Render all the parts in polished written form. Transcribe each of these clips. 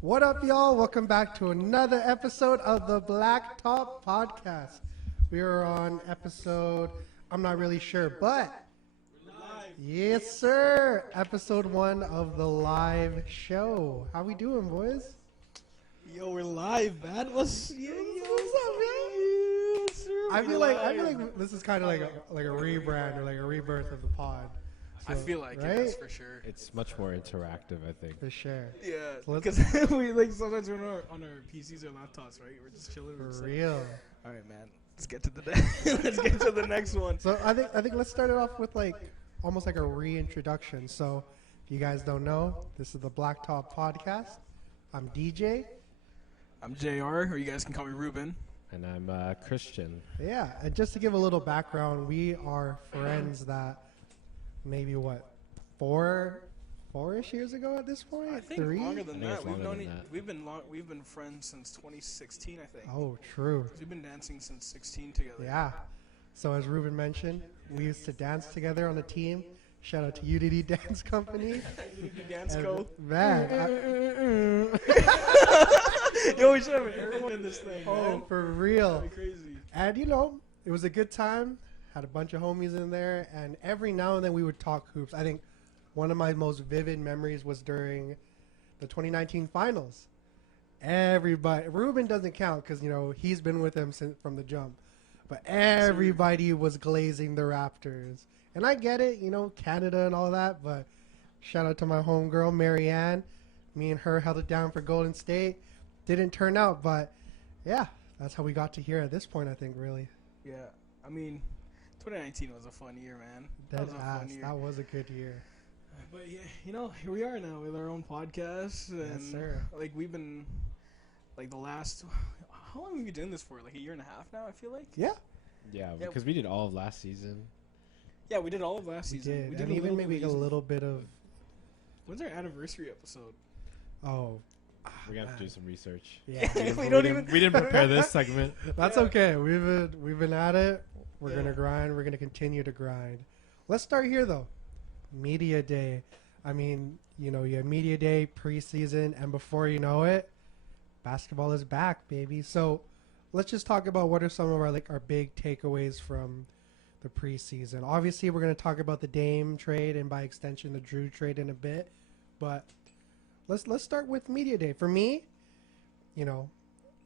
What up, y'all? Welcome back to another episode of the Black Top Podcast. We are on episode, I'm not really sure, but yes, sir. Episode 1 of the live show. How we doing, boys? Yo, we're live, man. What's up, man? I feel like this is kind of like a rebrand or like a rebirth of the pod. I feel like right? it is for sure. It's much more interactive, I think. For sure. Yeah, So let's- because we like sometimes we're on our PCs or laptops, right? We're just chilling. For We're real. All right, man. Let's get to the let's get to the next one. So I think let's start it off with like almost like a reintroduction. So if you guys don't know, this is the Black Top Podcast. I'm DJ. I'm JR, or you guys can call me Ruben. And I'm Christian. Yeah, and just to give a little background, we are friends that maybe four-ish years ago at this point? I think 3? longer than I think that. it's We've longer known than that. we've been friends since 2016, I think. Oh, true. We've been dancing since 16 together. Yeah. So as Ruben mentioned, we used to dance together on the team. Shout out to UDD Dance Company. Dance And go. man, Yo, we should have everyone in this thing, oh, man. for real. That'd be crazy. And you know, it was a good time. Had a bunch of homies in there, and every now and then we would talk hoops. I think one of my most vivid memories was during the 2019 finals. Everybody, Ruben doesn't count because you know he's been with them since from the jump, but everybody was glazing the Raptors, and I get it, you know, Canada and all that. But shout out to my homegirl Marianne. Me and her held it down for Golden State. Didn't turn out, but yeah, that's how we got to here at this point. I think really. Yeah, I mean, 2019 was a fun year, man. Dead was a fun ass. year. That was a good year. But yeah, you know, here we are now with our own podcast, and sir. like we've been, like the last, how long have we been doing this for? Like a year and a half now, I feel like. Yeah, Yeah, Yeah. because we did all of last season. Yeah, we did all of last we season. did. We did And a even little bit maybe of a season. little bit of When's our anniversary episode? oh. We're gonna have to man. do some research. Yeah, We don't even- We didn't prepare this segment. that's Yeah. okay. We've been at it. We're Yeah. gonna grind. We're gonna continue to grind. Let's start here though. Media day. I mean, you know, you have media day, preseason, and before you know it, basketball is back, baby. So let's just talk about what are some of our big takeaways from the preseason. Obviously, we're gonna talk about the Dame trade and by extension the Drew trade in a bit, but let's start with media day. For me, you know,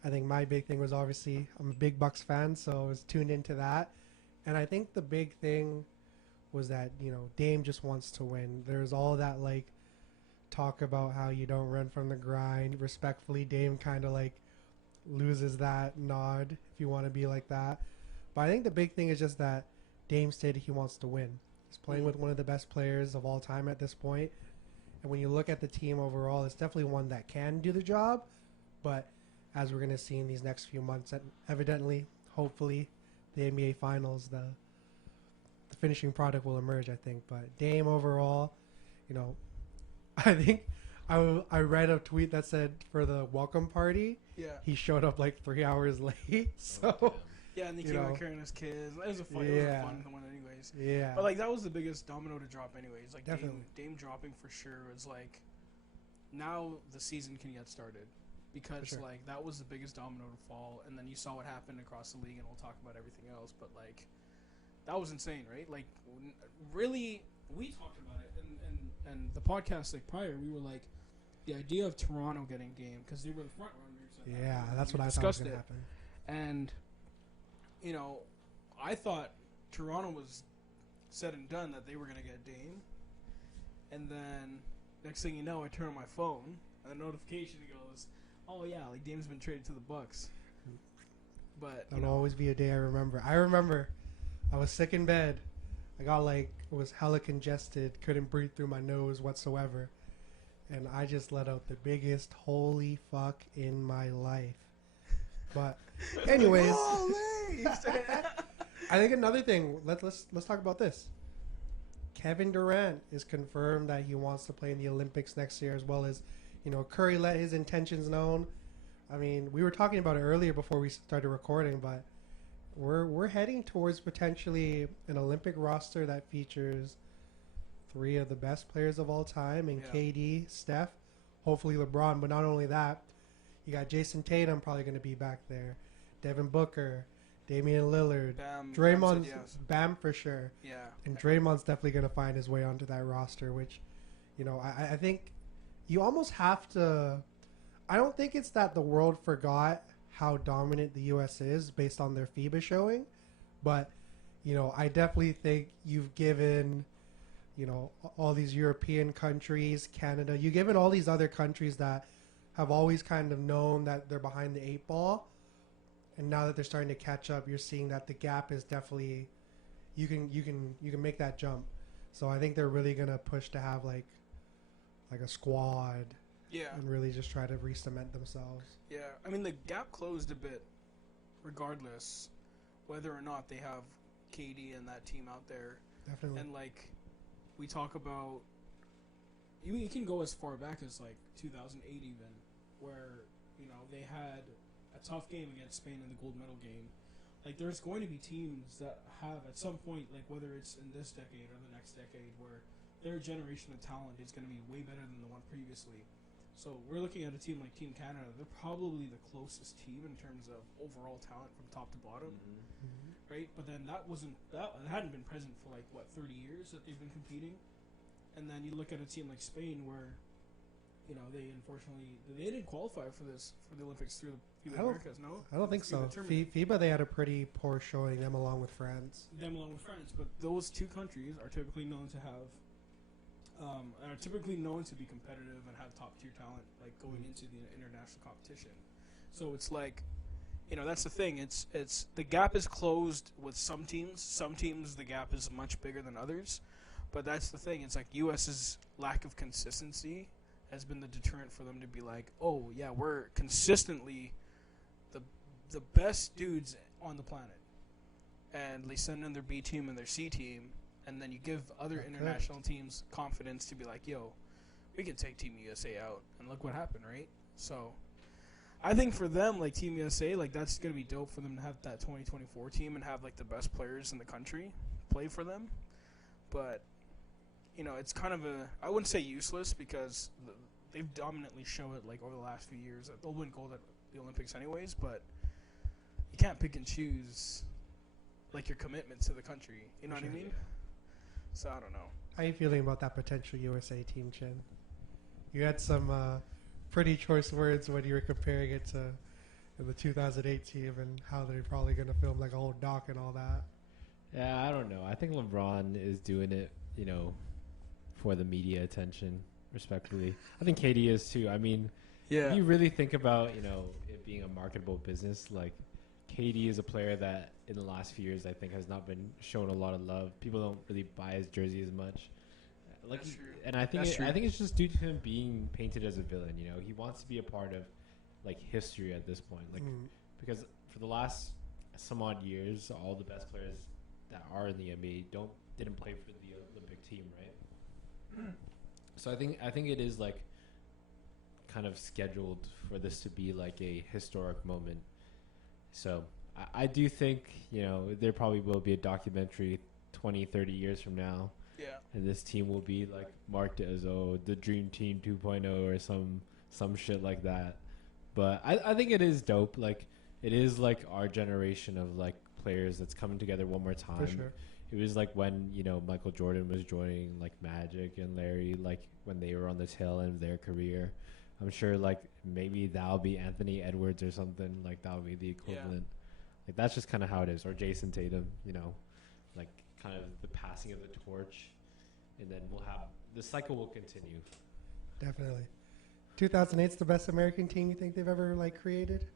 I think my big thing was obviously I'm a big Bucks fan, so I was tuned into that. And I think the big thing was that, you know, Dame just wants to win. There's all that like talk about how you don't run from the grind. Respectfully, Dame kind of like loses that nod if you want to be like that. But I think the big thing is just that Dame stated he wants to win. He's playing with one of the best players of all time at this point. And when you look at the team overall, it's definitely one that can do the job. But as we're going to see in these next few months, evidently, hopefully, the NBA Finals, the finishing product will emerge, I think. But Dame overall, you know, I think I read a tweet that said for the welcome party, Yeah. he showed up like 3 hours late. So, Yeah, and he You came know. out carrying his kids. It was a fun, Yeah. one, anyways. yeah. But like that was the biggest domino to drop, anyways. Like Definitely. Dame dropping for sure was like, now the season can get started, because sure. like that was the biggest domino to fall, and then you saw what happened across the league, and we'll talk about everything else. But like, that was insane, right? Like, really, we talked about it, and the podcast like prior, we were like, the idea of Toronto getting Dame because they were the front runners. Yeah, that's We what I thought was discussed going to it. happen. And, you know, I thought Toronto was said and done that they were going to get Dame. And then, next thing you know, I turn on my phone, and the notification goes, oh, yeah, like Dame's been traded to the Bucks. But, you That'll know, always be a day I remember. I remember I was sick in bed. I got was hella congested, couldn't breathe through my nose whatsoever. And I just let out the biggest holy fuck in my life. But anyways, I think another thing, let's talk about this. Kevin Durant is confirmed that he wants to play in the Olympics next year, as well as, you know, Curry let his intentions known. I mean, we were talking about it earlier before we started recording, but we're heading towards potentially an Olympic roster that features 3 of the best players of all time, and Yeah. KD, Steph, hopefully LeBron. But not only that, you got Jason Tatum probably going to be back there, Devin Booker, Damian Lillard, Draymond's yes. Bam for sure, Yeah. and Draymond's definitely going to find his way onto that roster. Which, I think you almost have to. I don't think it's that the world forgot how dominant the U.S. is based on their FIBA showing, but I definitely think you've given, all these European countries, Canada, you've given all these other countries that have always kind of known that they're behind the eight ball, and now that they're starting to catch up, you're seeing that the gap is definitely you can make that jump. So I think they're really gonna push to have like a squad. Yeah. And really just try to re-cement themselves. Yeah. I mean, the gap closed a bit, regardless, whether or not they have KD and that team out there. Definitely. And, we talk about... You can go as far back as, 2008 even, where, they had a tough game against Spain in the gold medal game. There's going to be teams that have, at some point, whether it's in this decade or the next decade, where their generation of talent is going to be way better than the one previously. So we're looking at a team like Team Canada. They're probably the closest team in terms of overall talent from top to bottom, right? But then that hadn't been present for 30 years that they've been competing. And then you look at a team like Spain, where they unfortunately didn't qualify for the Olympics through the FIBA Americas. No, I don't think so. FIBA, they had a pretty poor showing. Them along with France. But those two countries are typically known to have. Are typically known to be competitive and have top tier talent going into the international competition. So it's that's the thing. It's the gap is closed with some teams. Some teams the gap is much bigger than others. But that's the thing. It's US's lack of consistency has been the deterrent for them to be oh yeah, we're consistently the best dudes on the planet, and they send in their B team and their C team. And then you give other international teams confidence to be yo, we can take Team USA out. And look what happened, right? So I think for them, Team USA, that's going to be dope for them to have that 2024 team and have, the best players in the country play for them. But, it's kind of I wouldn't say useless, because they've dominantly shown it, over the last few years. That they'll win gold at the Olympics anyways, but you can't pick and choose, your commitment to the country. You know what I mean? So I don't know. How are you feeling about that potential USA team, Chin? You had some pretty choice words when you were comparing it to the 2008 team and how they're probably going to film a whole doc and all that. Yeah, I don't know. I think LeBron is doing it, for the media attention, respectfully. I think KD is too. I mean, if you really think about, it being a marketable business, KD is a player that in the last few years I think has not been shown a lot of love. People don't really buy his jersey as much. That's true. And I think I think it's just due to him being painted as a villain. He wants to be a part of history at this point. Because for the last some odd years, all the best players that are in the NBA didn't play for the Olympic team, right? So I think it is kind of scheduled for this to be a historic moment. So I do think, there probably will be a documentary 20, 30 years from now. Yeah. And this team will be marked as, the Dream Team 2.0 or some shit like that. But I think it is dope. It is our generation of players that's coming together one more time. For sure. It was when, Michael Jordan was joining Magic and Larry, when they were on the tail end of their career. I'm sure maybe that'll be Anthony Edwards or something, that'll be the equivalent. Yeah. That's just kind of how it is. Or Jason Tatum, kind of the passing of the torch, and then the cycle will continue. Definitely. 2008's the best American team you think they've ever created?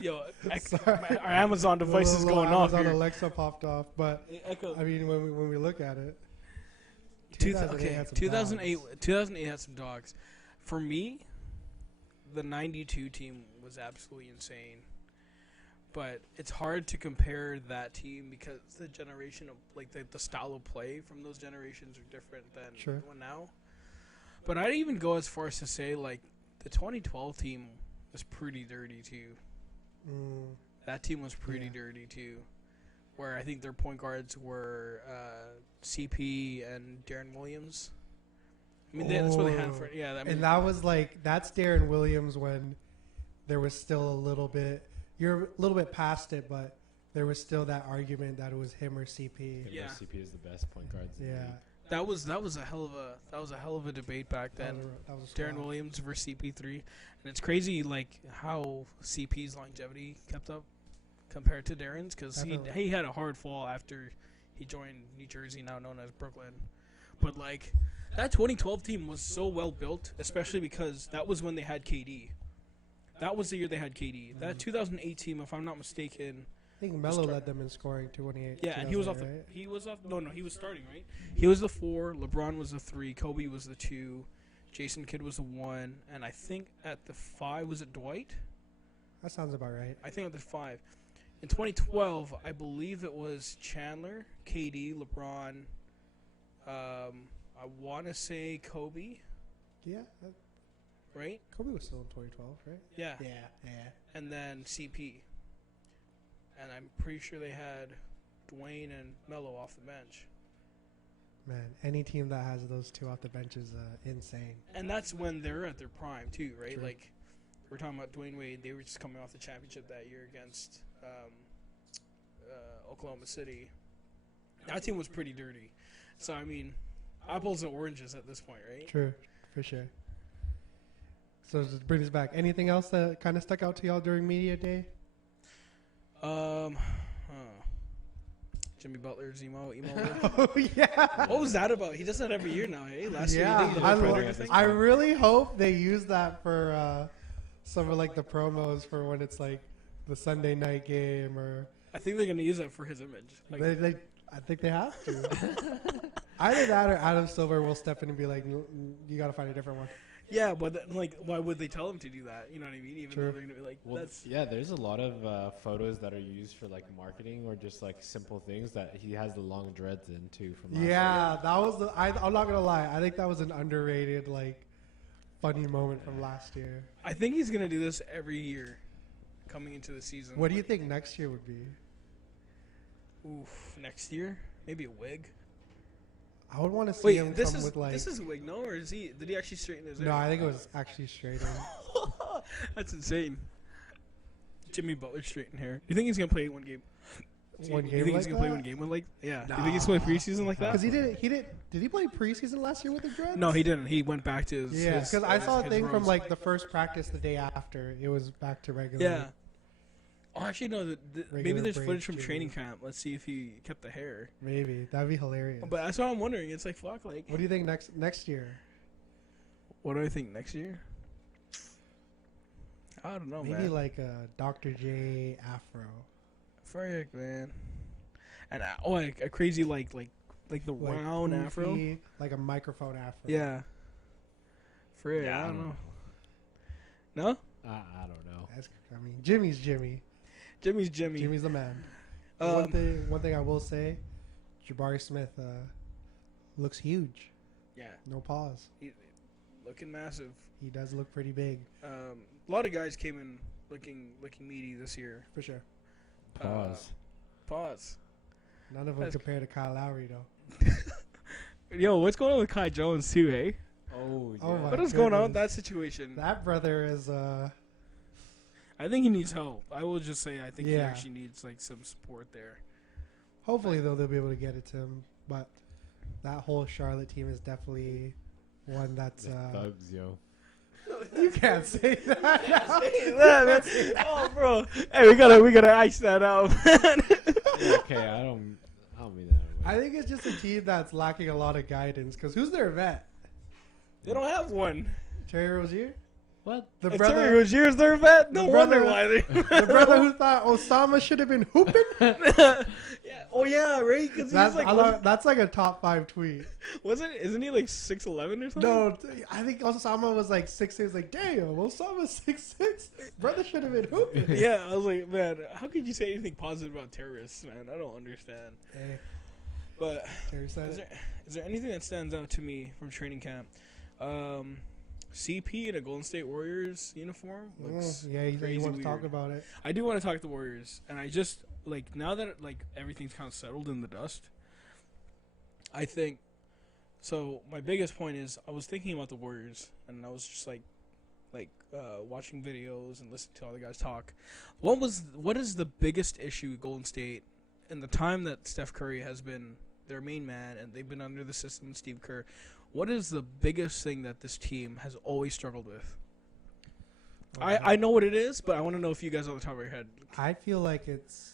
Yo, our Amazon device is going off Amazon here. Alexa popped off, but I mean, when we look at it, 2008 had some dogs. For me, the 92 team was absolutely insane. But it's hard to compare that team because the generation of the style of play from those generations are different than the one now. But I'd even go as far as to say the 2012 team was pretty dirty too. That team was pretty dirty too. where I think their point guards were CP and Darren Williams. I mean, that's what they had for yeah. I mean, And that was like that's Darren Williams when there was still a little bit. You're a little bit past it, but there was still that argument that it was him or CP. Yeah. CP is the best point guard. Yeah. that was a hell of a debate back then. That was Darren Williams versus CP3, and it's crazy like how CP's longevity kept up compared to Darren's, because he had a hard fall after he joined New Jersey, now known as Brooklyn. But like that 2012 team was so well built, especially because that was when they had KD. That was the year they had KD. That 2008 team, if I'm not mistaken. I think Melo led them in scoring 28. Yeah, and he was off the. Right? He was off. No, he was starting, right? He was the 4. LeBron was the 3. Kobe was the 2. Jason Kidd was the 1, and I think at the 5 was it Dwight? That sounds about right. I think at the 5. In 2012, I believe it was Chandler, KD, LeBron. I want to say Kobe, Yeah, right? Kobe was still in 2012, right? Yeah. Yeah. And then CP. And I'm pretty sure they had Dwayne and Melo off the bench. Man, any team that has those two off the bench is insane. And that's when they're at their prime too, right? True. Like we're talking about Dwayne Wade. They were just coming off the championship that year against Oklahoma City. That team was pretty dirty. So I mean, apples and oranges at this point, right? True, for sure. So just bring us back. Anything else that kind of stuck out to y'all during media day? Jimmy Butler's emo. Oh yeah. What was that about? He does that every year now, eh? Last year he did the I, Predator thing. I really hope they use that for some of like the promos for when it's like the Sunday night game or. I think they're gonna use that for his image. Like, I think they have to. Either that or Adam Silver will step in and be like, "You got to find a different one." yeah, but like, why would they tell him to do that? You know what I mean? Even True. though they're gonna be like, Well, that's yeah, there's a lot of photos that are used for like marketing or just like simple things that he has the long dreads in too from last year. Yeah, that was. I'm not gonna lie. I think that was an underrated, like, funny moment from last year. I think he's gonna do this every year, coming into the season. What do you think next year would be? Oof, next year maybe a wig. I would want to see Wait, him this come is with like. this is a wig, no? Or is he? Did he actually straighten his hair? No, I think it was actually straight in. That's insane. Jimmy Butler straightened hair. Do you think he's gonna play one game? One Do game you think like he's gonna play that? one game with like? Yeah. Do you think he's gonna play preseason like that? Because he did. Did he play preseason last year with the Dreads? No, he didn't. He went back to his. Yeah, his- because I saw a his thing from rose. like the first practice the day after. It was back to regular. Yeah. Oh, actually, no. Maybe Regular there's braid footage from Jimmy. training camp. Let's see if he kept the hair. Maybe that'd be hilarious. But that's what I'm wondering. It's like fuck. Like, What do you think next year? what do I think next year? I don't know, Maybe man. like a Dr. J afro. Frick, man. And like a crazy like the Like round afro. goofy, like a microphone afro. Yeah. Frick, Yeah, I don't know. No? I don't know. Jimmy's Jimmy. Jimmy's Jimmy. Jimmy's the man. Um, One thing I will say, Jabari Smith looks huge. Yeah. No pause. Looking massive. He does look pretty big, A lot of guys came in looking meaty this year. for sure. Pause. None of them That's- compare to Kyle Lowry, though. Yo, what's going on with Kai Jones too, eh? Oh, Oh my What is going on with goodness. that situation? That brother is I think he needs help. I will just say I think he Yeah. actually needs like some support there. hopefully though they'll be able to get it to him, but that whole Charlotte team is definitely one that's thugs, yo. you can't say that. Oh, bro. Hey, we gotta ice that out. Yeah, okay, I don't mean that. I think it's just a team that's lacking a lot of guidance. Because who's their vet? They don't have one. Terry Rozier, What? the Terry brother, Rozier's their vet. No the wonder brother- why they. the brother who thought Osama should have been hooping. Yeah. Oh yeah, right. Because That's, he's like, that's like a top 5 tweet. isn't he like 6'11" or something? No, I think Osama was like 6'6". Like, damn, Osama's 6'6". Brother should have been hooping. Yeah, I was like, man, how could you say anything positive about terrorists, man? I don't understand. Hey, But Terry said is it. there anything that stands out to me from training camp? CP in a Golden State Warriors uniform looks Yeah, he crazy wants to talk weird. about it. I do want to talk to the Warriors, and like now that like everything's kind of settled in the dust, I think. So my biggest point is I was thinking about the Warriors, and I was just like watching videos and listening to all the guys talk. What is the biggest issue with Golden State in the time that Steph Curry has been their main man and they've been under the system of Steve Kerr? What is the biggest thing that this team has always struggled with? I know what it is, but I want to know if you guys on the top of your head. I feel like it's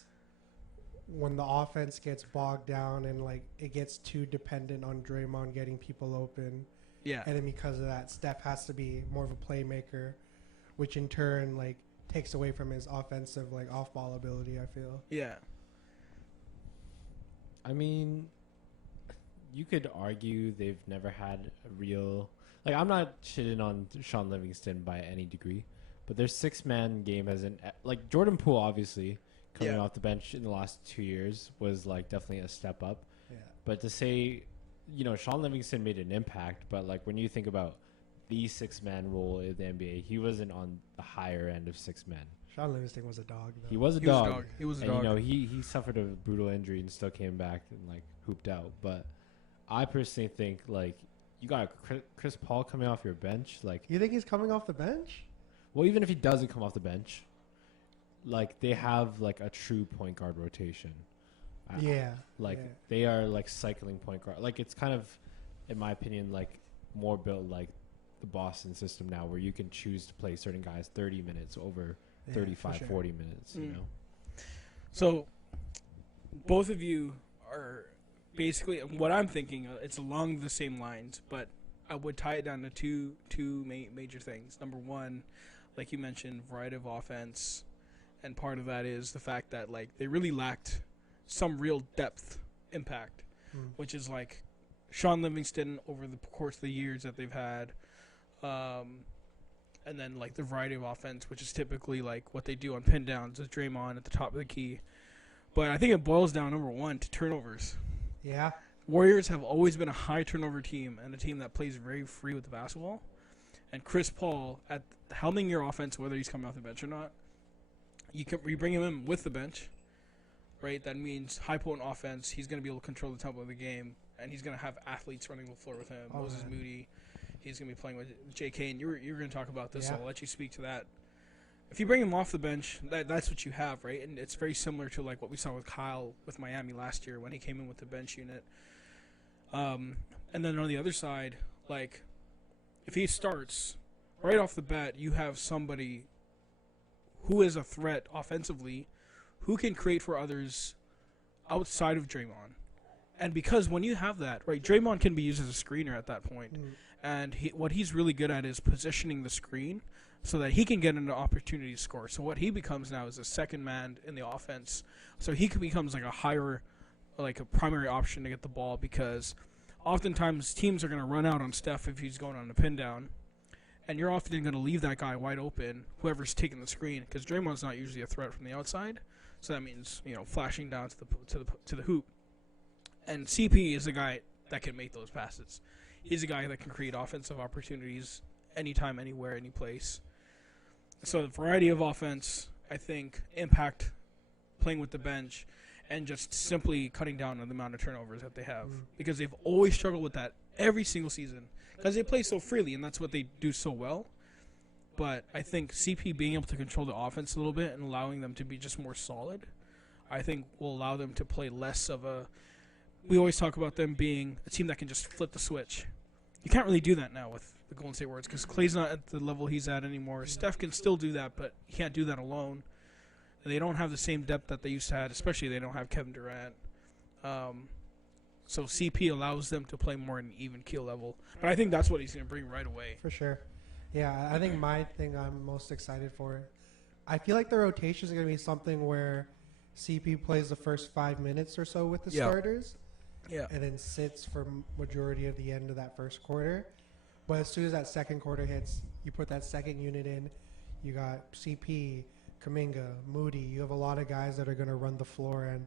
when the offense gets bogged down and like it gets too dependent on Draymond getting people open. Yeah. And then because of that, Steph has to be more of a playmaker, which in turn like takes away from his offensive like off-ball ability, I feel. Yeah. I mean, you could argue they've never had a real... Like, I'm not shitting on Sean Livingston by any degree, but their six-man game hasn't... Like, Jordan Poole, obviously, coming off the bench in the last 2 years was, like, definitely a step up. Yeah. But to say, you know, Sean Livingston made an impact, but, like, when you think about the six-man role in the NBA, he wasn't on the higher end of six men. Sean Livingston was a dog, though. He was a dog. He was a and, dog. you know, he suffered a brutal injury and still came back and, like, hooped out. But I personally think, like, you got Chris Paul coming off your bench. Like, You think he's coming off the bench? well, even if he doesn't come off the bench, like, they have, like, a true point guard rotation. Yeah. Like, yeah. they are, like, cycling point guard. Like, it's kind of, in my opinion, like, more built like the Boston system now, where you can choose to play certain guys 30 minutes over 35, for sure. 40 minutes, you know? So, both of you are basically what I'm thinking. It's along the same lines, but I would tie it down to two major things. Number one, like you mentioned, variety of offense, and part of that is the fact that like they really lacked some real depth impact, which is like Sean Livingston over the course of the years that they've had. And then like the variety of offense, which is typically like what they do on pin downs with Draymond at the top of the key. But I think it boils down, number one, to turnovers. Yeah. Warriors have always been a high turnover team and a team that plays very free with the basketball. And Chris Paul, at helming your offense, whether he's coming off the bench or not, you bring him in with the bench, right? That means high potent offense. He's going to be able to control the tempo of the game, and he's going to have athletes running the floor with him. Oh, Moses man. Moody. He's going to be playing with J.K., and you were going to talk about this, Yeah. so I'll let you speak to that. If you bring him off the bench, that's what you have, right? And it's very similar to like what we saw with Kyle with Miami last year when he came in with the bench unit. And then on the other side, like if he starts right off the bat, you have somebody who is a threat offensively, who can create for others outside of Draymond. And because when you have that, right, Draymond can be used as a screener at that point. And what he's really good at is positioning the screen so that he can get an opportunity to score. So what he becomes now is a second man in the offense. So he becomes like a primary option to get the ball, because oftentimes teams are going to run out on Steph if he's going on a pin down. And you're often going to leave that guy wide open, whoever's taking the screen, because Draymond's not usually a threat from the outside. So that means, you know, flashing down to the hoop. And CP is a guy that can make those passes. He's a guy that can create offensive opportunities anytime, anywhere, any place. So the variety of offense, I think, impact playing with the bench and just simply cutting down on the amount of turnovers that they have. Because they've always struggled with that every single season. Because they play so freely, and that's what they do so well. But I think CP being able to control the offense a little bit and allowing them to be just more solid, I think will allow them to play less of a... We always talk about them being a team that can just flip the switch. You can't really do that now with the Golden State Warriors because Klay's not at the level he's at anymore. Steph can still do that, but he can't do that alone. They don't have the same depth that they used to have, especially they don't have Kevin Durant. So CP allows them to play more at an even keel level. But I think that's what he's going to bring right away. For sure. Yeah, I think my thing I'm most excited for, I feel like the rotation is going to be something where CP plays the first 5 minutes or so with the starters. Yeah. And then sits for majority of the end of that first quarter. But as soon as that second quarter hits, you put that second unit in. You got CP, Kuminga, Moody. You have a lot of guys that are going to run the floor. And,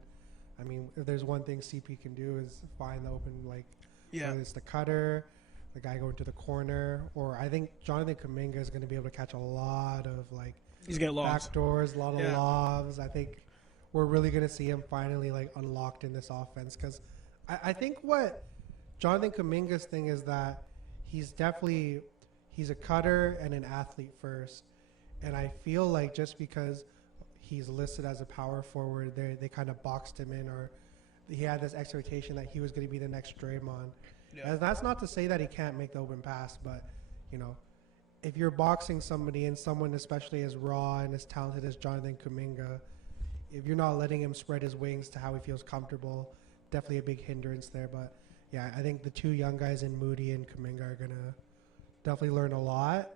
I mean, if there's one thing CP can do is find the open, like, whether it's the cutter, the guy going to the corner, or I think Jonathan Kuminga is going to be able to catch a lot of, like, he's getting lobs. backdoors, a lot of lobs. I think we're really going to see him finally like unlocked in this offense. Because I think what Jonathan Kuminga's thing is that he's a cutter and an athlete first. And I feel like just because he's listed as a power forward, they kind of boxed him in, or he had this expectation that he was going to be the next Draymond. Yeah. And that's not to say that he can't make the open pass, but, you know, if you're boxing somebody and someone especially as raw and as talented as Jonathan Kuminga, if you're not letting him spread his wings to how he feels comfortable, definitely a big hindrance there. But, yeah, I think the two young guys in Moody and Kuminga are going to definitely learn a lot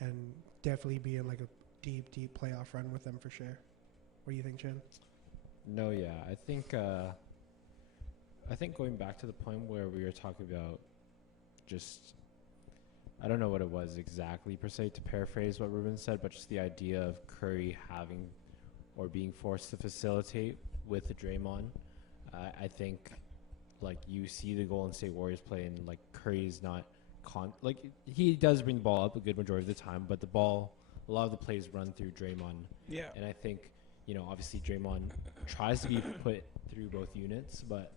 and definitely be in like a deep playoff run with them for sure. What do you think, Chin? No, yeah, I think going back to the point where we were talking about just, I don't know what it was exactly per se to paraphrase what Ruben said, but just the idea of Curry having or being forced to facilitate with the Draymond. I think like you see the Golden State Warriors play, and like Curry's not like he does bring the ball up a good majority of the time, but a lot of the plays run through Draymond. Yeah. And I think, you know, obviously Draymond tries to be put through both units, but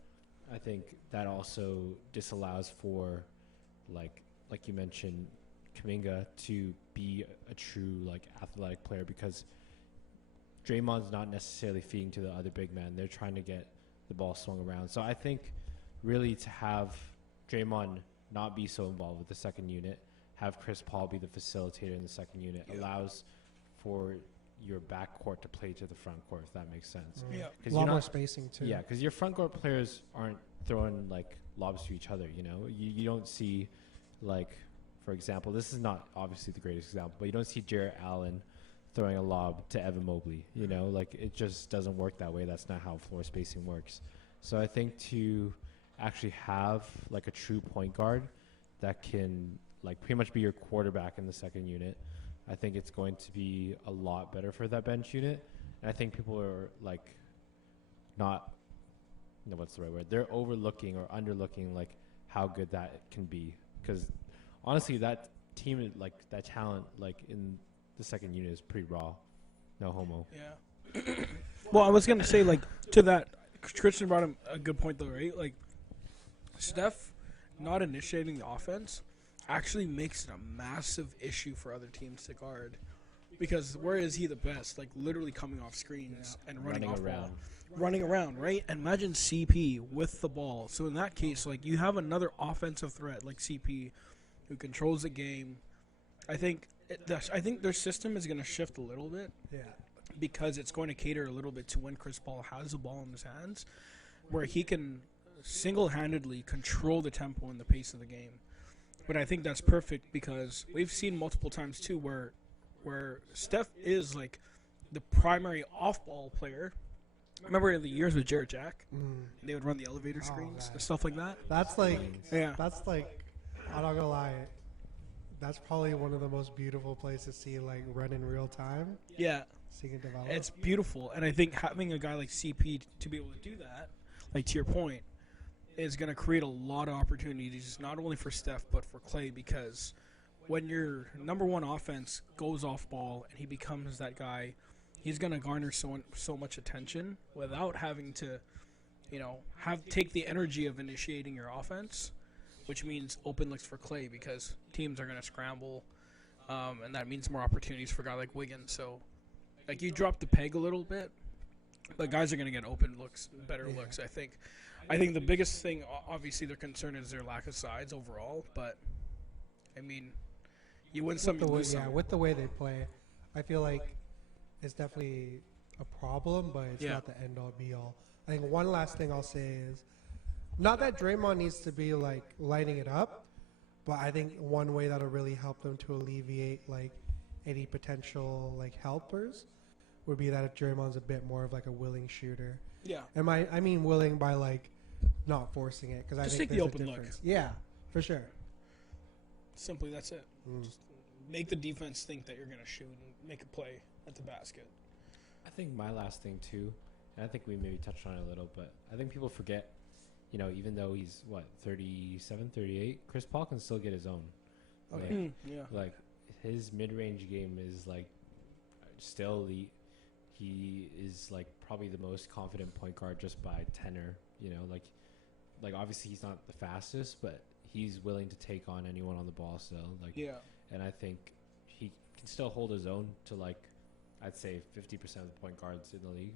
I think that also disallows for, like you mentioned, Kuminga to be a true like athletic player, because Draymond's not necessarily feeding to the other big man. They're trying to get the ball swung around. So I think really to have Draymond not be so involved with the second unit, have Chris Paul be the facilitator in the second unit, allows for your backcourt to play to the front court, if that makes sense. Yeah. A lot more spacing too. Yeah, because your front court players aren't throwing like lobs to each other. You know, you don't see, like, for example, this is not obviously the greatest example, but you don't see Jarrett Allen throwing a lob to Evan Mobley. You know, like it just doesn't work that way. That's not how floor spacing works. So I think to actually have like a true point guard that can like pretty much be your quarterback in the second unit, I think it's going to be a lot better for that bench unit. And I think people are like not, no, what's the right word? They're overlooking or underlooking like how good that can be. Because honestly, that team, like that talent, like in the second unit is pretty raw. No homo. Yeah. Well, I was going to say, like, to that, Christian brought him a good point, though, right? Like, Steph not initiating the offense actually makes it a massive issue for other teams to guard. Because where is he the best? Like, literally coming off screens and running off around. ball. Running around, right? And imagine CP with the ball. So in that case, like, you have another offensive threat like CP who controls the game. I think their system is going to shift a little bit. Yeah. Because it's going to cater a little bit to when Chris Paul has the ball in his hands, where he can single-handedly control the tempo and the pace of the game. But I think that's perfect because we've seen multiple times, too, where Steph is, like, the primary off-ball player. Remember in the years with Jarrett Jack? They would run the elevator screens and stuff like that? That's like, Yeah. I'm not gonna lie, that's probably one of the most beautiful plays to see like run in real time. Yeah. Seeing it develop. It's beautiful. And I think having a guy like CP to be able to do that, like to your point, is going to create a lot of opportunities, not only for Steph, but for Clay, because when your number one offense goes off ball and he becomes that guy, he's going to garner so much attention without having to, you know, take the energy of initiating your offense, which means open looks for Clay because teams are going to scramble, and that means more opportunities for a guy like Wiggins. So, like, you drop the peg a little bit, but guys are going to get open looks, better looks, I think. I think the biggest thing, obviously, their concern is their lack of size overall, but, I mean, you win some, you lose some. With the way they play, I feel like it's definitely a problem, but it's not the end-all, be-all. I think one last thing I'll say is, not that Draymond needs to be, like, lighting it up, but I think one way that'll really help them to alleviate, like, any potential, like, helpers would be that if Draymond's a bit more of, like, a willing shooter. Yeah. And I mean willing by, like, not forcing it, because I Just think take the there's a open look. difference. Yeah, for sure. Simply, that's it. Just make the defense think that you're going to shoot and make a play at the basket. I think my last thing too, and I think we maybe touched on it a little, but I think people forget, you know, even though he's 37, 38, Chris Paul can still get his own. Okay. Yeah. Like his mid-range game is like still elite. he is like probably the most confident point guard just by tenor. You know, like obviously he's not the fastest, but he's willing to take on anyone on the ball still. Like, Yeah. and I think he can still hold his own to like, I'd say 50% of the point guards in the league.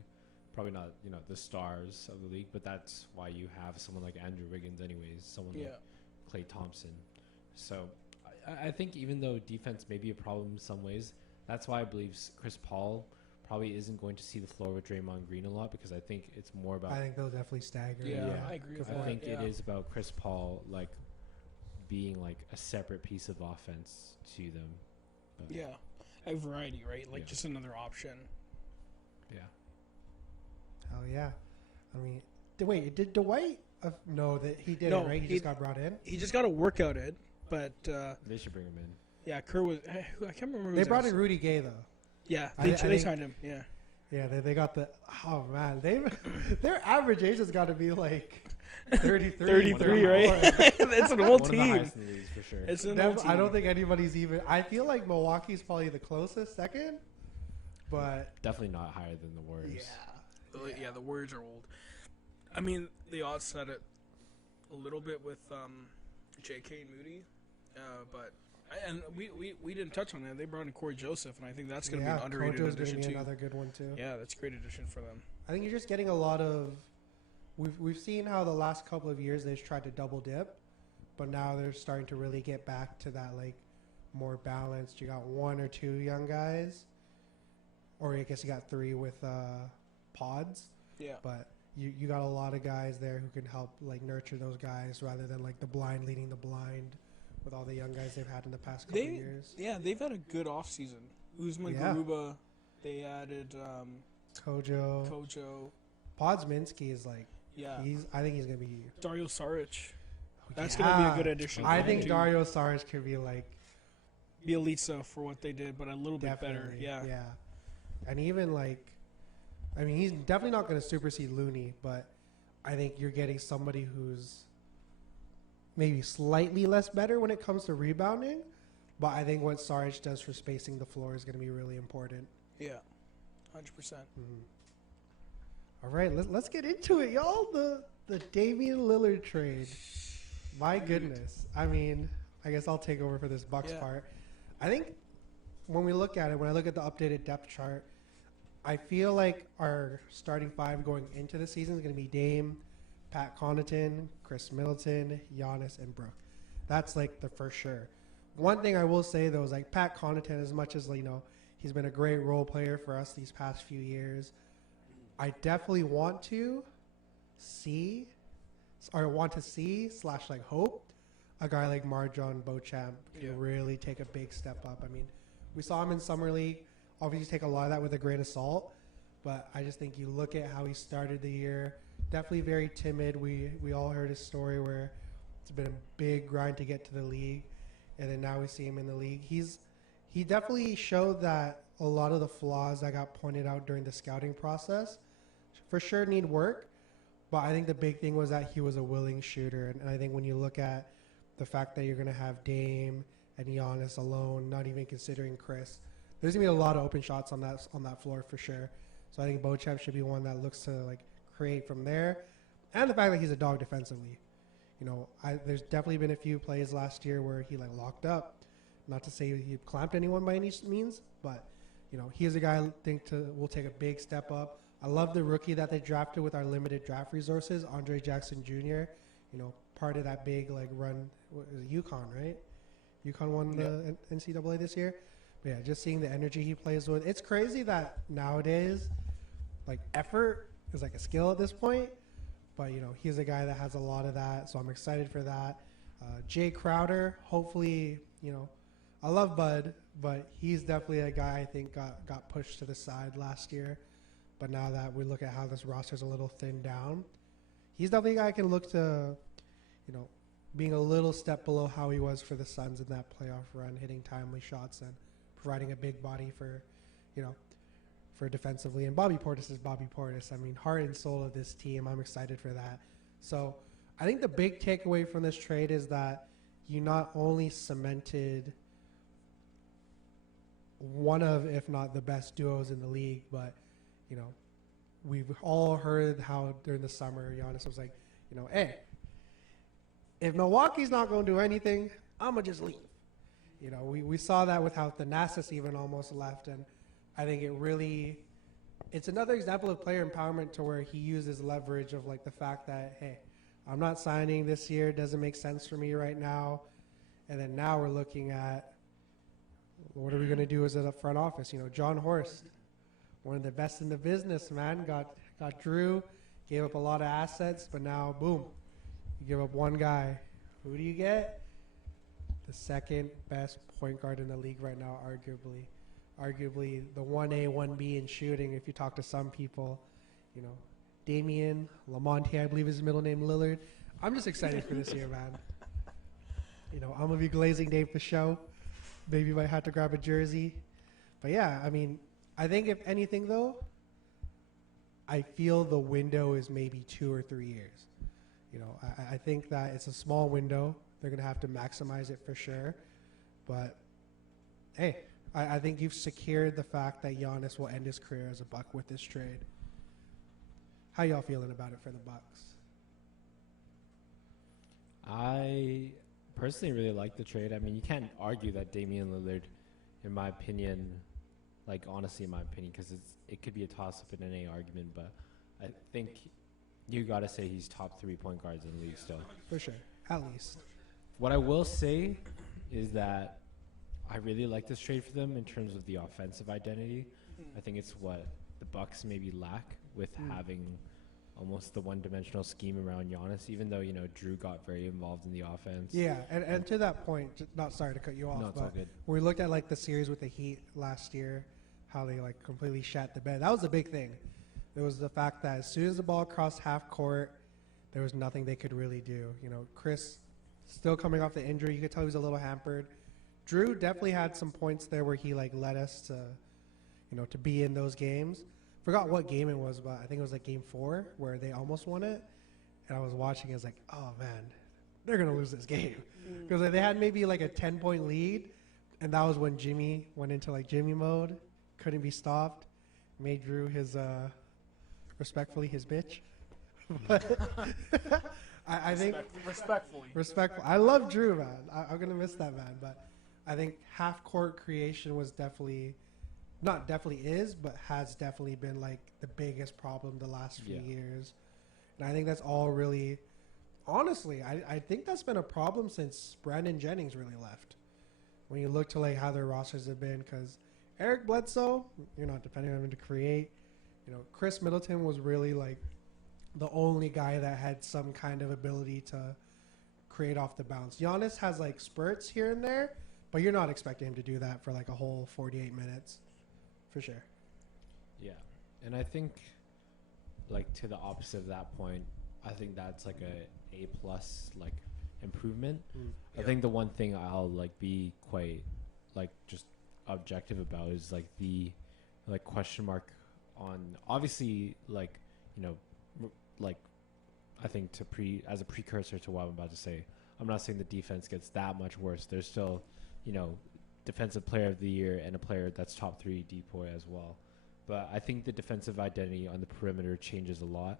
Probably not, you know, the stars of the league, but that's why you have someone like Andrew Wiggins anyways, someone like Klay Thompson. So I think even though defense may be a problem in some ways, that's why I believe Chris Paul probably isn't going to see the floor with Draymond Green a lot, because I think it's more about... I think they'll definitely stagger. Yeah, I agree with that. I think it is about Chris Paul, like, being, like, a separate piece of offense to them. But Yeah. A variety, right? Like, just another option. yeah. Hell yeah. I mean, wait, did Dwight... no, that he didn't, No, right? He just got brought in? He just got to work out it, but... They should bring him in. yeah, Kerr was... I can't remember who They was brought else. in Rudy Gay, though. Yeah, I they think- signed him, yeah. Yeah, they got the... Oh, man. Their average age has got to be, like, 33. 33, right? It's an old One of the team. highest in the league, for sure. It's an old team. I don't think anybody's even... I feel like Milwaukee's probably the closest second, but... Definitely not higher than the Warriors. Yeah, the Warriors are old. I mean, the odds set it a little bit with J.K. and Moody, but we didn't touch on that. They brought in Corey Joseph, and I think that's going to be an underrated Kojo's gonna addition be too. another good one, too. Yeah, that's a great addition for them. I think you're just getting a lot of... We've seen how the last couple of years they've tried to double dip, but now they're starting to really get back to that, like, more balanced. You got one or two young guys, or I guess you got three with pods, Yeah, but you got a lot of guys there who can help, like, nurture those guys rather than, like, the blind leading the blind with all the young guys they've had in the past couple of years. Yeah, they've had a good offseason. Usman Yeah. Garuba, they added Kojo. Podsminski is, like, Yeah, I think he's going to be... Dario Saric. That's Yeah. going to be a good addition. I for think them, too. Dario Saric could be, like... Bielitsa for what they did, but a little bit better. Definitely, Yeah. And even like, I mean, he's definitely not going to supersede Looney, but I think you're getting somebody who's maybe slightly less better when it comes to rebounding. But I think what Saric does for spacing the floor is going to be really important. Yeah, 100%. All right, let's get into it, y'all. The Damian Lillard trade. My goodness. I mean, I guess I'll take over for this Bucks part. I think when we look at it, when I look at the updated depth chart, I feel like our starting five going into the season is going to be Dame, Pat Connaughton, Chris Middleton, Giannis, and Brook. That's like the for sure. One thing I will say though is like Pat Connaughton, as much as he's been a great role player for us these past few years, I definitely want to see / hope a guy like Marjon Beauchamp can really take a big step up. I mean, we saw him in Summer League. Obviously, take a lot of that with a grain of salt. But I just think you look at how he started the year, definitely very timid. We all heard his story where it's been a big grind to get to the league. And then now we see him in the league. He definitely showed that a lot of the flaws that got pointed out during the scouting process for sure need work. But I think the big thing was that he was a willing shooter. And I think when you look at the fact that you're going to have Dame and Giannis alone, not even considering Chris, there's going to be a lot of open shots on that floor for sure. So I think Beauchamp should be one that looks to like create from there. And the fact that he's a dog defensively. There's definitely been a few plays last year where he like locked up. Not to say he clamped anyone by any means, but he is a guy I think will take a big step up. I love the rookie that they drafted with our limited draft resources, Andre Jackson Jr. Part of that big like run. What was it, UConn, right? UConn won the NCAA this year. But yeah, just seeing the energy he plays with. It's crazy that nowadays, like effort is like a skill at this point. But he's a guy that has a lot of that, so I'm excited for that. Jay Crowder, hopefully, I love Bud, but he's definitely a guy I think got pushed to the side last year. But now that we look at how this roster's a little thinned down, he's definitely a guy I can look to, being a little step below how he was for the Suns in that playoff run, hitting timely shots and providing a big body for defensively. And Bobby Portis is Bobby Portis. I mean, heart and soul of this team. I'm excited for that. So I think the big takeaway from this trade is that you not only cemented one of, if not the best duos in the league, but you know, we've all heard how during the summer Giannis was like, you know, hey, if Milwaukee's not going to do anything, I'm going to just leave. You know, we saw that with how Thanasis even almost left. And I think it's another example of player empowerment to where he uses leverage of like the fact that, hey, I'm not signing this year. It doesn't make sense for me right now. And then now we're looking at what are we going to do as a front office? You know, John Horst, one of the best in the business, man, got Drew, gave up a lot of assets, but now, boom, you give up one guy. Who do you get? The second best point guard in the league right now, arguably the 1A, 1B in shooting. If you talk to some people, you know, Damian Lamonte, I believe is his middle name, Lillard. I'm just excited for this year, man. You know, I'm gonna be glazing Dave for show. Maybe might have to grab a jersey, but yeah, I mean, I think if anything though, I feel the window is maybe 2 or 3 years. You know, I think that it's a small window. They're going to have to maximize it for sure. But, hey, I think you've secured the fact that Giannis will end his career as a Buck with this trade. How y'all feeling about it for the Bucks? I personally really like the trade. I mean, you can't argue that Damian Lillard, in my opinion, like honestly, in my opinion, because it could be a toss-up in any argument, but I think you got to say he's top 3 point guards in the league still. For sure, at least. What I will say is that I really like this trade for them in terms of the offensive identity. I think it's what the Bucks maybe lack with having almost the one-dimensional scheme around Giannis, even though, you know, Drew got very involved in the offense. Yeah, and to that point, not sorry to cut you off, No, it's all but good. when we looked at, like, the series with the Heat last year, how they, like, completely shat the bed, that was a big thing. It was the fact that as soon as the ball crossed half court, there was nothing they could really do. You know, Chris still coming off the injury. You could tell he was a little hampered. Drew definitely had some points there where he, like, led us to, you know, to be in those games. Forgot what game it was, but I think it was, like, game 4 where they almost won it. And I was watching. I was like, oh, man, they're going to lose this game. Because they had maybe, like, a 10-point lead, and that was when Jimmy went into, like, Jimmy mode. Couldn't be stopped. Made Drew his, respectfully, his bitch. But I think respectful. I love Drew, man. I'm gonna miss that man, but I think half court creation was definitely is, but has definitely been like the biggest problem the last few years. And I think that's all really, honestly, I think that's been a problem since Brandon Jennings really left. When you look to like how their rosters have been, because Eric Bledsoe, you're not depending on him to create. You know, Chris Middleton was really like the only guy that had some kind of ability to create off the bounce. Giannis has like spurts here and there, but you're not expecting him to do that for like a whole 48 minutes, for sure. Yeah, and I think like to the opposite of that point, I think that's like a plus like improvement. I think the one thing I'll like be quite like just objective about is like the like question mark on obviously like, you know, like I think as a precursor to what I'm about to say, I'm not saying the defense gets that much worse. There's still, you know, defensive player of the year and a player that's top 3 DPOY as well. But I think the defensive identity on the perimeter changes a lot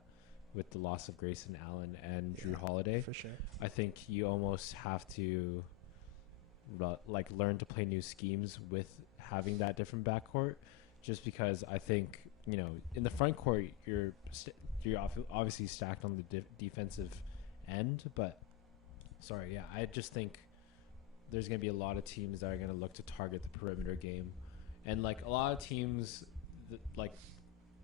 with the loss of Grayson Allen and Drew Holiday. For sure. I think you almost have to like learn to play new schemes with having that different backcourt, just because I think, you know, in the front court you're obviously stacked on the defensive end, but I just think there's going to be a lot of teams that are going to look to target the perimeter game, and like a lot of teams like,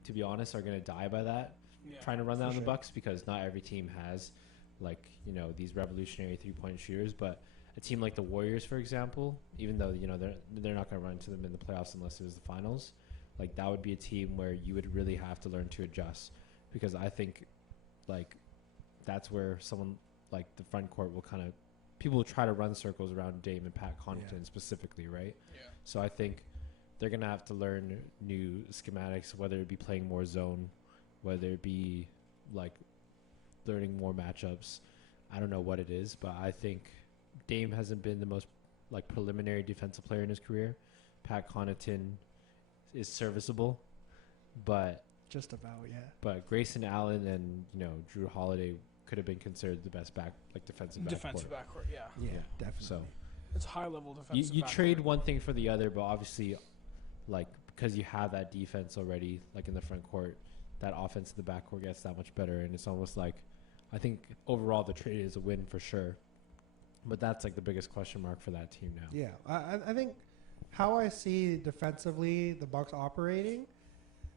to be honest, are going to die by that, trying to run that on the Bucks, because not every team has like, you know, these revolutionary 3-point shooters. But a team like the Warriors, for example, even though, you know, they're not going to run into them in the playoffs unless it was the finals, like that would be a team where you would really have to learn to adjust, because I think like that's where someone like the front court will kind of, people will try to run circles around Dame and Pat Connaughton specifically, right? Yeah. So I think they're going to have to learn new schematics, whether it be playing more zone, whether it be like learning more matchups. I don't know what it is, but I think Dame hasn't been the most like preliminary defensive player in his career. Pat Connaughton is serviceable, but Just about, yeah. But Grayson Allen and Drew Holiday could have been considered the best defensive backcourt. Yeah. Yeah, definitely. So It's high level defensive. you trade one thing for the other, but obviously, because you have that defense already, in the front court, that offense in the backcourt gets that much better, and it's almost like, I think overall the trade is a win for sure. But that's the biggest question mark for that team now. Yeah, I think how I see defensively the Bucks operating,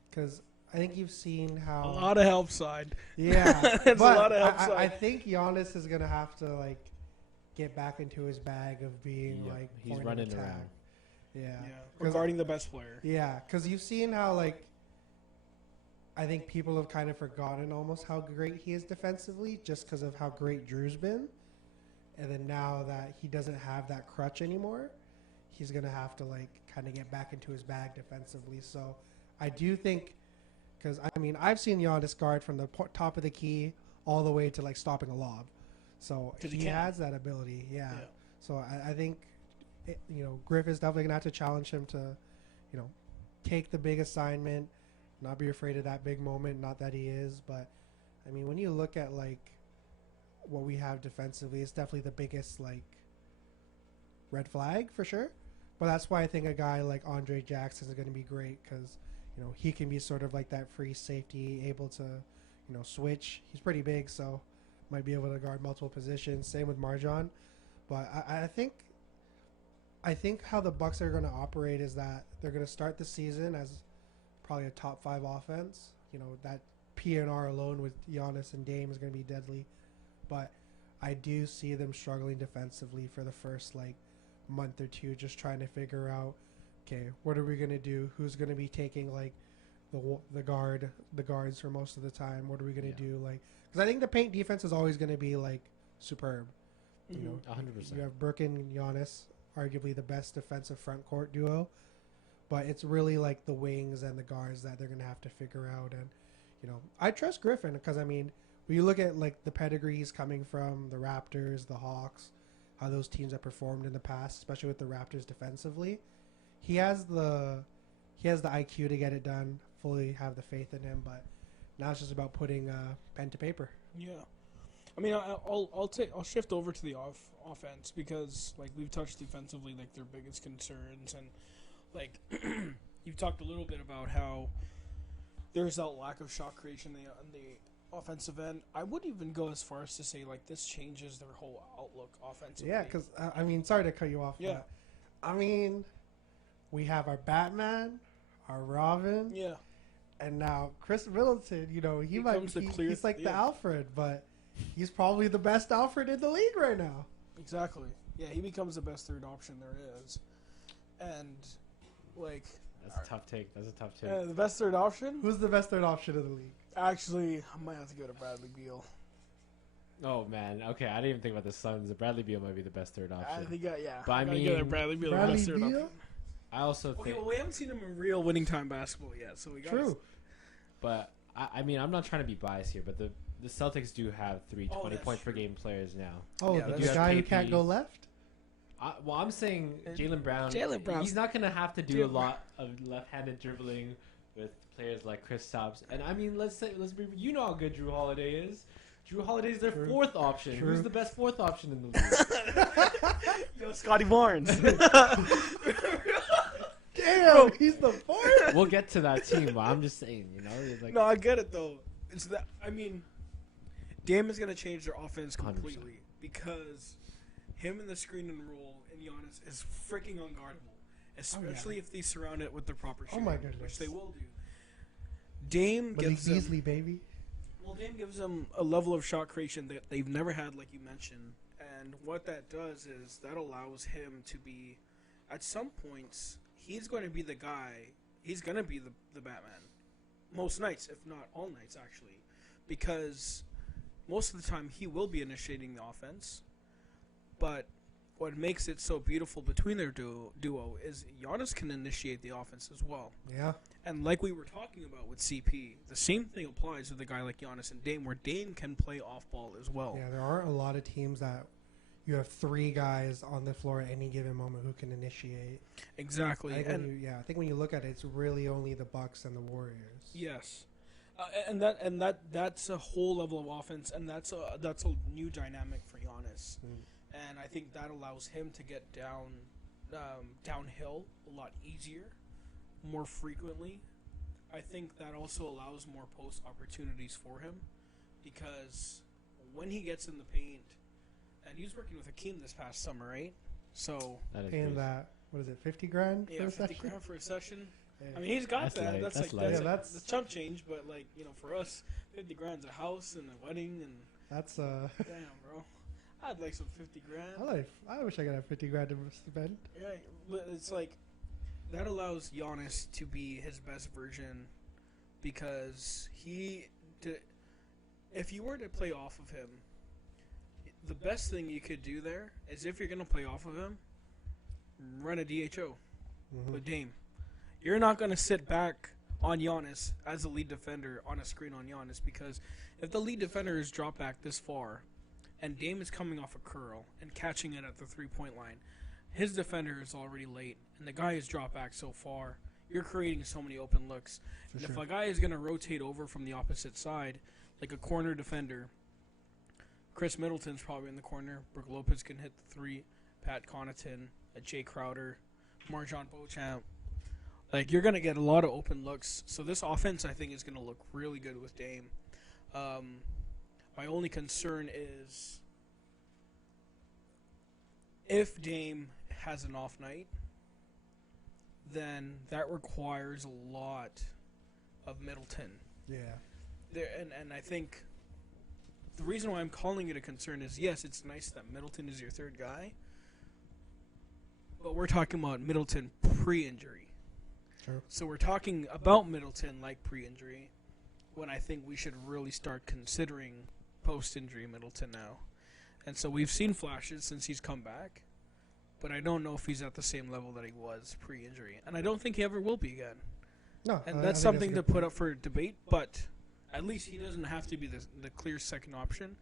because I think you've seen how a lot of help side. Yeah, It's but a lot of help side. I think Giannis is gonna have to get back into his bag of being he's point of running attack. around. Yeah, Regarding the best player. Yeah, because you've seen how I think people have kind of forgotten almost how great he is defensively just because of how great Drew's been. And then now that he doesn't have that crutch anymore, he's going to have to kind of get back into his bag defensively. So I do think, because I've seen Giannis guard from the top of the key all the way to stopping a lob. So he has that ability. Yeah. So I think, Griff is definitely going to have to challenge him to, take the big assignment, not be afraid of that big moment. Not that he is, but when you look at what we have defensively, it's definitely the biggest red flag for sure. But that's why I think a guy like Andre Jackson is going to be great because he can be sort of that free safety, able to switch. He's pretty big, so might be able to guard multiple positions. Same with Marjan. But I think how the Bucks are going to operate is that they're going to start the season as probably a top 5 offense. That PNR alone with Giannis and Dame is going to be deadly. But I do see them struggling defensively for the first month or two, just trying to figure out, okay, what are we going to do? Who's going to be taking the guards for most of the time? What are we going to do? Because I think the paint defense is always going to be superb. 100%. You have Burke and Giannis, arguably the best defensive front court duo, but it's really the wings and the guards that they're going to have to figure out. And I trust Griffin because when you look at the pedigrees coming from the Raptors, the Hawks, how those teams have performed in the past, especially with the Raptors defensively, he has the IQ to get it done. Fully have the faith in him, but now it's just about putting pen to paper. Yeah, I'll shift over to the offense because we've touched defensively their biggest concerns, and you've talked a little bit about how there's that lack of shot creation on the offensive end. I would even go as far as to say this changes their whole outlook offensively. Yeah, because sorry to cut you off. Yeah, but, we have our Batman, our Robin. Yeah. And now Chris Middleton, he's the Alfred, but he's probably the best Alfred in the league right now. Exactly. Yeah, he becomes the best third option there is. And that's a tough take. The best third option? Who's the best third option in the league? Actually, I might have to go to Bradley Beal. Oh man, okay. I didn't even think about the Suns. Bradley Beal might be the best third option. I think, yeah. But Bradley Beal. Bradley Beal? I also think. Well, we haven't seen him in real winning time basketball yet, so we got. True. But I'm not trying to be biased here, but the Celtics do have 3 20-point per game players now. Oh, yeah, the guy who can't go left? I'm saying Jaylen Brown. He's not going to have to do a lot of left-handed dribbling with players like Kristaps. And let's be how good Drew Holiday is. Drew Holiday is their fourth option. True. Who's the best fourth option in the league? Yo, Scotty Barnes. Damn, he's the fourth. We'll get to that team, but I'm just saying, No, I get it though. It's that Dame is gonna change their offense 100%. completely because him in the screen and roll and Giannis is freaking unguardable, especially if they surround it with the proper shooting, my goodness. which they will do. Dame gives them, Beasley, baby. well, Dame gives them a level of shot creation that they've never had, like you mentioned, and what that does is that allows him to be, at some points, he's going to be the guy. He's going to be the Batman. Most nights, if not all nights, actually. Because most of the time he will be initiating the offense. But what makes it so beautiful between their duo is Giannis can initiate the offense as well. Yeah. And like we were talking about with CP, the same thing applies with a guy like Giannis and Dame, where Dame can play off ball as well. Yeah, there aren't a lot of teams that you have 3 guys on the floor at any given moment who can initiate. Exactly. I think when you look at it, it's really only the Bucks and the Warriors. Yes. That's a whole level of offense, and that's a new dynamic for Giannis, and I think that allows him to get downhill a lot easier, more frequently. I think that also allows more post opportunities for him, because when he gets in the paint, and he was working with Hakeem this past summer, right? So That is Paying crazy. that, what is it, 50 grand yeah, for a 50 session? grand for a session. Yeah. I mean, he's got That's that. light. That's That's like light. Yeah, that's that's- chump change, but like, for us, 50 grand's a house and a wedding, and That's damn, bro, I'd like some 50 grand. I wish I could have 50 grand to spend. Yeah, but it's like that allows Giannis to be his best version, because if you were to play off of him, the best thing you could do there is, if you're gonna play off of him, run a DHO with Dame. You're not gonna sit back on Giannis as a lead defender on a screen on Giannis, because if the lead defender is dropped back this far, and Dame is coming off a curl and catching it at the 3-point line, his defender is already late, and the guy is dropped back so far. You're creating so many open looks. For And sure. if a guy is going to rotate over from the opposite side, like a corner defender, Chris Middleton's probably in the corner. Brook Lopez can hit the 3. Pat Connaughton, Jay Crowder, Marjon Beauchamp. Like, you're going to get a lot of open looks. So this offense, I think, is going to look really good with Dame. My only concern is if Dame has an off night, then that requires a lot of Middleton. Yeah. And I think the reason why I'm calling it a concern is, yes, it's nice that Middleton is your third guy, but we're talking about Middleton pre-injury. True. So we're talking about Middleton like pre-injury, when I think we should really start considering post-injury Middleton now. And so we've seen flashes since he's come back, but I don't know if he's at the same level that he was pre-injury. And I don't think he ever will be again. No, And I that's think something a to good put point. up for debate, but at least he doesn't have to be the clear second option.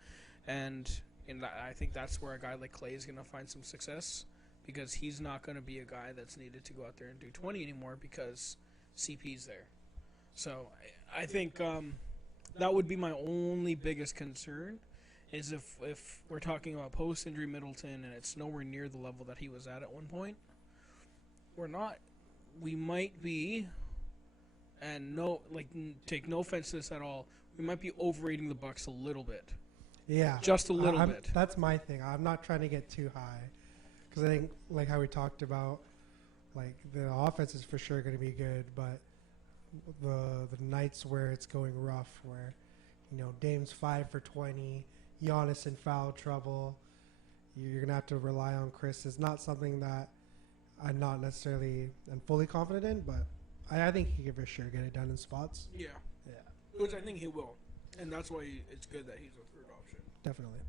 And I think that's where a guy like Clay is going to find some success, because he's not going to be a guy that's needed to go out there and do 20 anymore, because CP's there. So I think that would be my only biggest concern, is if we're talking about post-injury Middleton and it's nowhere near the level that he was at one point, we might be, and take no offense to this at all, we might be overrating the Bucks a little bit. Yeah. Just a little bit. That's my thing. I'm not trying to get too high, because I think, like how we talked about, like the offense is for sure going to be good, but the nights where it's going rough, where Dame's 5 for 20, Giannis in foul trouble, you're going to have to rely on Chris. Is not something that I'm not necessarily am fully confident in, but I think he can for sure get it done in spots. Yeah. Yeah, Which I think he will. And that's why it's good that he's a third option. definitely.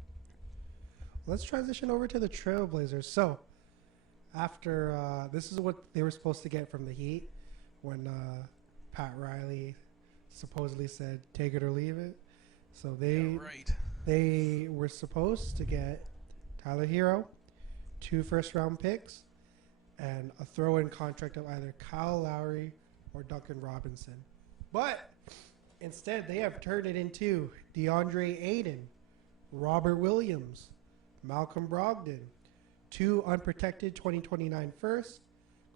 Let's transition over to the Trailblazers. So, after this is what they were supposed to get from the Heat when Pat Riley supposedly said, take it or leave it. So they were supposed to get Tyler Hero, 2 first-round picks, and a throw-in contract of either Kyle Lowry or Duncan Robinson. But instead, they have turned it into DeAndre Ayton, Robert Williams, Malcolm Brogdon, 2 unprotected 2029 firsts,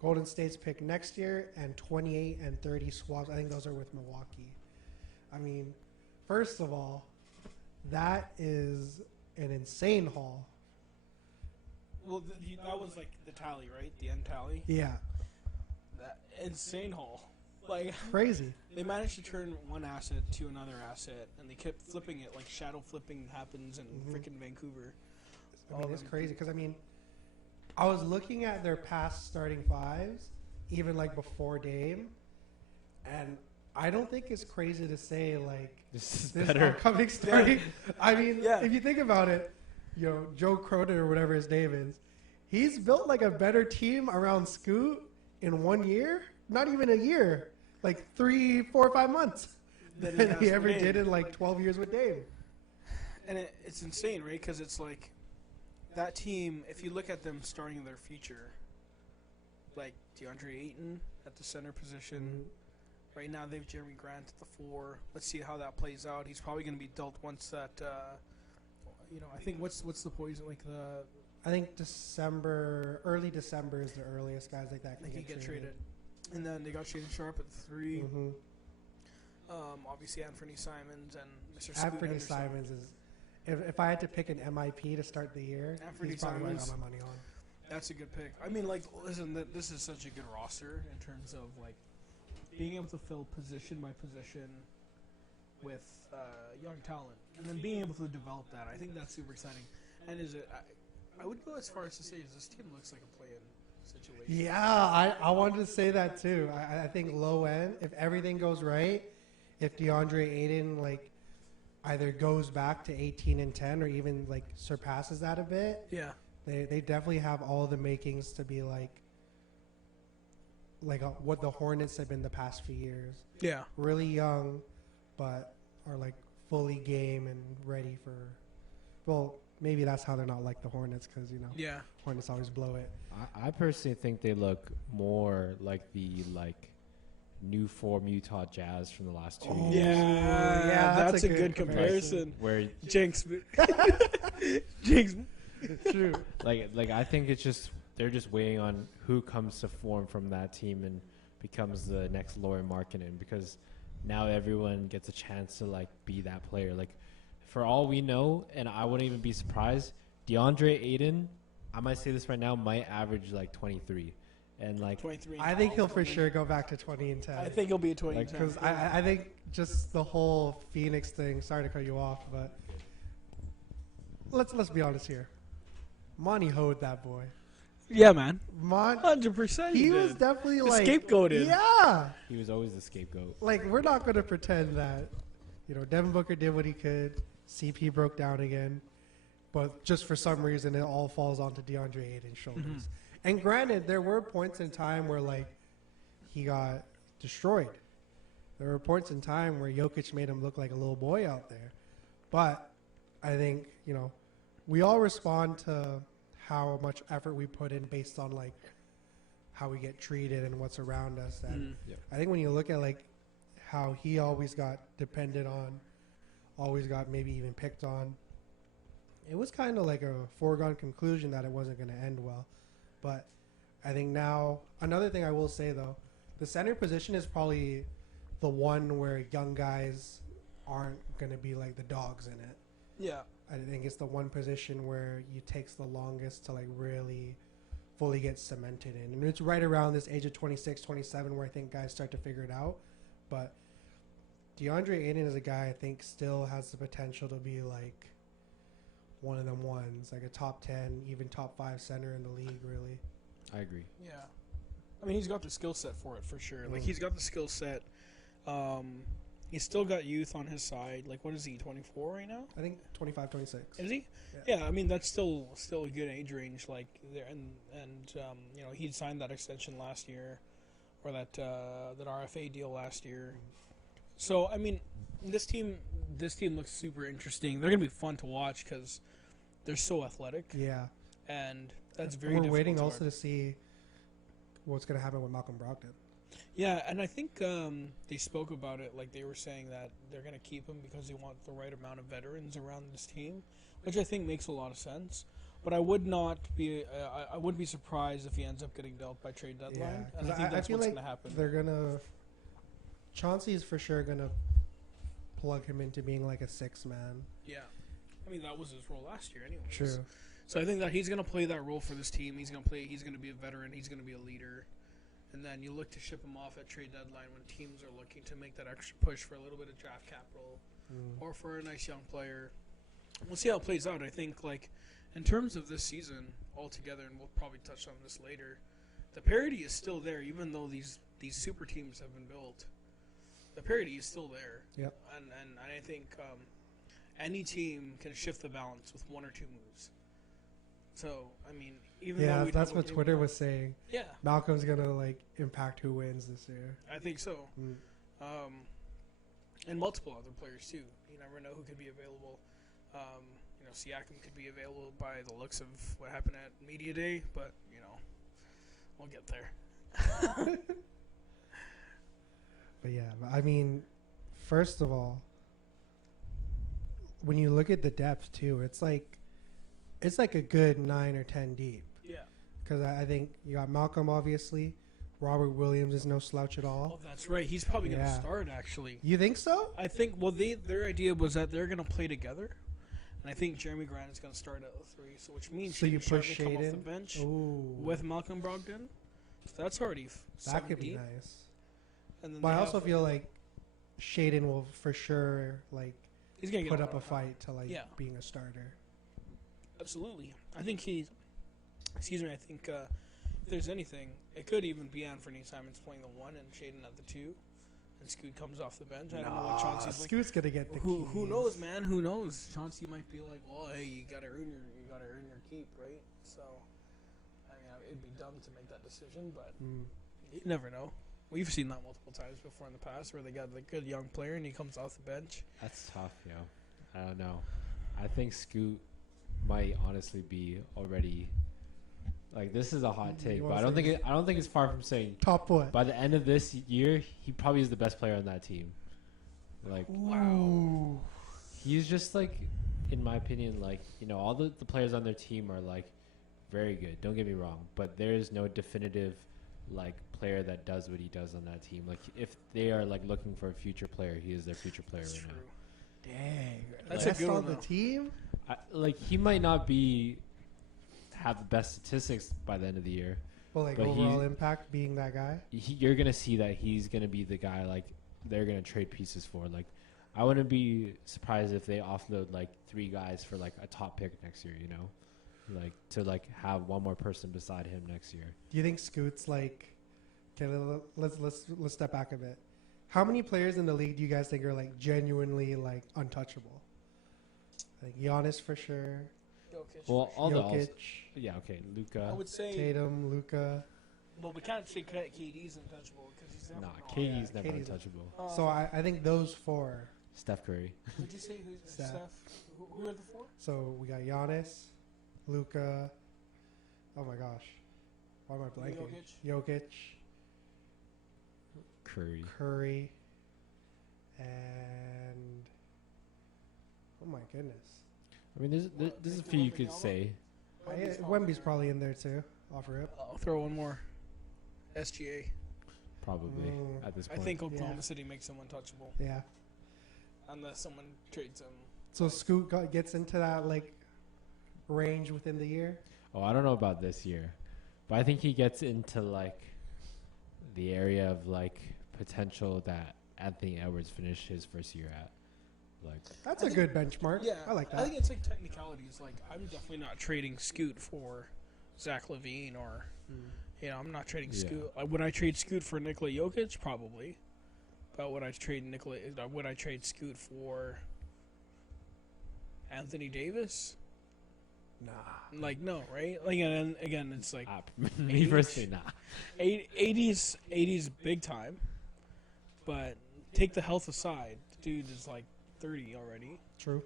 Golden State's pick next year, and 28 and 30 swaps. I think those are with Milwaukee. I mean, first of all, that is an insane haul. Well, that was like the tally, right? The end tally. Yeah, That insane haul. Like, crazy. they managed to turn one asset to another asset, and they kept flipping it like shadow flipping happens in freaking Vancouver. I mean, it's crazy because, I mean, I was looking at their past starting fives, even like before Dame, and I don't think it's crazy to say like This is this better. upcoming starting. I mean, Yeah. if you think about it, Joe Cronin or whatever his name is, he's built like a better team around Scoot in 1 year, not even a year, like 3, 4, 5 months Than than has he with ever Dame. did in like 12 years with Dame. And it's insane, right? Because it's like that team, if you look at them starting their future, like DeAndre Ayton at the center position, Right now they have Jeremy Grant at the 4. Let's see how that plays out. He's probably going to be dealt once that. I think what's the poison like the. I think early December is the earliest guys like that can get traded. And then they got Shaden Sharp at 3. Mm-hmm. Obviously Anthony Simons and Mr. Scoot Anthony Henderson. Simons is. If I had to pick an MIP to start the year, Anthony he's probably where I Simons. got my money on. That's a good pick. I mean, like, listen, this is such a good roster in terms of like being able to fill position by position with young talent, and then being able to develop that. I think that's super exciting. And I would go as far as to say this team looks like a play-in situation. Yeah, I wanted to say that too. I think low end, if everything goes right, if DeAndre Ayton like either goes back to 18-10 or even like surpasses that a bit, Yeah. they definitely have all the makings to be like what the Hornets have been the past few years. Yeah. Really young, but are like fully game and ready for. Well, maybe that's how they're not like the Hornets because Yeah. Hornets always blow it. I personally think they look more like the new form Utah Jazz from the last 2 years. Yeah, that's a good comparison. Where Jinx. Jinx. True. like I think it's just they're just waiting on who comes to form from that team and becomes the next Lauri Markkanen, because now everyone gets a chance to be that player. Like for all we know, and I wouldn't even be surprised, DeAndre Ayton, I might say this right now, might average 23. And 23. I think he'll for sure go back to 20-10. I think he'll be a 20 and 10. Because I think just the whole Phoenix thing. Sorry to cut you off, but let's be honest here. Monty hoed that boy. Yeah, man. 100%. He was definitely scapegoated. Yeah. he was always the scapegoat. We're not going to pretend that Devin Booker did what he could. CP broke down again, but just for some reason it all falls onto DeAndre Ayton's shoulders. Mm-hmm. And granted, there were points in time where he got destroyed. There were points in time where Jokic made him look like a little boy out there. But I think, we all respond to how much effort we put in based on how we get treated and what's around us. And Yep. I think when you look at how he always got depended on, always got maybe even picked on, it was kind of like a foregone conclusion that it wasn't going to end well. But I think now, another thing I will say, though, the center position is probably the one where young guys aren't going to be like the dogs in it. Yeah. I think it's the one position where it takes the longest to really fully get cemented in. And it's right around this age of 26, 27 where I think guys start to figure it out. But DeAndre Ayton is a guy I think still has the potential to be one of them ones, a top 10, even top 5 center in the league, really. I agree. Yeah. I mean, he's got the skill set for it, for sure. He's got the skill set. He's still got youth on his side. What is he, 24 right now? I think 25, 26. Is he? Yeah. Yeah, I mean, that's still a good age range. There, and he'd signed that extension last year, or that RFA deal last year. So, I mean, this team looks super interesting. They're going to be fun to watch because they're so athletic. Yeah. And that's very We're difficult waiting to also guard. to see what's going to happen with Malcolm Brogdon. Yeah, and I think they spoke about it. They were saying that they're going to keep him because they want the right amount of veterans around this team, which I think makes a lot of sense. But I would not be I wouldn't be surprised if he ends up getting dealt by trade deadline. Yeah, And I think that's feel what's like going to happen. they're going to – Chauncey's for sure going to plug him into being a six-man. Yeah. I mean, that was his role last year anyways. True. So I think that he's going to play that role for this team. He's going to be a veteran. He's going to be a leader. And then you look to ship him off at trade deadline when teams are looking to make that extra push for a little bit of draft capital or for a nice young player. We'll see how it plays out. I think, in terms of this season altogether, and we'll probably touch on this later, the parity is still there, even though these super teams have been built. The parity is still there. Yep. And I think any team can shift the balance with one or two moves. So, I mean, even though Yeah, we that's don't what look Twitter anymore- was saying. Yeah, Malcolm's going to, impact who wins this year. I think so. And multiple other players, too. You never know who could be available. Siakam could be available by the looks of what happened at Media Day, but, we'll get there. But yeah, I mean, first of all, when you look at the depth too, it's like a good 9 or 10 deep. Yeah. Because I think you got Malcolm, obviously. Robert Williams is no slouch at all. Oh, that's right. He's probably going to Yeah. start, actually. You think so? I think, well, their idea was that they're going to play together. And I think Jeremy Grant is going to start at the 3, so which means So you Shaedon Sharpe push will come off the Shaedon? bench Ooh, with Malcolm Brogdon. So that's already that 7 could be deep. nice. And then But they I also have, feel like Shaedon will for sure he's going to put up a fight to Yeah. being a starter. Absolutely. I think I think if there's anything, it could even be Anthony Simons playing the 1 and Shaedon at the 2. And Scoot comes off the bench. I don't know what Chauncey's like. Scoot's gonna get the Who keys. knows, man? Who knows? Chauncey might be like, well, hey, you gotta earn your keep, right? So, I mean, it'd be dumb to make that decision, but you never know. We've seen that multiple times before in the past, where they got a good young player and he comes off the bench. That's tough, yo. I don't know. I think Scoot might honestly be already. Like, this is a hot You take, but wanna I don't say think it's far from saying Top what? by the end of this year he probably is the best player on that team. Like, Wow. he's just like, in my opinion, like, you know, all the players on their team are like very good. Don't get me wrong, but there is no definitive like player that does what he does on that team. Like, if they are like looking for a future player, he is their future player That's right true. now. Dang. That's Best a good on one, the though. team? Like, he might not have the best statistics by the end of the year. Well, like But overall he's- impact being that guy? You're gonna see that he's gonna be the guy like they're gonna trade pieces for. Like, I wouldn't be surprised if they offload like 3 guys for like a top pick next year. You know, like to like have one more person beside him next year. Do you think Scoot's like? Okay, let's step back a bit. How many players in the league do you guys think are like genuinely like untouchable? Like Giannis for sure. Jokic. Well, all the Jokic, yeah, okay, I Luka. would say, Tatum, Luka. well, we can't say KD's untouchable because he's Nah, definitely not. KD's never KD's untouchable. So I think those 4. Steph Curry. Would you say who's Steph. Steph? Who are the 4? So we got Giannis, Luka. Oh my gosh, why am I blanking? Jokic, Curry. and oh my goodness, I mean, there's a few you could say. Wemby's probably in there too. Off rip. I'll throw one more. SGA. Probably Mm. at this I point. think Oklahoma Yeah. City makes him untouchable Yeah. unless someone trades him. So Scoot gets into that like range within the year. Oh, I don't know about this year, but I think he gets into like the area of like potential that Anthony Edwards finished his first year at. Like, That's I a think- good benchmark. Yeah, I like I that. think it's like technicalities. Like, I'm definitely not trading Scoot for Zach LaVine or, I'm not trading Yeah. Scoot. Would I trade Scoot for Nikola Jokic? Probably. But would I trade Scoot for Anthony Davis? Nah. Like, no, right? Like, and again, it's like me personally, nah. 80s big time. But take the health aside, the dude is like 30 already. True.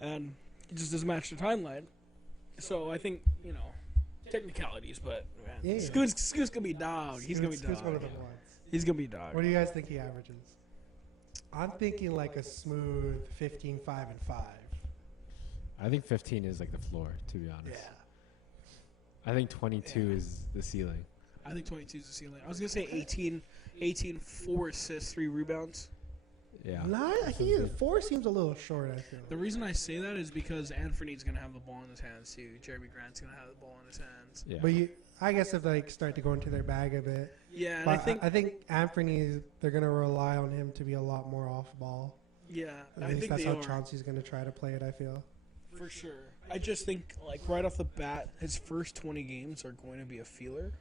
And it just doesn't match the timeline. So I think, technicalities, but man, Yeah. Scoot's gonna be dog. He's gonna be Scoot's one of dog. the ones. He's gonna be dog. What do you guys think he averages? I'm thinking like a smooth 15, 5, and 5. I think 15 is like the floor, to be honest. I think 22 is the ceiling. I think 22 is the ceiling. I was gonna say 18, 4 assists, 3 rebounds. Yeah. Nah, 4 seems a little short, I feel. The reason I say that is because Anthony's gonna have the ball in his hands too. Jeremy Grant's gonna have the ball in his hands. Yeah. But I guess if they start to go into their bag a bit. Yeah, and But I think Anthony, they're going to rely on him to be a lot more off ball. yeah, At I least think that's they how are. Chauncey's going to try to play it, I feel. For sure. I just think, like, right off the bat, his first 20 games are going to be a feeler.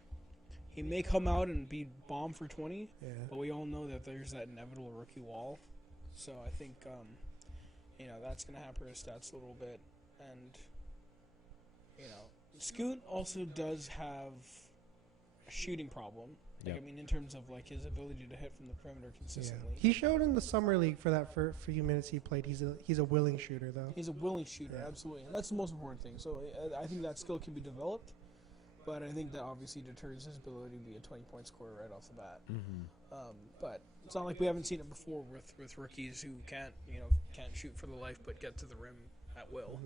He may come out and be bomb for 20, Yeah. but we all know that there's that inevitable rookie wall. So I think, that's going to hamper his stats a little bit. And, Scoot also does have a shooting problem. Like, Yep. I mean, in terms of, like, his ability to hit from the perimeter Yeah. consistently. He showed in the summer league for that few minutes he played. He's a willing shooter, though. He's a willing shooter, Yeah. absolutely. And that's the most important thing. So I think that skill can be developed. but I think that obviously deters his ability to be a 20-point scorer right off the bat. But it's not like we haven't seen it before with rookies who can't shoot for the life but get to the rim at will.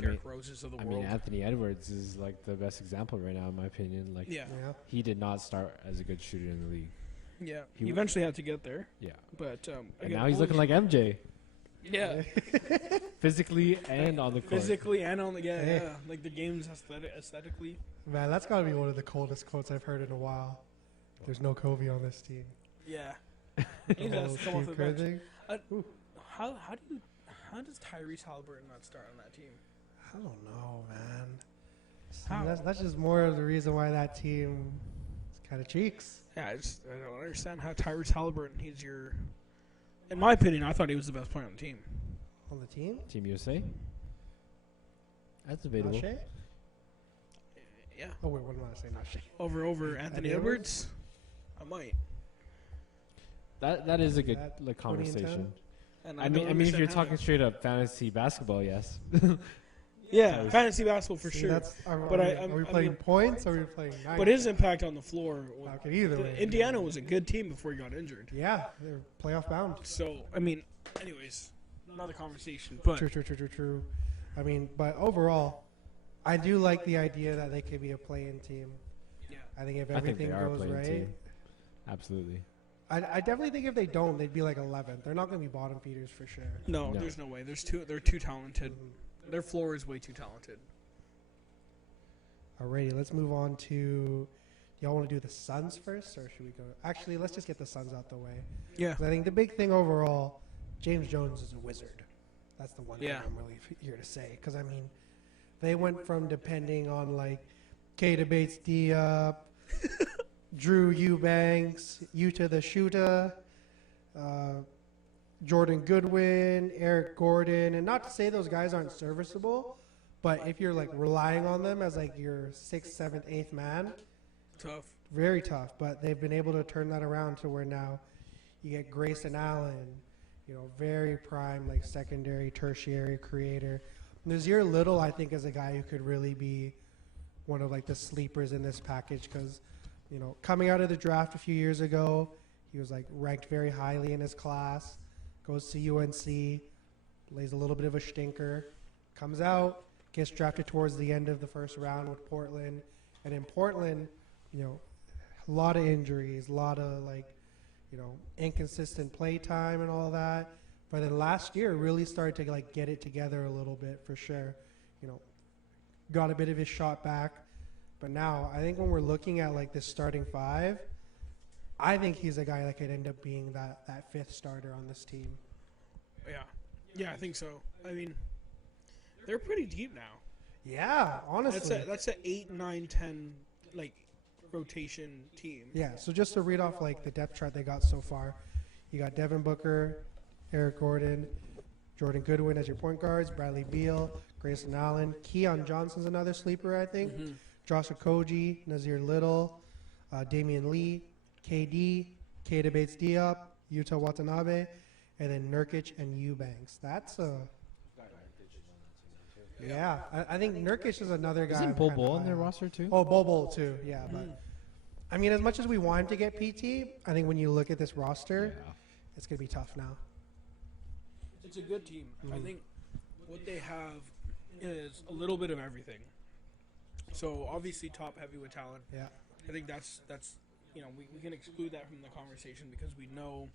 Derrick Roses of the world. I mean, Anthony Edwards is like the best example right now, in my opinion. Like, he did not start as a good shooter in the league. Yeah, he eventually had to get there. Yeah, but and now he's looking like MJ. Yeah, physically and on the court. Physically and on the yeah. Like the game's aesthetically. Man, that's got to be one of the coldest quotes I've heard in a while. There's no Kobe on this team. Yeah. He has to come off the bench. How does Tyrese Halliburton not start on that team? I don't know, man. That's just more of the reason why that team is kind of cheeks. Yeah, I don't understand how Tyrese Halliburton, in my opinion, I thought he was the best player on the team. On the team? Team USA? That's debatable. Not Shea? Yeah. Oh, wait, what am I saying? Not Shea. Over Anthony Edwards? I might. That is a good conversation. And I mean, if you're talking straight up fantasy basketball, yes. Yeah, fantasy basketball for sure. Are we playing points or are we playing 9? But his impact on the floor. Either way. Indiana was a good team before he got injured. Yeah, they're playoff bound. So, I mean, anyways, another conversation. But True. I mean, but overall, I do like the idea that they could be a play-in team. Yeah. I think if everything goes right. Team. Absolutely. I definitely think if they don't, they'd be like 11th. They're not going to be bottom feeders for sure. No, there's no way. They're too talented. Their floor is way too talented. Alrighty, let's move on to. Y'all want to do the Suns first, or should we go? Actually, let's just get the Suns out the way. Yeah. I think the big thing overall, James Jones is a wizard. That's the one thing I'm really here to say. Because, I mean, they went from depending on, like, Kata Bates Diop, Drew Eubanks, Yuta the Shooter, Jordan Goodwin, Eric Gordon, and not to say those guys aren't serviceable, but if you're like relying on them as like your 6th, 7th, 8th man, tough, very tough. But they've been able to turn that around to where now you get Grayson Allen, very prime like secondary, tertiary creator. Nazir Little, I think, is a guy who could really be one of like the sleepers in this package because, coming out of the draft a few years ago, he was like ranked very highly in his class. Goes to UNC, lays a little bit of a stinker, comes out, gets drafted towards the end of the first round with Portland. And in Portland, a lot of injuries, a lot of inconsistent play time and all that. But then last year really started to get it together a little bit for sure. Got a bit of his shot back. But now I think when we're looking at this starting 5, I think he's a guy that could end up being that 5th starter on this team. Yeah, I think so. I mean, they're pretty deep now. Yeah, honestly. That's an 8, 9, 10 rotation team. Yeah, so just to read off the depth chart they got so far, you got Devin Booker, Eric Gordon, Jordan Goodwin as your point guards, Bradley Beal, Grayson Allen, Keon Johnson's another sleeper, I think. Josh Okogie, Nazir Little, Damian Lee, KD, Kata Bates Diop, Yuta Watanabe, and then Nurkic and Eubanks. That's a... Yeah, I think Nurkic is another guy. Isn't Bol Bol on their roster too? Oh, Bol Bol too, yeah. But I mean, as much as we want him to get PT, I think when you look at this roster, it's going to be tough now. It's a good team. I think what they have is a little bit of everything. So obviously top heavy with talent. Yeah. I think that's we can exclude that from the conversation because we know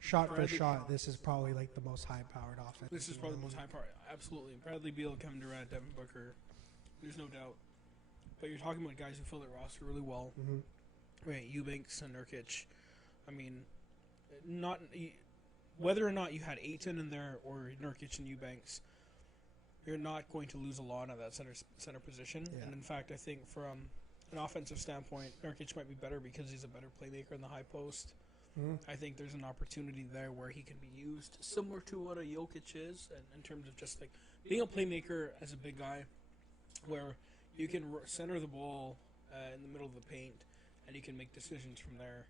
shot for shot, this is probably the most high-powered offense. This is probably the most high-powered. Absolutely. Bradley Beal, Kevin Durant, Devin Booker. There's no doubt. But you're talking about guys who fill their roster really well. Right, Eubanks and Nurkic. I mean, whether or not you had Ayton in there or Nurkic and Eubanks, you're not going to lose a lot on that center position. Yeah. And in fact, I think from an offensive standpoint, Nurkic might be better because he's a better playmaker in the high post. I think there's an opportunity there where he can be used similar to what a Jokic is, and in terms of just being a playmaker as a big guy, where you can center the ball in the middle of the paint, and you can make decisions from there.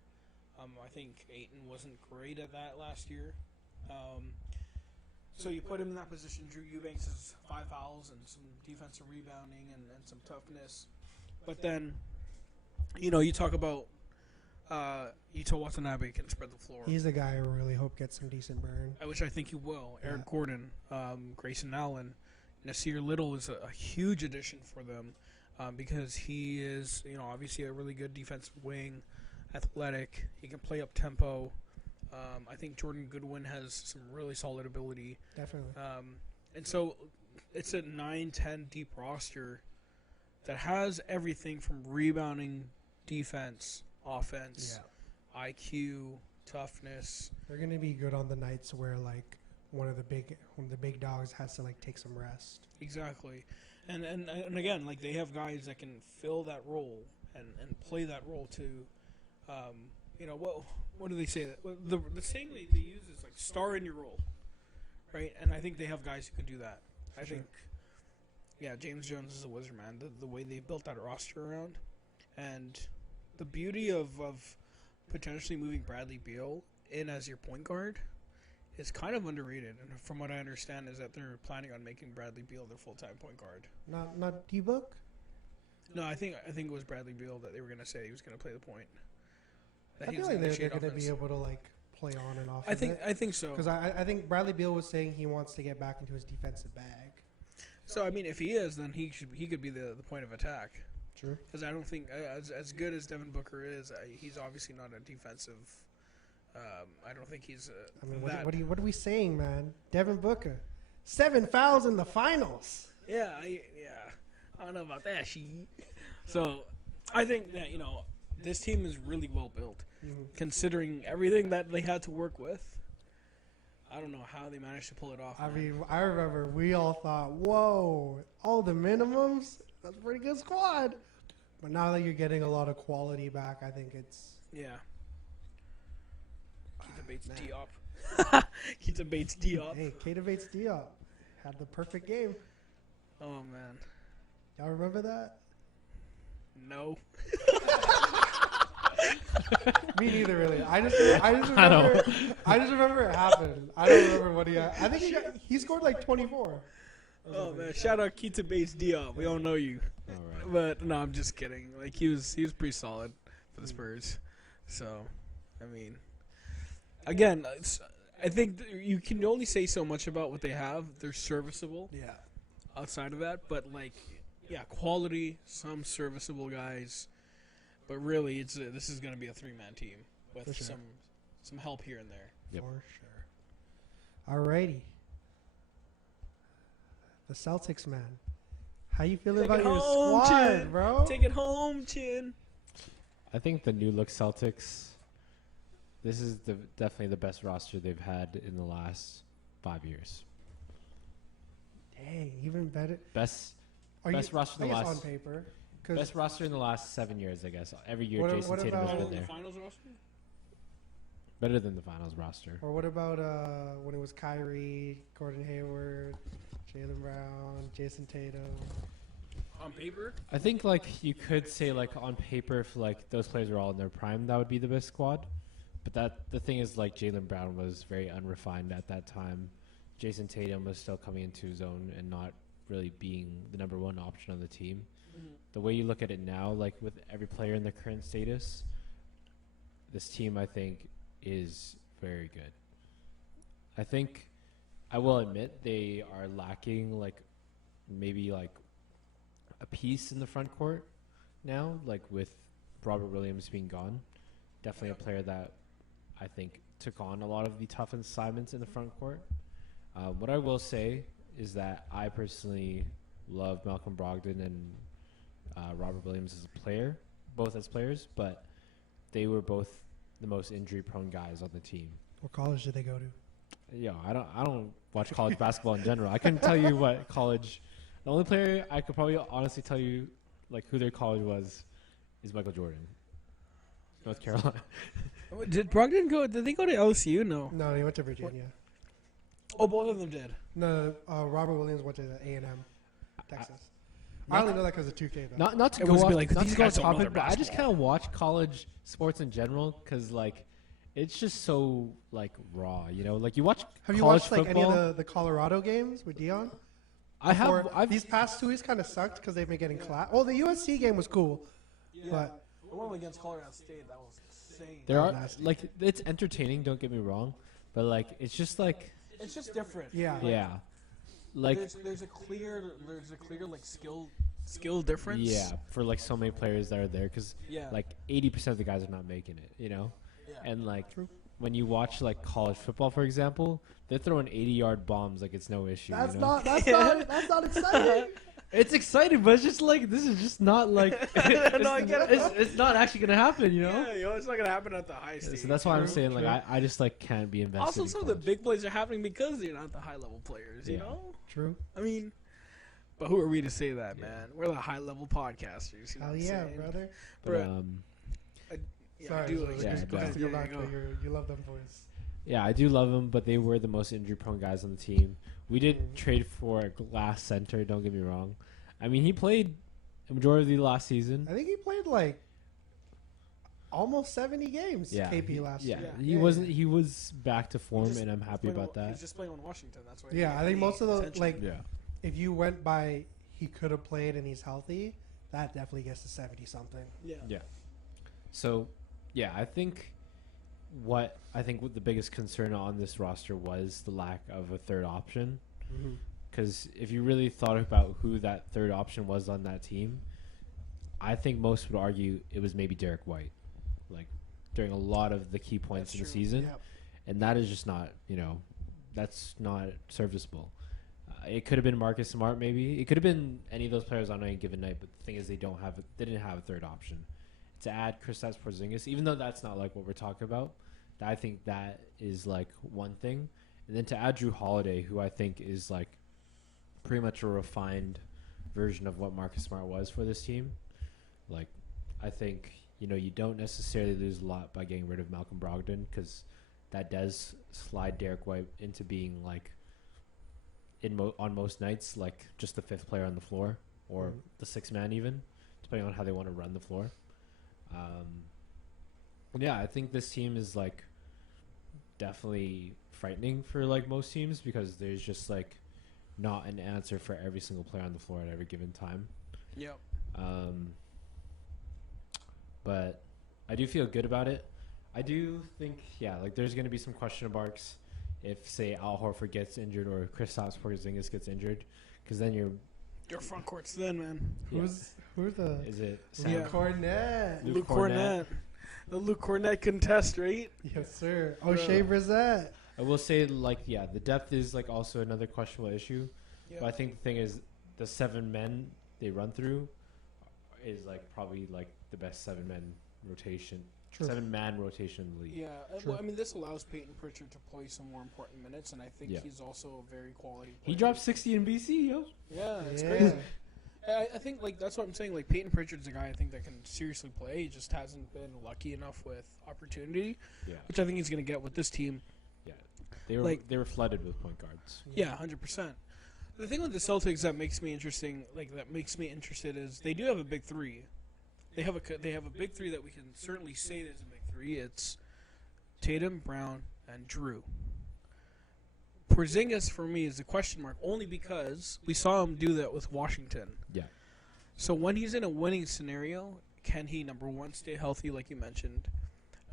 I think Ayton wasn't great at that last year. So you put him in that position. Drew Eubanks has 5 fouls and some defensive rebounding and some toughness. But then, you know, you talk about Ito Watanabe can spread the floor. He's a guy I really hope gets some decent burn. Which I think he will. Yeah. Eric Gordon, Grayson Allen, Nasir Little is a huge addition for them because he is, you know, obviously a really good defensive wing, athletic. He can play up tempo. I think Jordan Goodwin has some really solid ability. Definitely. And so it's a 9-10 deep roster that has everything from rebounding, defense, offense, IQ, toughness. They're gonna be good on the nights where like one of the big dogs has to like take some rest. Exactly. And again, like they have guys that can fill that role and play that role too. You know, what do they say? The saying they use is like star in your role, right? And I think they have guys who can do that. I think, yeah, James Jones is a wizard, man. The way they built that roster around, and the beauty of potentially moving Bradley Beal in as your point guard is kind of underrated. And from what I understand is that they're planning on making Bradley Beal their full-time point guard. Not D-Book? No, I think it was Bradley Beal that they were going to say he was going to play the point. I feel like they're going to be able to like play on and off. I think so. Because I think Bradley Beal was saying he wants to get back into his defensive bag. So I mean, if he is, then he could be the point of attack. True. Because I don't think as good as Devin Booker is, he's obviously not a defensive. I don't think he's. I mean, what are we saying, man? Devin Booker, 7 fouls in the finals. Yeah, I don't know about that. So, I think that this team is really well built, considering everything that they had to work with. I don't know how they managed to pull it off. I mean, I remember we all thought, "Whoa, all the minimums. That's a pretty good squad." But now that you're getting a lot of quality back, I think it's Keita Bates Diop. Keita Bates Diop. Hey, Keita Bates Diop had the perfect game. Oh man, Y'all remember that? no. Me neither, really. I just remember it happened. I don't remember what he had. I think he scored like 24. Oh man, shout out Keita Bates Diop. We all know you. All right. But no, I'm just kidding. Like he was pretty solid for the Spurs. So, I mean, again, I think you can only say so much about what they have. They're serviceable. Yeah. Outside of that, but quality, some serviceable guys. But really, this is going to be a 3-man team with some help here and there. Yep. For sure. Alrighty. The Celtics, man. How you feeling about your squad, Chin. bro? Take it home, Chin. I think the new look Celtics, this is definitely the best roster they've had in the last 5 years. Dang, even better. Best roster in the on last paper. best roster in the last 7 years, I guess. Every year What Jason Tatum has about- been there. Finals roster? Better than the finals roster. Or what about when it was Kyrie, Gordon Hayward, Jaylen Brown, Jason Tatum? On paper? I think you could say on paper if those players were all in their prime, that would be the best squad. But the thing is Jaylen Brown was very unrefined at that time. Jason Tatum was still coming into his own and not really being the number one option on the team. Mm-hmm. The way you look at it now, with every player in their current status, this team I think is very good. I think I will admit they are lacking maybe a piece in the front court now, with Robert Williams being gone. Definitely a player that I think took on a lot of the tough assignments in the front court. What I will say is that I personally love Malcolm Brogdon and Robert Williams as a player, both as players, but they were both the most injury-prone guys on the team. What college did they go to? Yeah, I don't watch college basketball in general. I couldn't tell you what college. The only player I could probably honestly tell you who their college was is Michael Jordan, North Carolina. Did Brogdon go? Did they go to LSU? No. No, he went to Virginia. Oh, both of them did. No, Robert Williams went to A&M, Texas. I only know that because of 2K, though. Not to It go was off, be like, not these to go guys don't know topic, their but I just basketball. kind of watch college sports in general because it's just so like raw, you know. Like you watch Have you college watched like football. any of the Colorado games with Dion? I have. Or I've these past 2 weeks kind of sucked because they've been getting clapped. Oh, the USC game was cool, but The one against Colorado State, that was insane. there are nasty. like it's entertaining. Don't get me wrong, but like it's just like It's just different. yeah. yeah, like There's a clear like skill difference. yeah for like so many players that are there because Yeah. like 80% of the guys are not making it, you know. Yeah. And like when you watch like college football, for example, they're throwing 80-yard bombs like it's no issue. That's you know? not exciting. It's exciting, but it's just like this is just not like No, I get it. it's not actually gonna happen, you know. Yeah, you know, it's not gonna happen at the high stage. So that's why I'm True, saying like true. I just like can't be invested. Also, in some of the college. big plays are happening because they're not the high level players. You Yeah. know, True. I mean, but who are we to say that, Yeah. man? We're the high level podcasters. You know Hell what I'm yeah, saying? brother. But, Bro, Yeah, Sorry, I do Zoe, like yeah, just go ahead. to go Yeah, back go. to you love them boys. yeah, I do love them, but they were the most injury-prone guys on the team. We did Mhm. trade for a glass center. Don't get me wrong. I mean, he played a majority of the last season. I think he played like almost 70 games. Yeah, KP last yeah, year. he wasn't. He was back to form, just- and I'm happy about He's that. just playing on Washington. That's why. Yeah, I think most of the attention. like Yeah, if you went by he could have played and he's healthy, that definitely gets to 70 something. Yeah. yeah. So, yeah, I think what the biggest concern on this roster was the lack of a third option. Mm-hmm. Because if you really thought about who that third option was on that team, I think most would argue it was maybe Derek White, like during a lot of the key points That's in the true. season, Yep. and that is just not, that's not serviceable. It could have been Marcus Smart, maybe. It could have been any of those players on any given night. But the thing is, they didn't have a third option. To add Kristaps Porzingis, even though that's not like what we're talking about, I think that is like one thing. And then to add Drew Holiday, who I think is like pretty much a refined version of what Marcus Smart was for this team. Like, I think, you don't necessarily lose a lot by getting rid of Malcolm Brogdon because that does slide Derek White into being like on most nights, like just the fifth player on the floor or the sixth man even, depending on how they want to run the floor. Yeah, I think this team is like definitely frightening for like most teams because there's just like not an answer for every single player on the floor at every given time. Yep. But I do feel good about it. I do think, like there's going to be some question marks if, say, Al Horford gets injured or Kristaps Porzingis gets injured, because then Your front court's thin, man. Who's the is it Yeah. Luke Cornett? Luke Luke Cornett. Cornett. The Luke Cornett contest, right? Yes, sir. O'Shea Brissett. I will say, like, the depth is like also another questionable issue. Yeah. But I think the thing is, the 7 men they run through is like probably like the best 7-man rotation, True. 7-man rotation in the league. Yeah, True. well, I mean, this allows Peyton Pritchard to play some more important minutes, and I think Yeah. he's also a very quality player. He dropped 60 in BC, yo. Yeah, it's Yeah. crazy. I think, like, that's what I'm saying. Like, Peyton Pritchard's a guy I think that can seriously play. He just hasn't been lucky enough with opportunity, Yeah, which I think he's going to get with this team. they were flooded with point guards. Yeah, 100%. The thing with the Celtics that makes me interested is they do have a big three. They have a big three that we can certainly say there's a big three. It's Tatum, Brown, and Drew. Porzingis for me is a question mark only because we saw him do that with Washington. Yeah. So when he's in a winning scenario, can he, number one, stay healthy like you mentioned?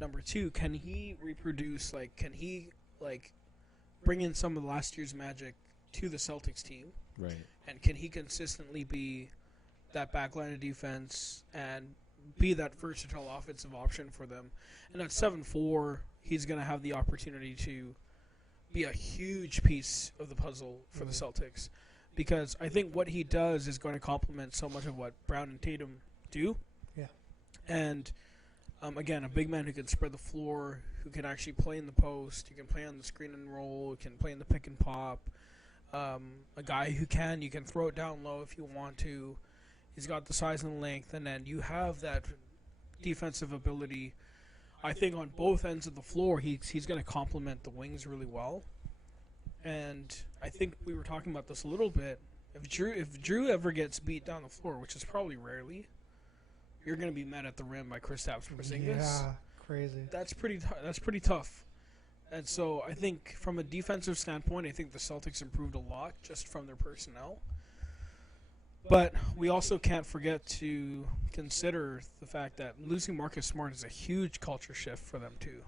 Number two, can he reproduce, can he bring in some of last year's magic to the Celtics team? Right. And can he consistently be that backline of defense and be that versatile offensive option for them? And at 7'4", he's going to have the opportunity to be a huge piece of the puzzle for the Celtics. Because I think what he does is going to complement so much of what Brown and Tatum do. Yeah. And, again, a big man who can spread the floor, who can actually play in the post, who can play on the screen and roll, who can play in the pick and pop. A guy who you can throw it down low if you want to. He's got the size and length, and then you have that defensive ability. I think on both ends of the floor, he's going to complement the wings really well. And I think we were talking about this a little bit. If Drew ever gets beat down the floor, which is probably rarely, you're going to be met at the rim by Kristaps Porzingis. Yeah, crazy. That's pretty tough. And so I think from a defensive standpoint, I think the Celtics improved a lot just from their personnel. But we also can't forget to consider the fact that losing Marcus Smart is a huge culture shift for them too.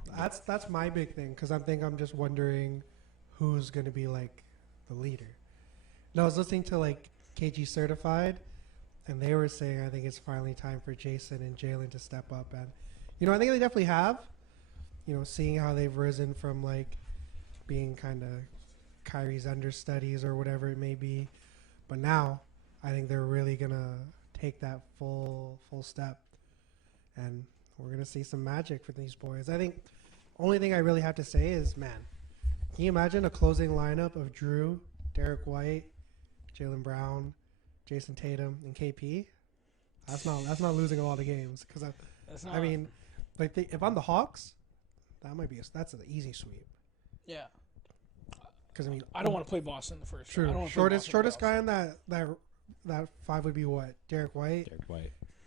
That's my big thing because I'm just wondering who's going to be like the leader. And I was listening to like KG Certified, and they were saying I think it's finally time for Jason and Jalen to step up. And I think they definitely have. Seeing how they've risen from like being kind of Kyrie's understudies or whatever it may be, but now I think they're really gonna take that full step, and we're gonna see some magic for these boys. I think only thing I really have to say is, man, can you imagine a closing lineup of Drew, Derek White, Jaylen Brown, Jason Tatum, and KP? That's not losing a lot of games because I mean, like if I'm the Hawks, that might be that's an easy sweep. Yeah. Because I don't want to play Boston in the first. True. I don't Shortest guy in that five would be what? Derek White.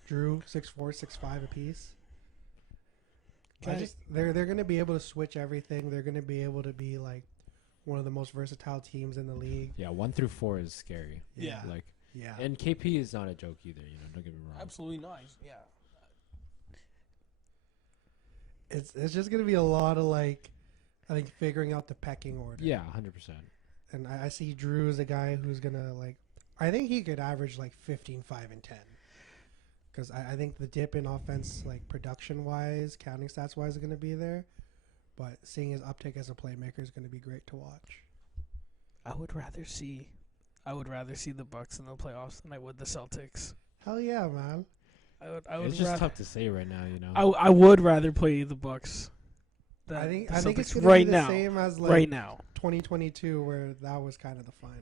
Drew 6'4", 6'5" apiece. They're going to be able to switch everything. They're going to be able to be like one of the most versatile teams in the league. Yeah, 1 through 4 is scary. Yeah. Yeah. And KP is not a joke either. Don't get me wrong. Absolutely not. Yeah. It's just going to be a lot of like, I think figuring out the pecking order. Yeah, 100%. And I see Drew as a guy who's going to like, I think he could average like 15, 5, and 10. Because I think the dip in offense, like production-wise, counting stats-wise, is going to be there. But seeing his uptick as a playmaker is going to be great to watch. I would rather see the Bucks in the playoffs than I would the Celtics. Hell yeah, man. I would it's just tough to say right now, I would rather play the Bucks. I think it's Celtics going to right be the now. same as like Right now. 2022, where that was kind of the finals.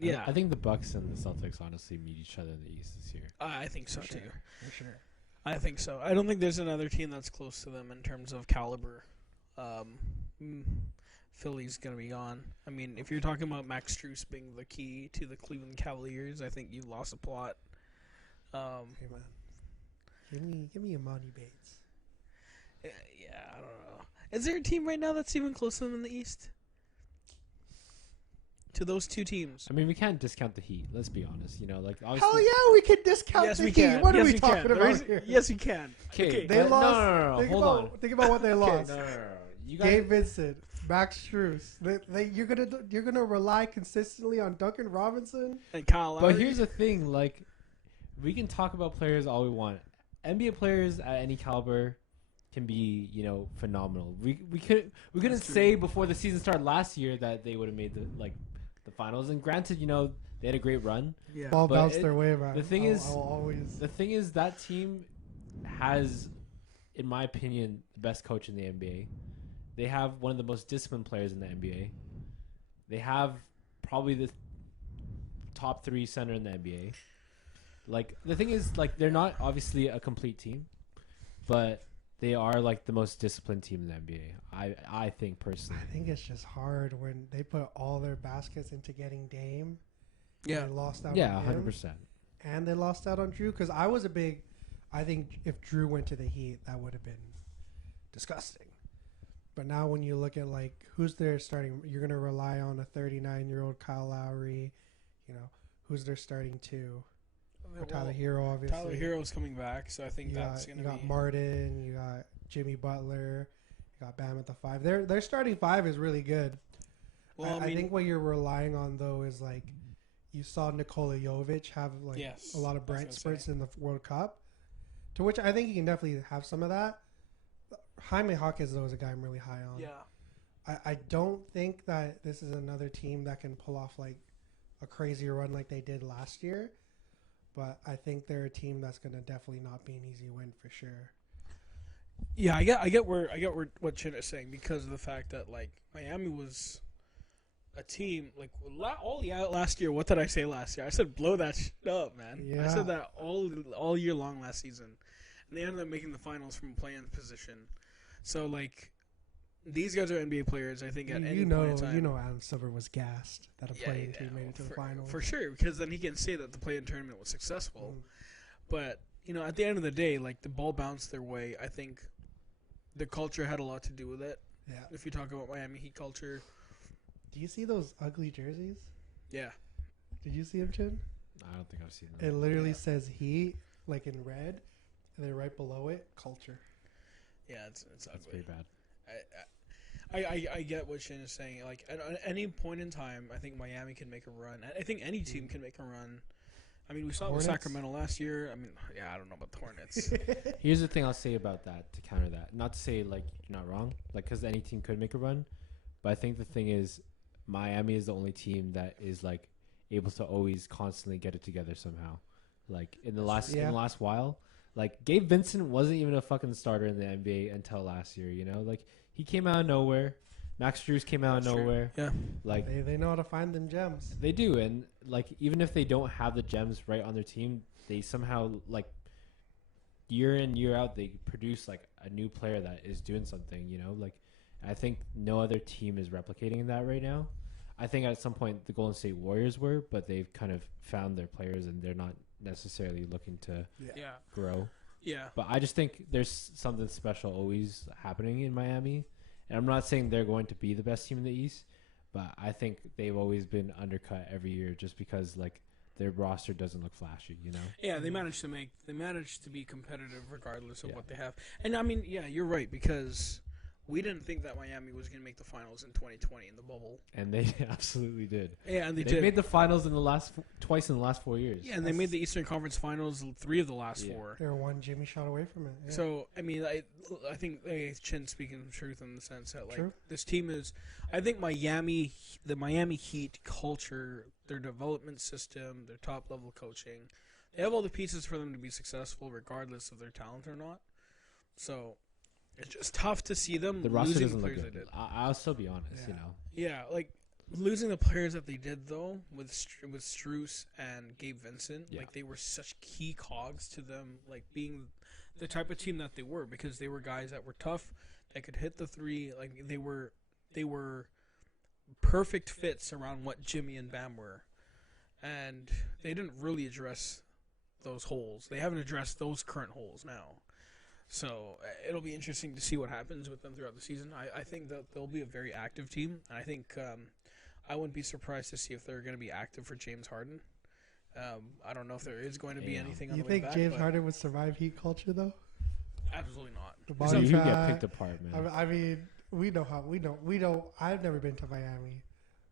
Yeah. I think the Bucks and the Celtics honestly meet each other in the East this year. I think so too. For sure. I think so. I don't think there's another team that's close to them in terms of caliber. Philly's going to be gone. I mean, if you're talking about Max Strus being the key to the Cleveland Cavaliers, I think you've lost a plot. Hey, man. Give me Imani Bates. Yeah, I don't know. Is there a team right now that's even close to them in the East? To those two teams. I mean, we can't discount the Heat. Let's be honest. Like obviously. Hell yeah, we can discount the Heat. What are we talking about here? Yes, we can. Okay, They lost. No. Hold on. Think about what they lost. No. Gabe Vincent, Max Strus. You're gonna rely consistently on Duncan Robinson And Kyle Lowry. But here's the thing, like, we can talk about players all we want. NBA players at any caliber can be, phenomenal. We couldn't say before the season started last year that they would have made the finals. And granted, they had a great run. Yeah. ball bounced their way, man. The thing is that team has, in my opinion, the best coach in the NBA. They have one of the most disciplined players in the NBA. They have probably the top 3 center in the NBA. Like, the thing is, like, they're not obviously a complete team, but they are like the most disciplined team in the NBA. I think personally. I think it's just hard when they put all their baskets into getting Dame. Yeah. They lost out. Yeah, on him, 100%. And they lost out on Drew because I think if Drew went to the Heat, that would have been disgusting. But now when you look at like who's their starting, you're gonna rely on a 39-year-old Kyle Lowry. Who's their starting 2? Tyler Hero, obviously. Tyler Hero's coming back, so I think that's going to be... You got Martin, you got Jimmy Butler, you got Bam at the 5. Their starting 5 is really good. Well, I think what you're relying on, though, is like you saw Nikola Jovic have like a lot of bright spurts in the World Cup, to which I think he can definitely have some of that. Jaime Hawkins, though, is a guy I'm really high on. Yeah. I don't think that this is another team that can pull off like a crazy run like they did last year. But I think they're a team that's going to definitely not be an easy win for sure. Yeah, I get what Chin is saying because of the fact that like Miami was a team like last year. What did I say last year? I said blow that shit up, man. Yeah. I said that all year long last season, and they ended up making the finals from a play-in position. So like these guys are NBA players. I think at any point in time. Adam Silver was gassed that a play-in team made it to the finals for sure, because then he can say that the play-in tournament was successful. But at the end of the day, like the ball bounced their way. I think the culture had a lot to do with it. Yeah. If you talk about Miami Heat culture, Do you see those ugly jerseys? yeah, Did you see them, Chin? I don't think I've seen It that. literally Yeah. says Heat, like in red, and then right below it, culture. yeah, it's That's ugly. pretty bad. I get what Shane is saying. Like at any point in time, I think Miami can make a run. I think any team can make a run. I mean, we saw it with Hornets? Sacramento last year. I mean, yeah, I don't know about the Hornets. Here's the thing I'll say about that to counter that. Not to say like you're not wrong, like because any team could make a run, but I think the thing is, Miami is the only team that is like able to always constantly get it together somehow. Like in the last while, like Gabe Vincent wasn't even a fucking starter in the NBA until last year. You know, like he came out of nowhere. Max Strus came out of That's true. nowhere. Yeah. Like They know how to find them gems. they do, and like even if they don't have the gems right on their team, they somehow like year in year out they produce like a new player that is doing something. You know, like I think no other team is replicating that right now. I think at some point the Golden State Warriors were, but they've kind of found their players and they're not necessarily looking to Yeah. grow. Yeah. But I just think there's something special always happening in Miami. And I'm not saying they're going to be the best team in the East, but I think they've always been undercut every year just because like their roster doesn't look flashy, you know? Yeah, they managed to be competitive regardless of Yeah. what they have. And I mean, yeah, you're right, because we didn't think that Miami was going to make the finals in 2020 in the bubble. And they absolutely did. Yeah, and they They did. made the finals in twice in the last 4 years. Yeah, and they made the Eastern Conference Finals 3 of the last 4. They're one Jimmy shot away from it. Yeah. So, I mean, I think Chin's speaking the truth in the sense that, like, True. this team is... I think the Miami Heat culture, their development system, their top-level coaching, they have all the pieces for them to be successful regardless of their talent or not. So, it's just tough to see them The roster losing doesn't the look players good. they did. I'll still be honest, Yeah. you know? Yeah, like, losing the players that they did, though, with Strus and Gabe Vincent, Yeah. like, they were such key cogs to them, like, being the type of team that they were, because they were guys that were tough, that could hit the three, like, they were perfect fits around what Jimmy and Bam were, and they didn't really address those holes. They haven't addressed those current holes now. So it'll be interesting to see what happens with them throughout the season. I think that they'll be a very active team. And I think I wouldn't be surprised to see if they're going to be active for James Harden. I don't know if there is going to be Yeah. anything on You the way think back. James but Harden would survive Heat culture though? Absolutely not. The So body you get fat. picked apart, man. I mean, we know. I've never been to Miami,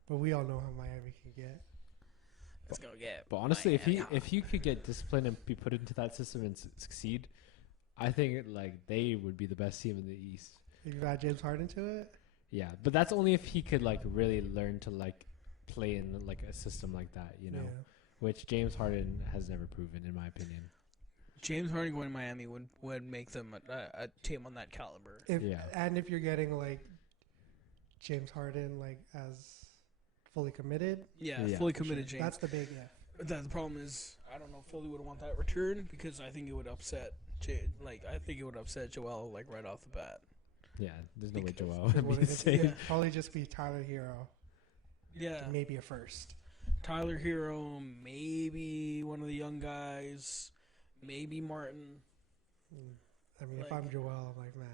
but we all know how Miami can get. Let's go get. But honestly, Miami. if he could get disciplined and be put into that system and succeed, I think like they would be the best team in the East. If you add James Harden to it, Yeah, but that's only if he could like really learn to like play in like a system like that, you know, yeah. which James Harden has never proven, in my opinion. James Harden going to Miami would make them a team on that caliber. And if you're getting like James Harden like as fully committed, Yeah, Yeah, fully for committed James. that's the big The problem is, I don't know if Philly would want that return because I think it would upset. I think it would upset Joel like right off the bat. Yeah, there's no way Because- Joel would Well, be it'd safe. Yeah. just be Tyler Hero, Yeah, maybe a first. Tyler Hero, maybe one of the young guys, maybe Martin. I mean, if Like- I'm Joel, I'm like, man,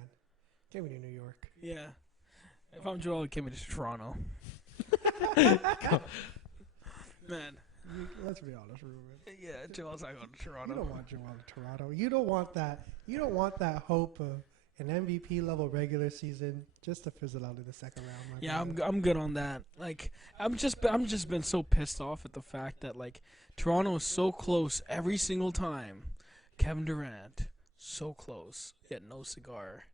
get me to New York. Yeah, if I'm Joel, I'd give me to Toronto. Man, Let's be honest, Ruben. yeah, Joel's not going to You Toronto. don't want Joel to Toronto. You don't want that. You don't want that hope of an MVP level regular season just to fizzle out in the second round. My Yeah, God. I'm good on that. Like, I'm just been so pissed off at the fact that like Toronto is so close every single time. Kevin Durant, so close, yet no cigar.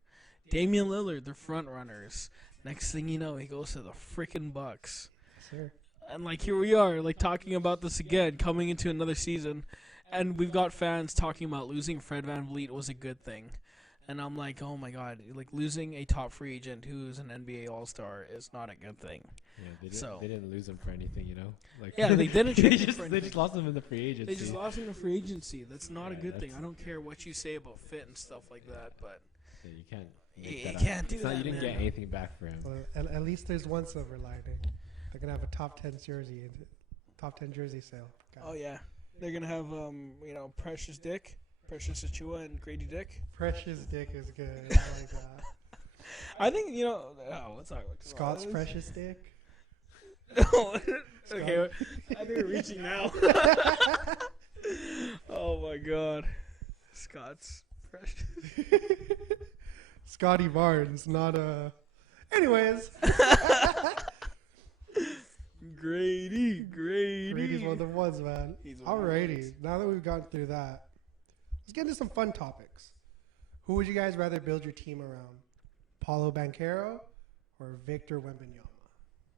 Damian Lillard, the front runners. Next thing you know, he goes to the freaking Bucks. Sure. And like here we are, like talking about this again, coming into another season, and we've got fans talking about losing Fred VanVleet was a good thing. And I'm like, oh my god, like losing a top free agent who's an NBA All-Star is not a good thing. Yeah, So- they didn't lose him for anything, you know. Like Yeah, they didn't they trade him just for they anything. just lost him in the free agency. They just lost him to free agency. That's not a Yeah, good thing. that's- I don't care what you say about fit and stuff like that, but Yeah, you can't. make you that up. can't do It's not- that, You didn't man. get anything back for him. Well, at least there's one silver lining. They're gonna have a top 10 jersey sale. oh yeah, they're gonna have Precious Dick Precious Achua and Grady Dick. Precious Dick is good. I like that. I think let's talk about Scott's Precious Dick. Okay, I think we're reaching now. Oh my God, Scott's Precious. Scotty Barnes, not a. Anyways, Grady. Brady's one of the ones, man. He's one of the Alrighty, ones. now that we've gone through that, let's get into some fun topics. Who would you guys rather build your team around? Paulo Banchero or Victor Wembanyama?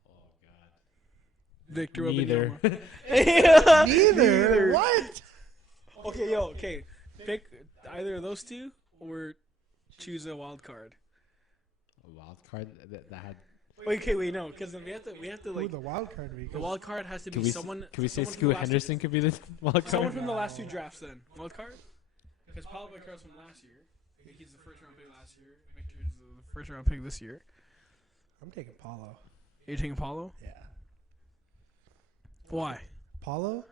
Oh God. Victor Neither. Wembanyama. Neither. What? Okay. Pick either of those two or choose a wild card. A wild card that had. Wait, no, because then we have to Who like the wild card be? the wild card has to Can be we someone. can we say someone from Scoot the last Henderson could be the wild Someone card? from the last two drafts then. Wild card? Because Paulo Banchero's from last year. He's the first round pick last year. Victor's the first round pick this year. I'm taking Paulo. You're taking Paulo? Yeah. Why? Paulo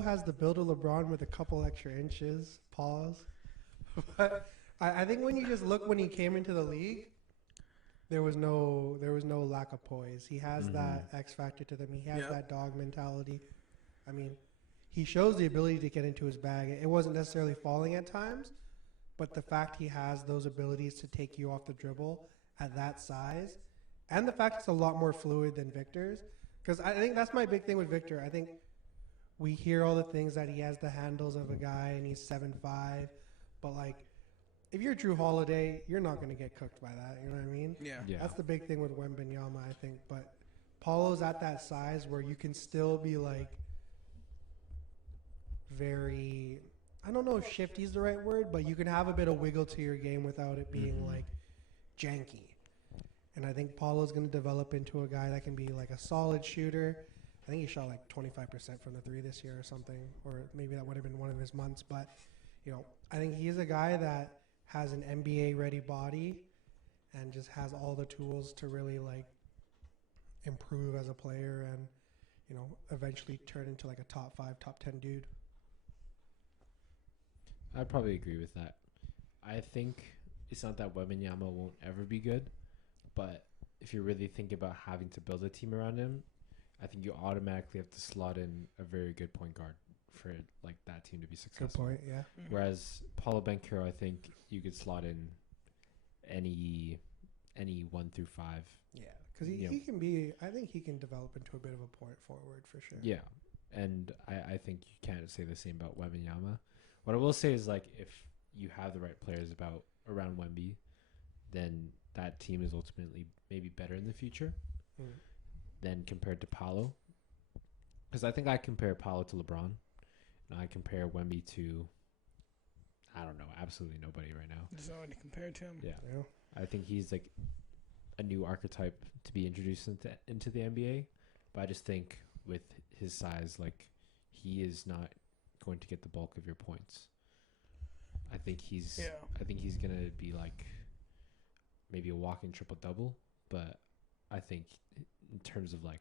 has the build of LeBron with a couple extra inches. Pause. But I think when you just look when he came into the league, there was no lack of poise. He has that X factor to them. He has that dog mentality. I mean, he shows the ability to get into his bag. It wasn't necessarily falling at times, but the fact he has those abilities to take you off the dribble at that size, and the fact it's a lot more fluid than Victor's, because I think that's my big thing with Victor. I think we hear all the things that he has the handles of a guy and he's 7'5", but like, if you're Drew Holiday, you're not going to get cooked by that. You know what I mean? Yeah. That's the big thing with Wembanyama, I think. But Paulo's at that size where you can still be like very, I don't know if shifty is the right word, but you can have a bit of wiggle to your game without it being like janky. And I think Paulo's going to develop into a guy that can be like a solid shooter. I think he shot like 25% from the three this year or something, or maybe that would have been one of his months. But, you know, I think he's a guy that has an NBA-ready body and just has all the tools to really, like, improve as a player and, you know, eventually turn into, like, a top 5, top 10 dude. I'd probably agree with that. I think it's not that Wembanyama won't ever be good, but if you really think about having to build a team around him, I think you automatically have to slot in a very good point guard for like that team to be successful. Good point, yeah. Whereas Paulo Banchero, I think you could slot in any 1 through 5. Yeah, because he can be, I think he can develop into a bit of a point forward for sure. Yeah, and I think you can't say the same about Wembanyama. What I will say is, like, if you have the right players around Wemby, then that team is ultimately maybe better in the future than compared to Paulo. Because I think I compare Paulo to LeBron, and I compare Wemby to, I don't know, absolutely nobody right now. There's nobody compared to him. Yeah. I think he's like a new archetype to be introduced into the NBA, but I just think with his size, like, he is not going to get the bulk of your points. I think he's gonna be like maybe a walking triple double, but I think in terms of like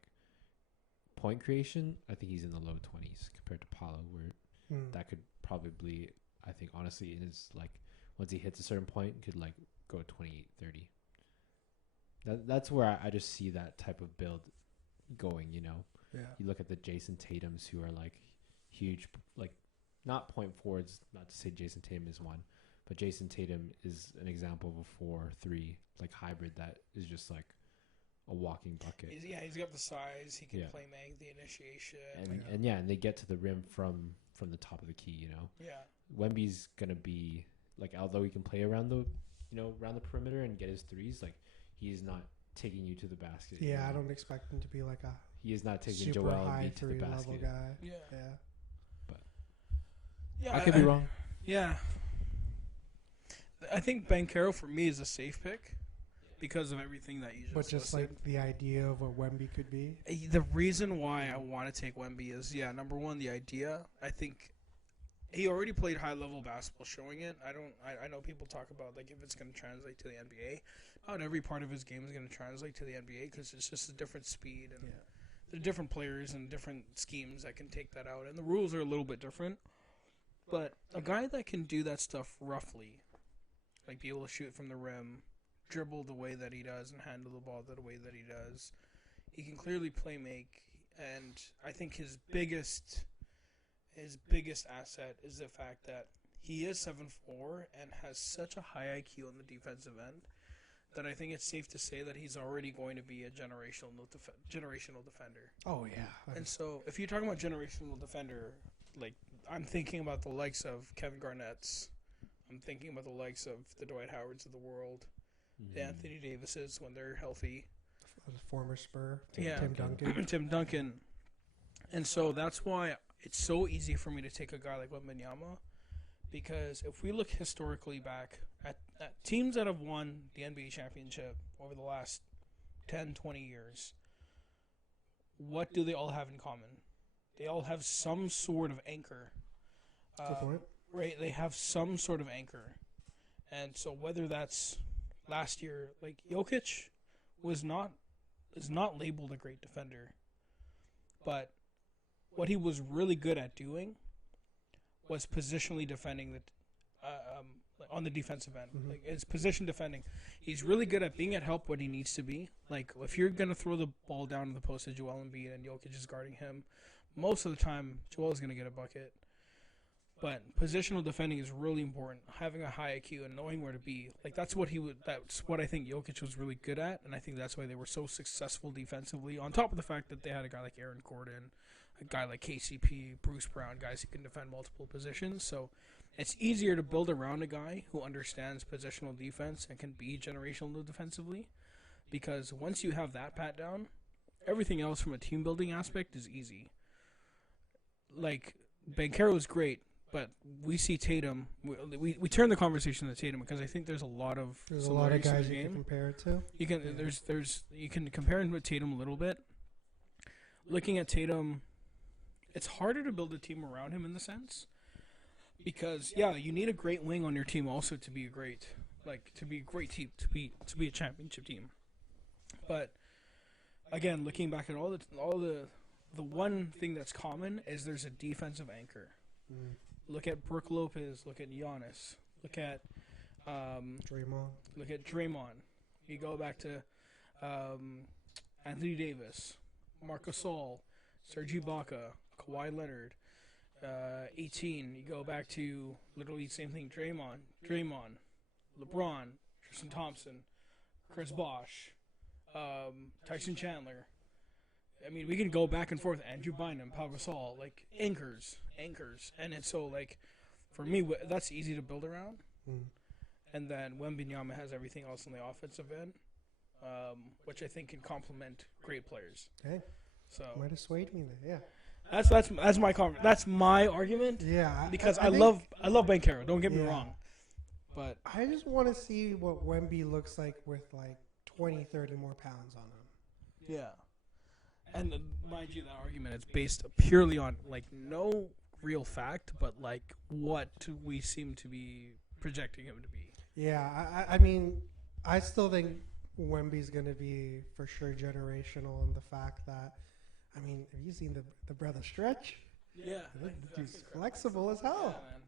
point creation, I think he's in the low 20s compared to Paulo, where that could probably, I think honestly, in his like once he hits a certain point, could like go 28, 30. That's where I just see that type of build going. You know, you look at the Jason Tatums, who are like huge, like not point forwards. Not to say Jason Tatum is one, but Jason Tatum is an example of a 4-3 like hybrid that is just like a walking bucket. He's got the size. He can play make the initiation. And they get to the rim from the top of the key. You know. Yeah. Wemby's gonna be like, although he can play around the perimeter and get his threes, like he's not taking you to the basket. Yeah, you know? I don't expect him to be like a He is not taking super Joel high Embiid to the 3 level basket. guy. Yeah. Yeah. I could be wrong. Yeah. I think Banchero for me is a safe pick because of everything that you just But just listed. like the idea of what Wemby could be. The reason why I want to take Wemby is, number one, the idea. I think he already played high-level basketball, showing it. I know people talk about like if it's going to translate to the NBA. Not every part of his game is going to translate to the NBA because it's just a different speed and there are different players and different schemes that can take that out, and the rules are a little bit different. But a guy that can do that stuff roughly, like be able to shoot from the rim, dribble the way that he does, and handle the ball the way that he does, he can clearly play make. And I think his biggest asset is the fact that he is 7'4" and has such a high IQ on the defensive end that I think it's safe to say that he's already going to be a generational defender. Oh yeah. And so, if you're talking about generational defender, like I'm thinking about the likes of Kevin Garnett's, I'm thinking about the likes of the Dwight Howards of the world, the Anthony Davises when they're healthy, Former Spur, Yeah. Tim Duncan. Tim Duncan, and so that's why it's so easy for me to take a guy like Wembanyama, because if we look historically back at teams that have won the NBA championship over the last 10, 20 years, what do they all have in common? They all have some sort of anchor. Good point. Right? They have some sort of anchor. And so whether that's last year, like Jokic is not labeled a great defender. But what he was really good at doing was positionally defending on the defensive end. Mm-hmm. Like it's position defending. He's really good at being at help when he needs to be. Like if you're gonna throw the ball down to the post to Joel Embiid and Jokic is guarding him, most of the time Joel is gonna get a bucket. But positional defending is really important. Having a high IQ and knowing where to be. Like that's what I think Jokic was really good at, and I think that's why they were so successful defensively. On top of the fact that they had a guy like Aaron Gordon, a guy like KCP, Bruce Brown, guys who can defend multiple positions. So it's easier to build around a guy who understands positional defense and can be generational defensively, because once you have that pat down, everything else from a team building aspect is easy. Like Banchero is great, but we see Tatum. We turn the conversation to Tatum because I think there's a lot of There's a similarities lot of in guys the you game. can compare it to. You can you can compare him with Tatum a little bit. Looking at Tatum, it's harder to build a team around him in the sense because you need a great wing on your team also to be a great team to be a championship team. But again, looking back at all the one thing that's common is there's a defensive anchor. Mm. Look at Brook Lopez. Look at Giannis. Look at Draymond. Look at Draymond. You go back to Anthony Davis, Marc Gasol, Serge Ibaka, Kawhi Leonard. 18. You go back to literally the same thing. Draymond, LeBron, Tristan Thompson, Chris Bosh, Tyson Chandler. I mean, we can go back and forth. Andrew Bynum, Pau Gasol, like anchors, and it's so like, for me, that's easy to build around. Mm. And then Wembanyama has everything else on the offensive end, which I think can complement great players. Hey, So might have swayed me there. Yeah. That's my argument. Yeah. Because I I think- love Banchero. Don't get me Yeah. wrong, but I just want to see what Wemby looks like with like 20, 30 more pounds on him. yeah. And mind you, that argument is based purely on like no real fact, but like what we seem to be projecting him to be. Yeah, I mean, I still think Wemby's going to be for sure generational in the fact that, I mean, have you seen the brother stretch? Yeah, The dude's flexible as hell. Yeah, man.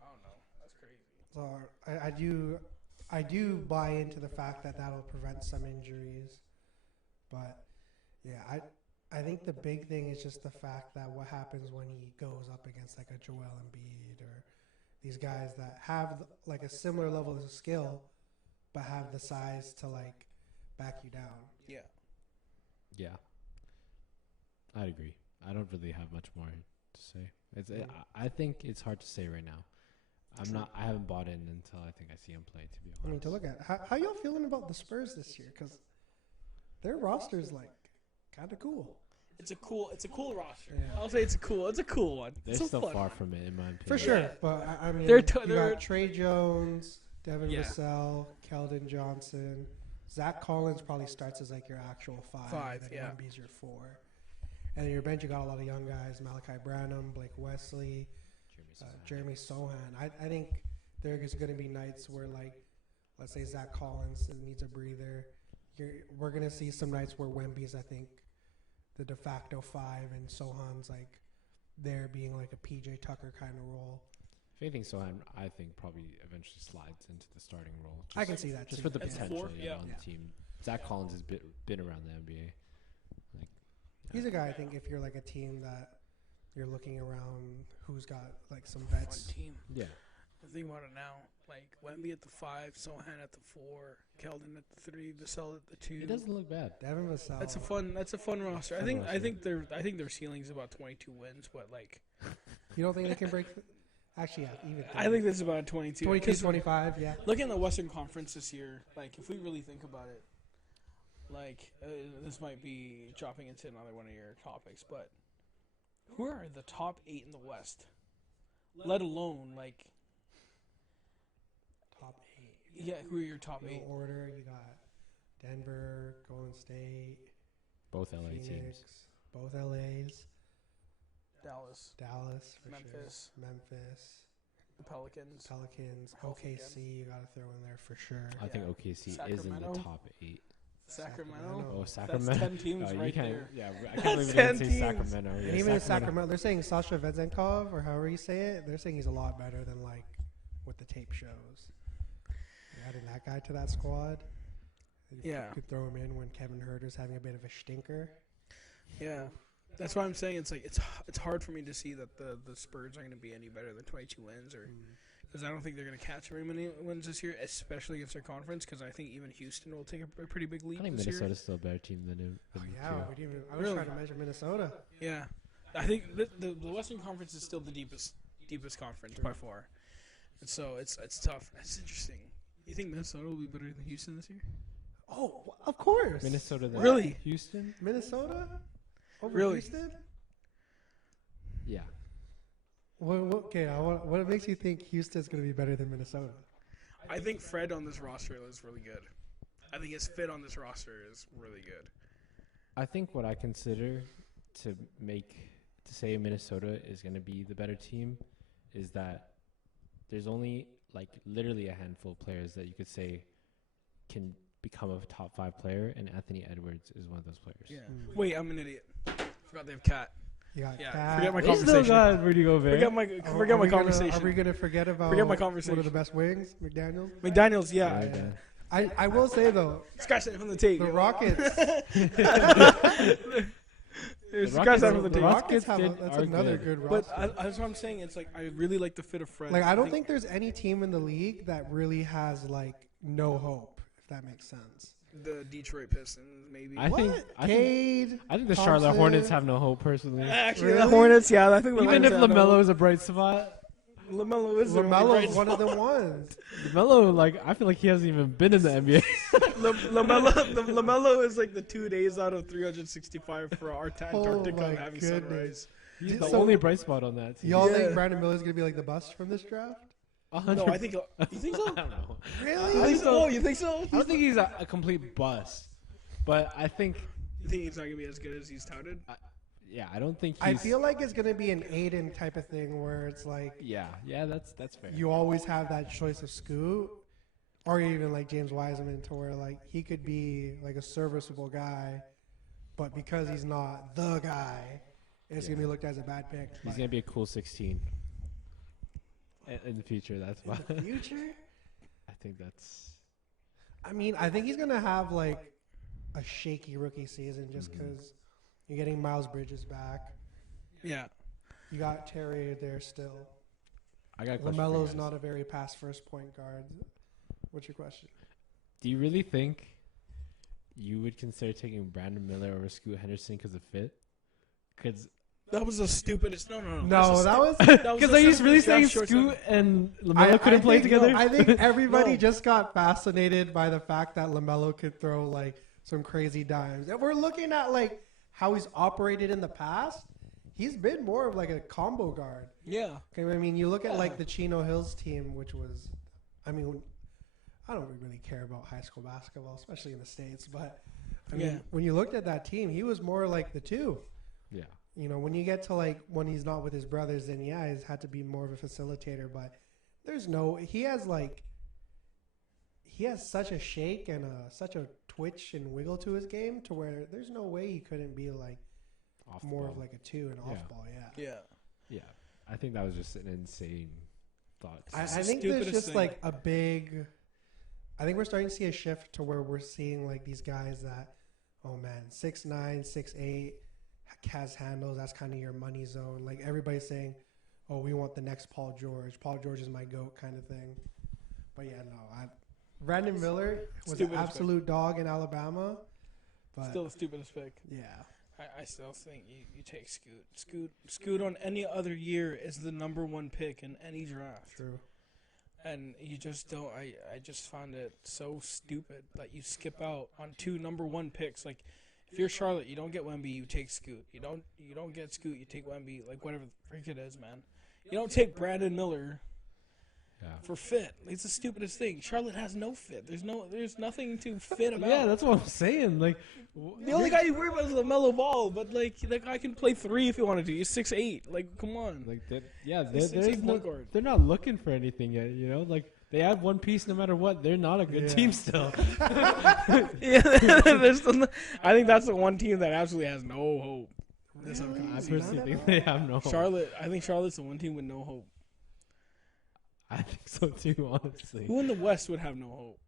I don't know. That's crazy. So I do buy into the fact that that'll prevent some injuries, but yeah, I think the big thing is just the fact that what happens when he goes up against like a Joel Embiid or these guys that have like a similar level of skill, but have the size to like back you down. Yeah. Yeah, I'd agree. I don't really have much more to say. I think it's hard to say right now. I haven't bought in until I think I see him play, to be honest. I mean, to look at how y'all feeling about the Spurs this year? Because their roster's like kind of cool. It's a cool roster. Yeah. I'll say it's a cool one. They're It's a still fun far one. from it, in my opinion. For sure, but I mean, They're you they're- got Trey Jones, Devin Yeah. Vassell, Keldon Johnson, Zach Collins probably starts as like your actual five. And yeah. Wemby's your 4. And your bench, you got a lot of young guys: Malachi Branham, Blake Wesley, Jeremy Sohan. I think there is going to be nights where, like, let's say Zach Collins needs a breather. We're going to see some nights where Wemby's, I think, the de facto 5, and Sohan's like there being like a PJ Tucker kind of role. If anything, Sohan, I think probably eventually slides into the starting role. I can see that Just too. for the At the potential four? Yeah. on the team. Zach Collins has been around the NBA. He's a guy I think if you're like a team that you're looking around who's got like some vets. Fun team. Yeah. Think about it now. Like Wemby at the 5, Sohan at the 4, Keldon at the 3, Vassell at the 2. It doesn't look bad. Devin Vassell. That's a fun roster. I think their ceiling's about 22 wins, but like You don't think they can break? Actually, yeah, even. I think this is about 22. 22, 'Cause 25, yeah. looking at the Western Conference this year, like if we really think about it, like this might be dropping into another one of your topics, but who are the top 8 in the West? Let alone like Top 8. yeah, who are your top No 8? order. You got Denver, Golden State, Both LA Phoenix, teams. both LA's, Dallas, Dallas for Memphis. sure, Memphis, the Pelicans. Pelicans, Healthy OKC. You got to throw in there for sure. I think Yeah. OKC is in Sacramento. the top 8. Sacramento. Oh, That's Sacramento. 10 teams You right can't- there. Yeah, I That's can't believe we 10 didn't say teams. Sacramento. And Yeah, even in Sacramento, they're saying Sasha Vezenkov, or however you say it, they're saying he's a lot better than like what the tape shows. Adding that guy to that squad. You Yeah. could throw him in when Kevin Herter's having a bit of a stinker. Yeah. That's why I'm saying it's like it's hard for me to see that the Spurs are going to be any better than 22 wins, or because I don't think they're going to catch very many wins this year, especially against their conference. Because I think even Houston will take a pretty big lead I think this year. Minnesota's still a better team than him. Oh yeah, we didn't even, I was Really? trying to measure Minnesota. Yeah, I think the Western Conference is still the deepest conference by far, and so it's tough. That's interesting. You think Minnesota will be better than Houston this year? Oh, of course. Minnesota than Really? Houston? Minnesota over Really? Houston. Yeah. What makes you think Houston's going to be better than Minnesota? I think Fred on this roster is really good. I think his fit on this roster is really good. I think what I consider to say Minnesota is going to be the better team is that there's only like literally a handful of players that you could say can become a top 5 player, and Anthony Edwards is one of those players. Yeah. Mm. Wait, I'm an idiot. Forgot they have Cat. You got Yeah, Cat. forget my They still conversation. got Rudy Gobert. Forget my Are forget my we gonna- conversation. Are we going to forget about Forget my one conversation. of the best wings, McDaniels? McDaniels, yeah. Yeah, yeah. I will say, though, Scratch that from the tape. the yo. Rockets, Scratch that from the the tape. Rockets Rockets that's are another good. good But roster. that's what I'm saying. It's like I really like the fit of Fred. Like, I don't think there's any team in the league that really has, like, no hope, if that makes sense. the Detroit Pistons maybe. I think Cade, the Charlotte Thompson. Hornets have no hope personally. Actually, Really? the Hornets, yeah, I think the Even if Hornets have LaMelo is a bright spot, LaMelo is the only LaMelo's bright one of spot. the ones. LaMelo, like I feel like he hasn't even been in the NBA. LaMelo is like the 2 days out of 365 for Antarctica Oh my having goodness. sunrise. He's Did- the so- only bright spot on that team. Y'all Yeah. think Brandon Miller's going to be, like, the bust from this draft? No, I think you think so. I don't know. Really? You think so? Oh, you think so? I don't think he's a complete bust, but I think, You think he's not gonna be as good as he's touted? yeah, I don't think he's. I feel like it's going to be an Aiden type of thing where it's like yeah, that's fair. you always have that choice of Scoot or even like James Wiseman to where like he could be like a serviceable guy, but because he's not the guy, it's going to be looked at as a bad pick. He's gonna be a cool 16 in the future. That's why in the future? I think that's. I mean, I think he's going to have like a shaky rookie season just because you're getting Miles Bridges back. Yeah. You got Terry there still. I got a question for you LaMelo's guys. not a very pass first point guard. What's your question? Do you really think you would consider taking Brandon Miller over Scoot Henderson because of fit? Because That was the stupidest. No. No, that was. Because are you really saying Scoot and LaMelo couldn't play together? I think everybody No. just got fascinated by the fact that LaMelo could throw like some crazy dimes. If we're looking at like how he's operated in the past, he's been more of like a combo guard. Yeah. Okay, I mean, you look at like the Chino Hills team, which was, I mean, I don't really care about high school basketball, especially in the States, but I mean, Yeah. when you looked at that team, he was more like the two. Yeah. You know, when you get to like when he's not with his brothers, then yeah, he's had to be more of a facilitator. But he has such a shake and such a twitch and wiggle to his game to where there's no way he couldn't be like Off the more ball. of like a two and off Yeah. ball. Yeah. Yeah. Yeah. I think that was just an insane I It's the think there's stupidest just thing. like a big. I think we're starting to see a shift to where we're seeing like these guys that, oh man, 6'9", 6'8", has handles. That's kind of your money zone. Like everybody's saying, oh, we want the next Paul George. Paul George is my GOAT kind of thing. But yeah, no. Brandon Miller was an Stupidest absolute dog in Alabama. But Still the stupidest pick. yeah, I still think you take Scoot. Scoot on any other year is the number one pick in any draft. true. And you just don't. I just found it so stupid that you skip out on 2 number 1 picks. Like, if you're Charlotte, you don't get Wemby, you take Scoot. You don't get Scoot, you take Wemby. Like, whatever the freak it is, man. You don't take Brandon Miller for fit. It's the stupidest thing. Charlotte has no fit. There's nothing to fit about. Yeah, that's what I'm saying. Like, The only guy you worry about is LaMelo Ball, but like that guy can play 3 if he wanted to. He's 6'8". Like, come on. like He's 6'8" point guard. they're not looking for anything yet. You know, like they add one piece no matter what. They're not a good Yeah. team still. Yeah, I think that's the one team that absolutely has no hope. This upcoming I season. personally think they have no. Charlotte. I think Charlotte's the one team with no hope. I think so too, honestly. Who in the West would have no hope?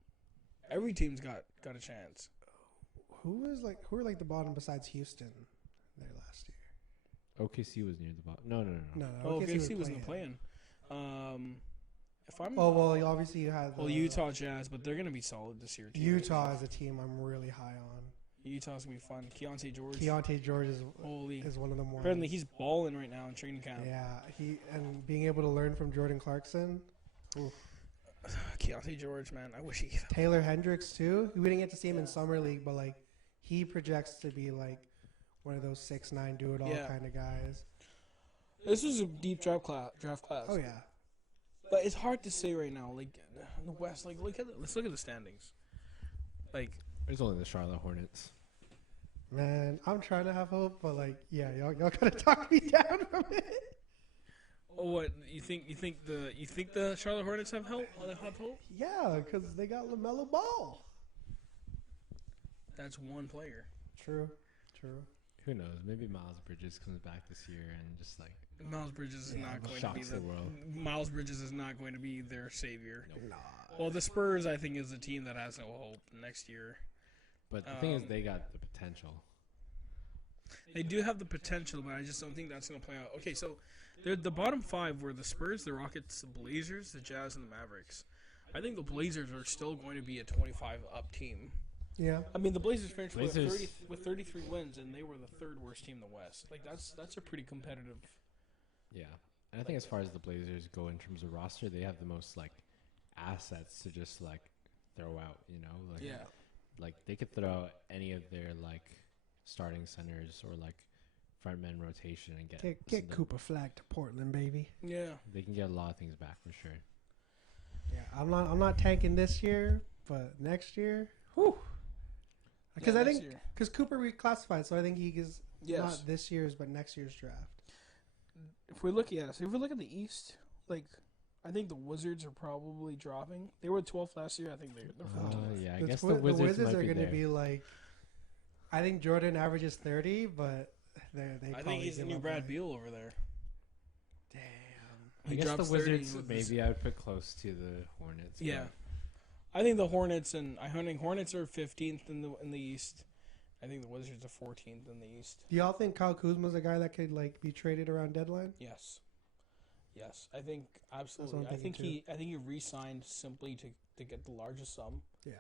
Every team's got a chance. Who are like the bottom besides Houston there last year? OKC was near the bottom. No. No, Oh, OKC OKC wasn't playing. playing. If I'm Oh well, obviously you had Utah Jazz, but they're gonna be solid this year too. Utah is a team I'm really high on. Utah's gonna be fun. Keontae George. Keontae George Holy. is one of the more. Apparently he's balling right now in training camp. Yeah, and being able to learn from Jordan Clarkson, Keontae George, man, I wish he. Taylor Hendricks too. We didn't get to see him in summer league, but like he projects to be like one of those 6'9" do it all Yeah. kind of guys. This was a deep draft class. Oh yeah, But it's hard to say right now. Like in the West, like let's look at the standings. Like There's only the Charlotte Hornets. man, I'm trying to have hope, but like yeah, y'all gotta talk me down from it. oh, what you think the Charlotte Hornets have help? Have hope? Yeah, because they got LaMelo Ball. That's one player. True. Who knows? Maybe Miles Bridges comes back this year and just like Miles Bridges is not going to be shocks the world. Miles Bridges is not going to be their savior. Nah. Well, the Spurs, I think, is the team that has no hope next year. But the thing is, they got the potential. They do have the potential, but I just don't think that's going to play out. Okay, so the bottom 5 were the Spurs, the Rockets, the Blazers, the Jazz, and the Mavericks. I think the Blazers are still going to be a 25-up team. Yeah. I mean, the Blazers finished Blazers- with 33 wins, and they were the 3rd worst team in the West. Like that's a pretty competitive. Yeah, and I think as far as the Blazers go in terms of roster, they have the most like assets to just like throw out. You know, like Yeah. like they could throw out any of their like starting centers or like front men rotation and Get some- Cooper Flag to Portland, baby. Yeah. They can get a lot of things back for sure. Yeah, I'm not tanking this year, but next year, because Yeah, I next think year. because Cooper reclassified, so I think he is Yes. not this year's but next year's draft. If we look at the East, like I think the Wizards are probably dropping. They were 12th last year. I think they're 14th. Yeah, I The guess Twi- the Wizards might are be going to there. be like, I think Jordan averages 30, but they I probably think he's the give new up Brad by- Beal over there. Damn. I He guess the drops 30 Wizards, with maybe I would put close to the Hornets. Yeah. I think the Hornets Hornets are 15th in the East. I think the Wizards are 14th in the East. Do y'all think Kyle Kuzma's a guy that could like be traded around deadline? Yes. I think absolutely. what I'm I think thinking, he re-signed simply to get the largest sum. Yeah.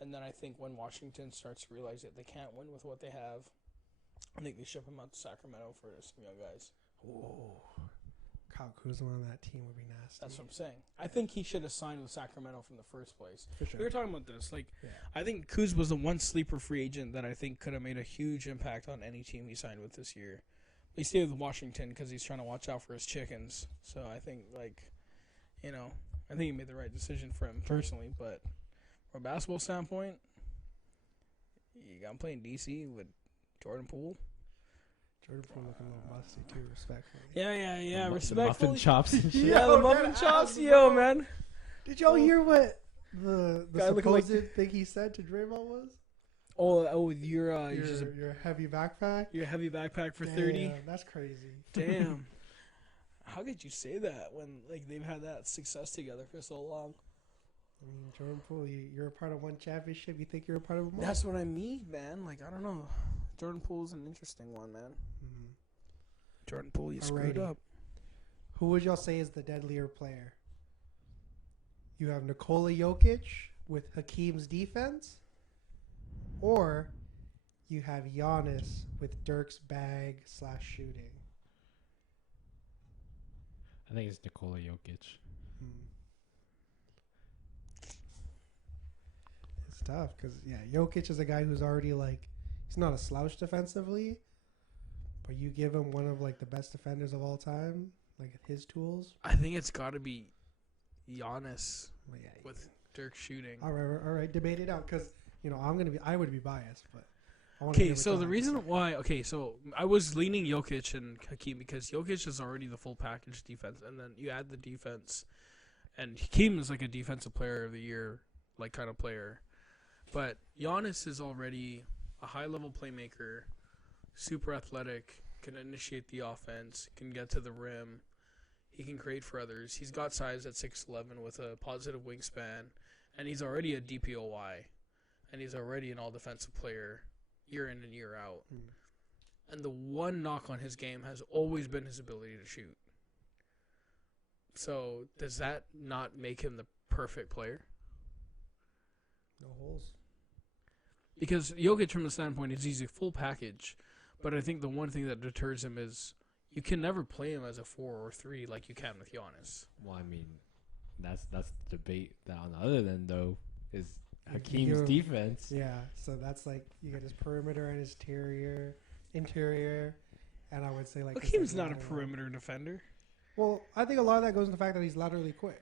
And then I think when Washington starts to realize that they can't win with what they have, I think they ship him out to Sacramento for some young guys. Whoa. Kyle Kuzma on that team would be nasty. That's what I'm saying. I think he should have signed with Sacramento from the first place. For sure. We were talking about this. Like, Yeah. I think Kuz was the one sleeper free agent that I think could have made a huge impact on any team he signed with this year. He stayed with Washington because he's trying to watch out for his chickens. So I think, I think he made the right decision for him personally. But from a basketball standpoint, you got him playing DC with Jordan Poole. Jordan Poole looking a little musty too, respectfully. Yeah. The muffin Respectfully. chops and shit. Yeah, the Yo, muffin that chops, ass, yo, man. Did y'all hear what the Guy looking like- supposed thing he said to Draymond was? You're Your heavy backpack. your heavy backpack for 30. Damn, that's crazy. Damn. How could you say that when like they've had that success together for so long? I mean, Jordan Poole, you're a part of one championship. You think you're a part of them all? That's what I mean, man. Like, I don't know. Jordan Poole's an interesting one, man. Mhm. Jordan Poole, you screwed Alrighty. up. Who would y'all say is the deadlier player? You have Nikola Jokic with Hakeem's defense, or you have Giannis with Dirk's bag / shooting. I think it's Nikola Jokic. It's tough because Jokic is a guy who's already like he's not a slouch defensively, but you give him one of like the best defenders of all time, like his tools. I think it's got to be Giannis Well, with Dirk shooting. all right, debate it out because I would be biased, but I wanna Okay, hear what so y'all the have to reason say. why, so I was leaning Jokic and Hakeem because Jokic is already the full package defense, and then you add the defense, and Hakeem is like a defensive player of the year, like kind of player, but Giannis is already a high-level playmaker, super athletic, can initiate the offense, can get to the rim, he can create for others. He's got size at 6'11" with a positive wingspan, and he's already a DPOY, and he's already an all-defensive player year in and year out. And the one knock on his game has always been his ability to shoot. So does that not make him the perfect player? No holes. Because Jokic, from the standpoint, is he's a full package, but I think the one thing that deters him is you can never play him as a 4 or 3 like you can with Giannis. Well, I mean, that's the debate. That on the other end, though, is Hakeem's You're- defense. Yeah, so that's like you got his perimeter and his interior, and I would say like it's Hakeem's like not a low. perimeter defender. Well, I think a lot of that goes into the fact that he's laterally quick.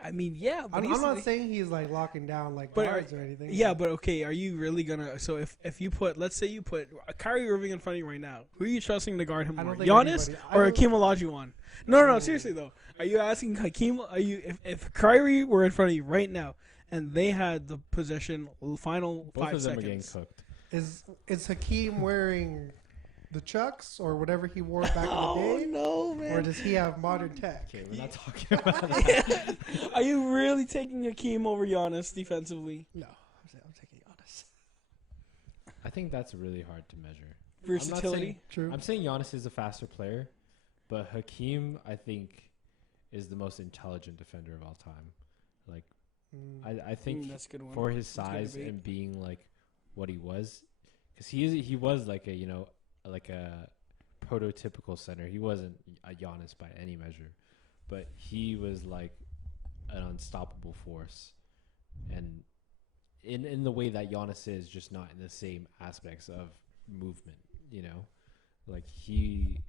I mean, yeah, but I'm not saying he's like locking down like But guards or anything. yeah, but okay, are you really gonna? So if you put, let's say you put Kyrie Irving in front of you right now, who are you trusting to guard him I more, don't think Giannis anybody- I or don't- Hakeem Olajuwon? No, seriously though, are you asking Hakeem? Are you if Kyrie were in front of you right now and they had the possession final Both 5 of them seconds? are getting cooked. is Hakeem wearing the Chucks or whatever he wore back in the day, no, or man! does he have modern tech? Okay, we're not talking about that. Are you really taking Hakeem over Giannis defensively? No, I'm taking Giannis. I think that's really hard to measure. Versatility. True. I'm saying Giannis is a faster player, but Hakeem, I think, is the most intelligent defender of all time. Like, I think That's a good one. for his That's a good size debate. and being like what he was, because he was like a like a prototypical center. He wasn't a Giannis by any measure, but he was like an unstoppable force, and in the way that Giannis is, just not in the same aspects of movement. Like he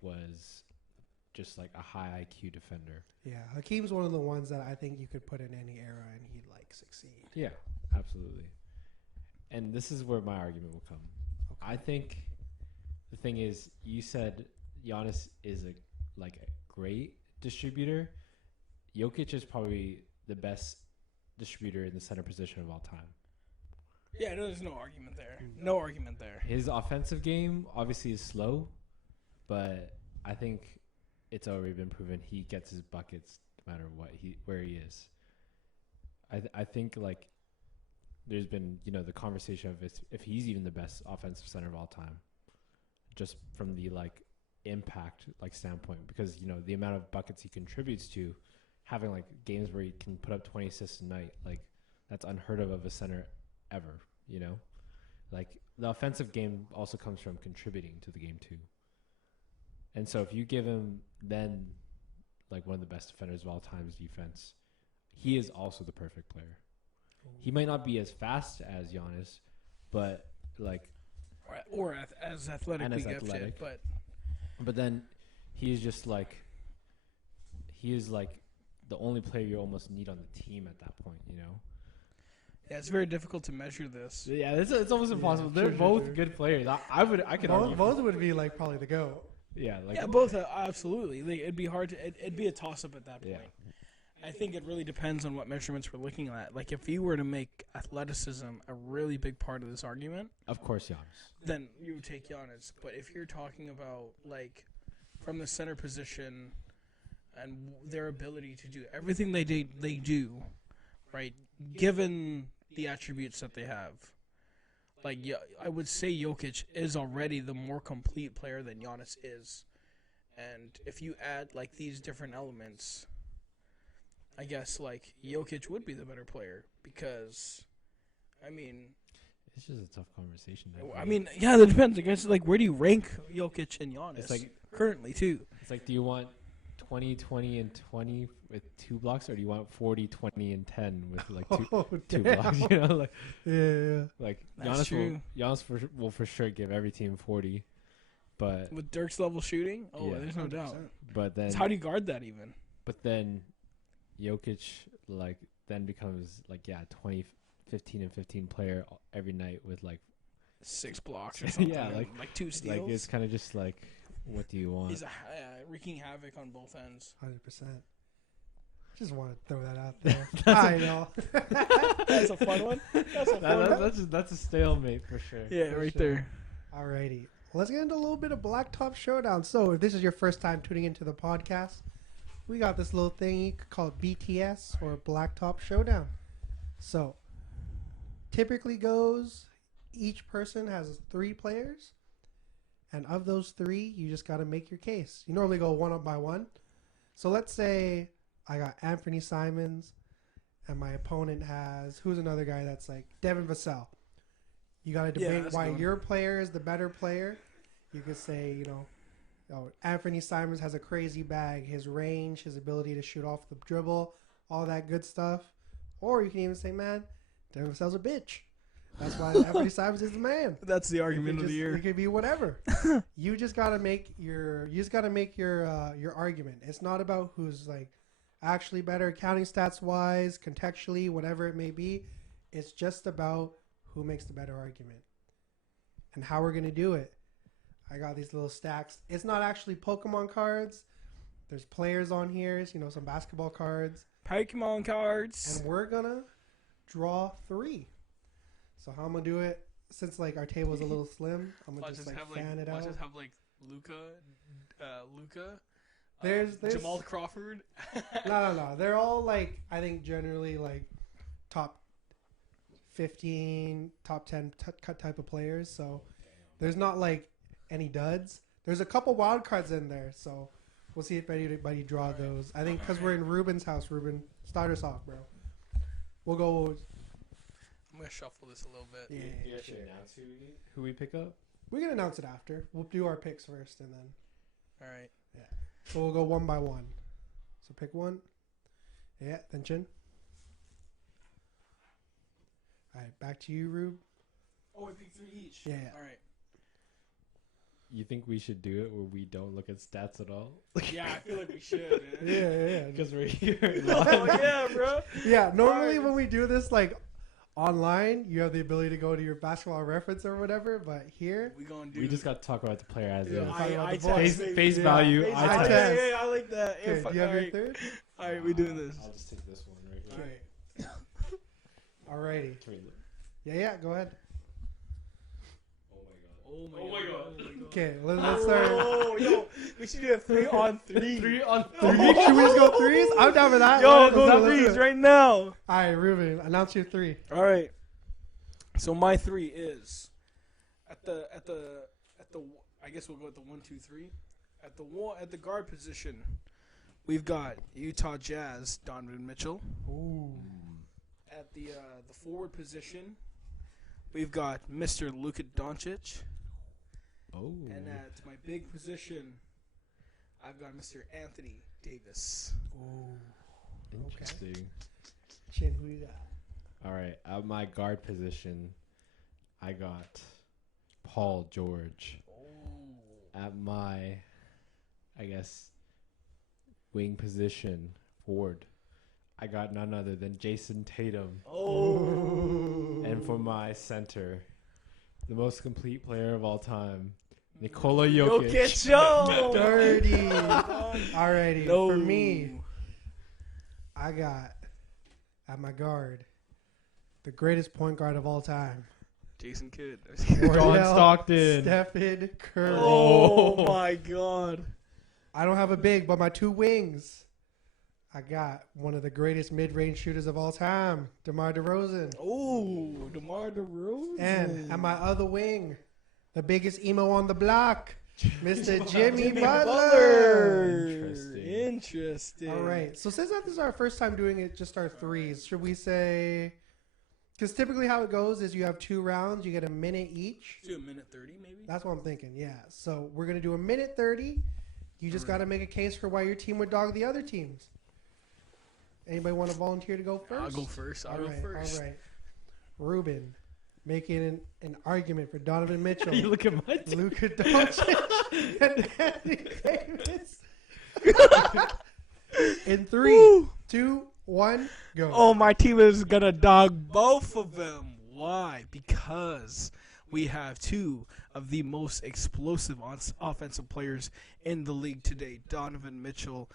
was just like a high IQ defender. Yeah, Hakeem's one of the ones that I think you could put in any era and he'd like succeed. Yeah, absolutely. And this is where my argument will come. Okay. I think the thing is, you said Giannis is a great distributor. Jokic is probably the best distributor in the center position of all time. Yeah, no, there's no argument there. No argument there. His offensive game obviously is slow, but I think it's already been proven he gets his buckets no matter where he is. I think like there's been the conversation of if he's even the best offensive center of all time, just from the like impact standpoint, because the amount of buckets he contributes to, having like games where he can put up 20 assists a night, like that's unheard of a center ever. Like the offensive game also comes from contributing to the game too. And so if you give him then like one of the best defenders of all time's defense, he is also the perfect player. He might not be as fast as Giannis, but like Or as athletically gifted, athletic. but then he is just like the only player you almost need on the team at that point. yeah, it's very difficult to measure this. Yeah, it's almost impossible. They're true, both true. good players. I could argue. Both would be like probably the GOAT. Yeah, like Yeah, both absolutely. It'd be hard to. It'd be a toss up at that point. Yeah. I think it really depends on what measurements we're looking at. Like if you were to make athleticism a really big part of this argument, Of course, Giannis. then you would take Giannis. But if you're talking about like from the center position and their ability to do everything they do, right? Given the attributes that they have, like I would say Jokic is already the more complete player than Giannis is, and if you add like these different elements, I guess like Jokic would be the better player because, I mean. It's just a tough conversation. I mean, yeah, that depends. I guess, like, where do you rank Jokic and Giannis? It's like currently, too. It's like, do you want 20, 20, and 20 with 2 blocks, or do you want 40, 20, and 10 with like two blocks? You know, like yeah. Like That's Giannis will for sure give every team 40, but with Dirk's level shooting, there's no 100%. doubt. But then How do you guard that even? But then Jokic then becomes 20, 15 and 15 player every night with 6 blocks or something. Yeah, like 2 steals. It's kind of just what do you want? He's wreaking havoc on both ends. 100%. Just want to throw that out there. I know. That's a fun one. That's a stalemate for sure. Yeah, For right sure. there. Alrighty. Let's get into a little bit of Blacktop Showdown. So, if this is your first time tuning into the podcast, we got this little thing you could call BTS or Blacktop Showdown. So, typically goes, each person has 3 players, and of those 3, you just got to make your case. You normally go one up by one. So, let's say I got Anthony Simons, and my opponent has, who's another guy that's Devin Vassell. You got to debate why your player is the better player. You could say, Anthony Simons has a crazy bag, his range, his ability to shoot off the dribble, all that good stuff. Or you can even say, man, Devin Vassell's a bitch. That's why Anthony Simons is the man. That's the argument of the year. It could be whatever. You just gotta make your argument. It's not about who's actually better, counting stats wise, contextually, whatever it may be. It's just about who makes the better argument and how we're gonna do it. I got these little stacks. It's not actually Pokemon cards. There's players on here, some basketball cards. Pokemon cards. And we're gonna draw 3. So how I'm gonna do it, since our table is a little slim, I'm gonna just fan it out. Let's just have Luca. There's Jamal Crawford. No. They're all I think generally top 15, top 10 type of players. So there's not any duds. There's a couple wild cards in there. So we'll see if anybody draw those. I think because we're in Ruben's house. Ruben, start us off, bro. We'll go. I'm gonna shuffle this a little bit. Yeah. Do you actually announce who we pick up? We can announce it after. We'll do our picks first, and then. All right. Yeah. So we'll go one by one. So pick one. Yeah. Then Chin. All right. Back to you, Rube. Oh, we picked 3 each. Yeah. All right. You think we should do it where we don't look at stats at all? Yeah, I feel like we should, man. Yeah. Because we're here. Oh, yeah, bro. Yeah. Normally when we do this online, you have the ability to go to your basketball reference or whatever, but here We just got to talk about the player as is. Face Yeah. value. Yeah, I test. I like that. Okay, do you have your third? All right, we're doing this. I'll just take this one right here. Alrighty. Can we look? Yeah. Go ahead. Oh my god. Okay, let's start. Oh, yo, we should do a 3-on-3. 3-on-3. Should we just go 3s? I'm down for that. Yo, Let's go do it. 3s right now. All right, Ruben, announce your 3. All right. So my 3 is at the I guess we'll go with the 1, 2, 3. At the guard position, we've got Utah Jazz Donovan Mitchell. Ooh. At the forward position, we've got Mr. Luka Doncic. Oh. And at my big position, I've got Mr. Anthony Davis. Ooh. Interesting. Chin, who you got? All right. At my guard position, I got Paul George. Oh. At my, I guess, wing position, forward, I got none other than Jason Tatum. Oh. And for my center, the most complete player of all time, Nikola Jokic. Yo. Dirty. Alrighty. No. For me, I got at my guard the greatest point guard of all time. Jason Kidd. John Stockton. Stephen Curry. Oh my god. I don't have a big, but my two wings. I got one of the greatest mid-range shooters of all time, DeMar DeRozan. Oh, DeMar DeRozan. And at my other wing, the biggest emo on the block, Mr. Jimmy Butler. Interesting. All right. So since this is our first time doing it, just our threes, should we say... Because typically how it goes is you have 2 rounds. You get a minute each. Do a minute 30 maybe? That's what I'm thinking, yeah. So we're going to do a minute 30. You just got to make a case for why your team would dog the other teams. Anybody want to volunteer to go first? I'll go first. All right. Ruben, making an argument for Donovan Mitchell. You look at my team. Luka Doncic and Anthony Davis. In 3, 2, 1, go. Oh, my team is going to dog both of them. Why? Because we have 2 of the most explosive offensive players in the league today. Donovan Mitchell,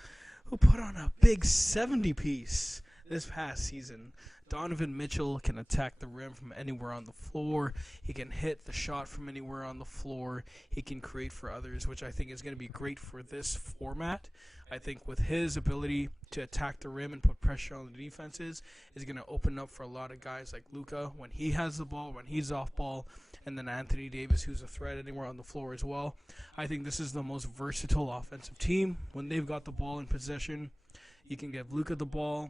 who put on a big 70-piece this past season. Donovan Mitchell can attack the rim from anywhere on the floor. He can hit the shot from anywhere on the floor. He can create for others, which I think is going to be great for this format. I think with his ability to attack the rim and put pressure on the defenses is going to open up for a lot of guys like Luka when he has the ball, when he's off ball, and then Anthony Davis, who's a threat anywhere on the floor as well. I think this is the most versatile offensive team. When they've got the ball in possession, you can give Luka the ball.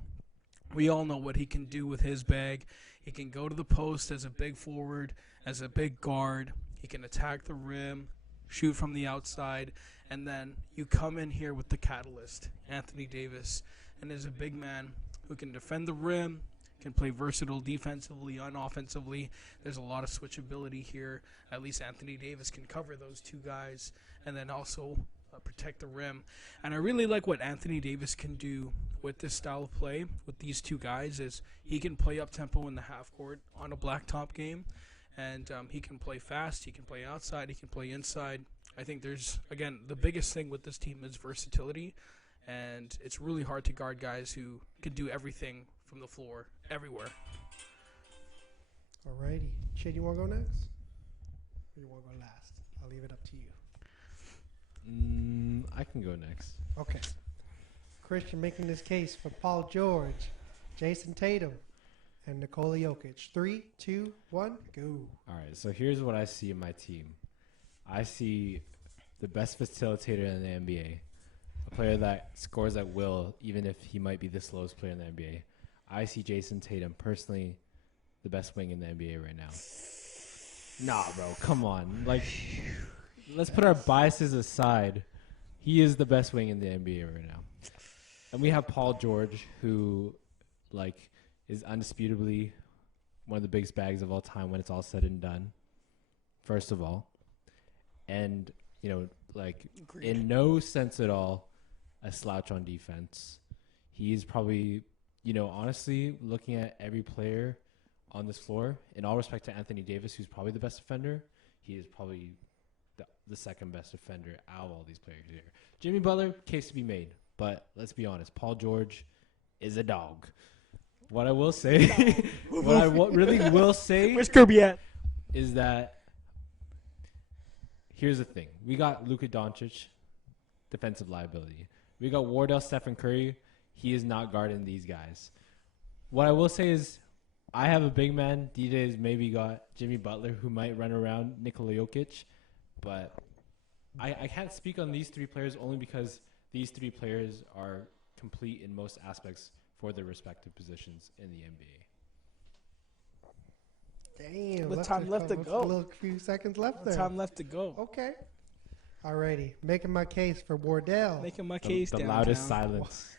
We all know what he can do with his bag. He can go to the post as a big forward, as a big guard. He can attack the rim, shoot from the outside, and then you come in here with the catalyst, Anthony Davis, and is a big man who can defend the rim, can play versatile defensively, unoffensively. There's a lot of switchability here. At least Anthony Davis can cover those 2 guys and then also protect the rim. And I really like what Anthony Davis can do with this style of play with these 2 guys is he can play up-tempo in the half court on a blacktop game, and he can play fast, he can play outside, he can play inside. I think there's, again, the biggest thing with this team is versatility, and it's really hard to guard guys who can do everything from the floor, everywhere. Alrighty. Shane, you want to go next? Or you want to go last? I'll leave it up to you. I can go next. Okay. Christian making this case for Paul George, Jason Tatum, and Nikola Jokic. 3, 2, 1, go. All right, so here's what I see in my team. I see the best facilitator in the NBA, a player that scores at will, even if he might be the slowest player in the NBA. I see Jason Tatum, personally, the best wing in the NBA right now. Nah, bro, come on. Like, let's put our biases aside. He is the best wing in the NBA right now. And we have Paul George, who, like, is undisputably one of the biggest bags of all time when it's all said and done, first of all. And, you know, like, Agreed. in no sense at all a slouch on defense. He's probably, you know, honestly, looking at every player on this floor, in all respect to Anthony Davis, who's probably the best defender, he is probably the second best defender out of all these players here. Jimmy Butler, case to be made. But let's be honest, Paul George is a dog. What I will say, really will say, Where's Kirby at? is that here's the thing. We got Luka Doncic, defensive liability. We got Wardell Stephen Curry. He is not guarding these guys. What I will say is I have a big man. DJ's maybe got Jimmy Butler, who might run around Nikola Jokic. But I can't speak on these 3 players only because these 3 players are complete in most aspects for their respective positions in the NBA. Damn. What time left to go? A little few seconds left there. Time left to go. Okay. Alrighty. Making my case for Wardell. Making my case The downtown. loudest silence.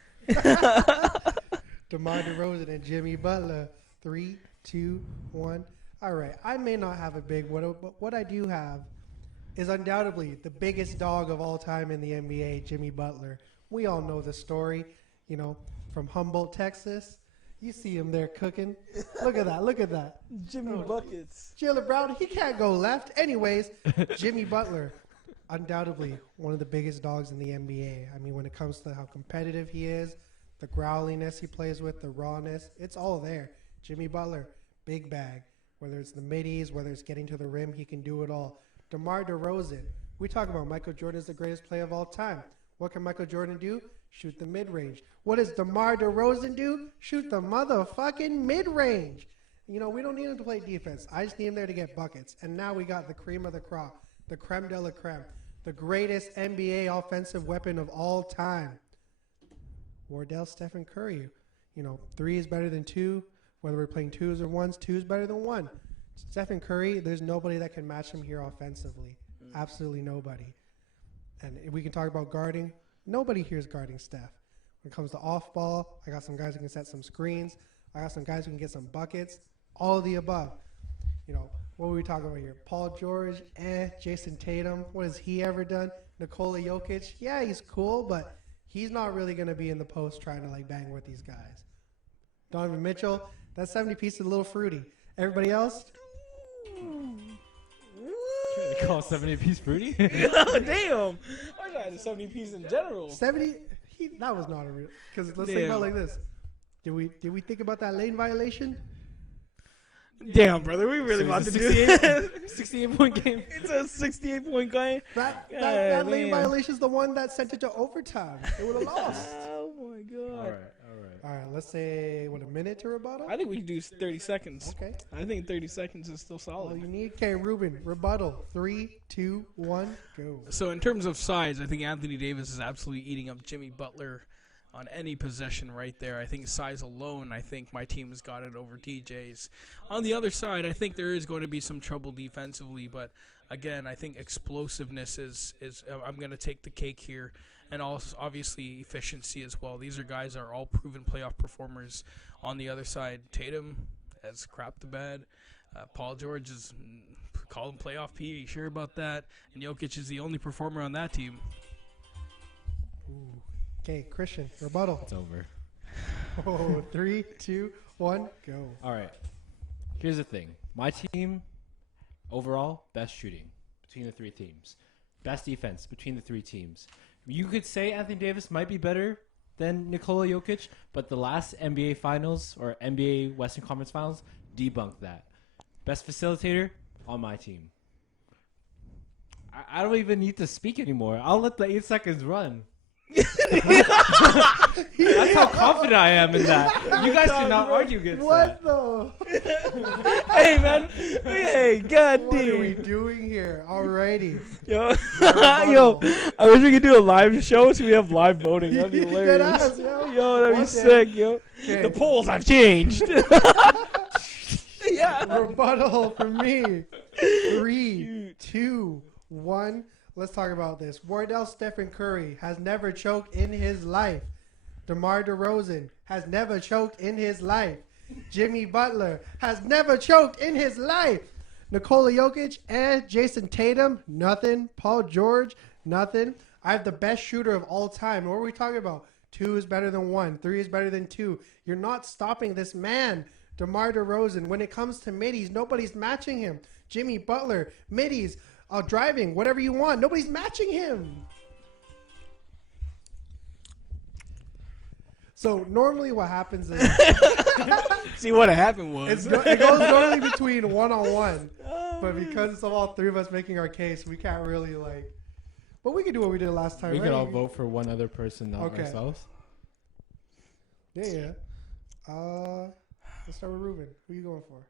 DeMar DeRozan and Jimmy Butler. 3, 2, 1. All right. I may not have a big one, but what I do have is undoubtedly the biggest dog of all time in the NBA, Jimmy Butler. We all know the story, you know, from Humboldt, Texas. You see him there cooking. Look at that. Look at that. Jimmy Buckets. Jalen Brown, he can't go left. Anyways, Jimmy Butler, undoubtedly one of the biggest dogs in the NBA. I mean, when it comes to how competitive he is, the growliness he plays with, the rawness, it's all there. Jimmy Butler, big bag. Whether it's the middies, whether it's getting to the rim, he can do it all. DeMar DeRozan, we talk about Michael Jordan is the greatest player of all time. What can Michael Jordan do? Shoot the mid-range. What does DeMar DeRozan do? Shoot the motherfucking mid-range. You know, we don't need him to play defense. I just need him there to get buckets. And now we got the cream of the crop, the creme de la creme, the greatest NBA offensive weapon of all time. Wardell Stephen Curry. You know, 3 is better than 2. Whether we're playing 2s or 1s, 2 is better than 1. Stephen Curry, there's nobody that can match him here offensively. Absolutely nobody. And if we can talk about guarding, nobody here is guarding Steph. When it comes to off ball, I got some guys who can set some screens. I got some guys who can get some buckets. All of the above. You know, what were we talking about here? Paul George, Jason Tatum, what has he ever done? Nikola Jokic, yeah, he's cool, but he's not really going to be in the post trying to, like, bang with these guys. Donovan Mitchell, that 70 piece is a little fruity. Everybody else? They call 70-piece fruity? Oh, damn. I got a 70 piece in general. 70, that was not a real, because let's think about it like this. Did we think about that lane violation? Damn, brother, we really So about to it's do a this. 68-point game. It's a 68-point game. That lane violation is the one that sent it to overtime. They would have lost. Oh my god. All right. All right, let's say, what, a minute to rebuttal? I think we can do 30 seconds. Okay. I think 30 seconds is still All solid. you need, okay, Ruben, rebuttal. 3, 2, 1, go. So in terms of size, I think Anthony Davis is absolutely eating up Jimmy Butler on any possession right there. I think size alone, I think my team has got it over DJ's. On the other side, I think there is going to be some trouble defensively, but again, I think explosiveness is I'm going to take the cake here, and also obviously efficiency as well. These are guys that are all proven playoff performers. On the other side, Tatum has crapped the bed. Paul George is calling playoff P. Are you sure about that? And Jokic is the only performer on that team. Ooh. Okay, Christian, rebuttal. It's over. Oh, 3, 2, 1, go. All right. Here's the thing. My team, overall, best shooting between the 3 teams. Best defense between the 3 teams. You could say Anthony Davis might be better than Nikola Jokic, but the last NBA Finals or NBA Western Conference Finals debunked that. Best facilitator on my team. I don't even need to speak anymore. I'll let the 8 seconds run. That's how confident I am in that. You guys cannot argue against What that. the? Hey, man. Hey, God What are we damn. doing here? Alrighty. Yo, Rebuttal. yo, I wish we could do a live show so we have live voting. That'd be Dead hilarious. ass, yo. Yo, that'd be One sick, yo. Okay. The polls have changed. Yeah. Rebuttal from me. 3, 2, 1. Let's talk about this. Wardell Stephen Curry has never choked in his life. DeMar DeRozan has never choked in his life. Jimmy Butler has never choked in his life. Nikola Jokic and Jason Tatum, nothing. Paul George, nothing. I have the best shooter of all time. What are we talking about? 2 is better than 1. 3 is better than 2. You're not stopping this man. DeMar DeRozan, when it comes to middies, nobody's matching him. Jimmy Butler, middies, driving, whatever you want. Nobody's matching him. So normally what happens is See, what happened was. it goes normally between one-on-one. But because it's all 3 of us making our case, we can't really like. But we can do what we did last time, We right? could all vote for one other person, not Okay. ourselves. Yeah. Let's start with Ruben. Who you going for?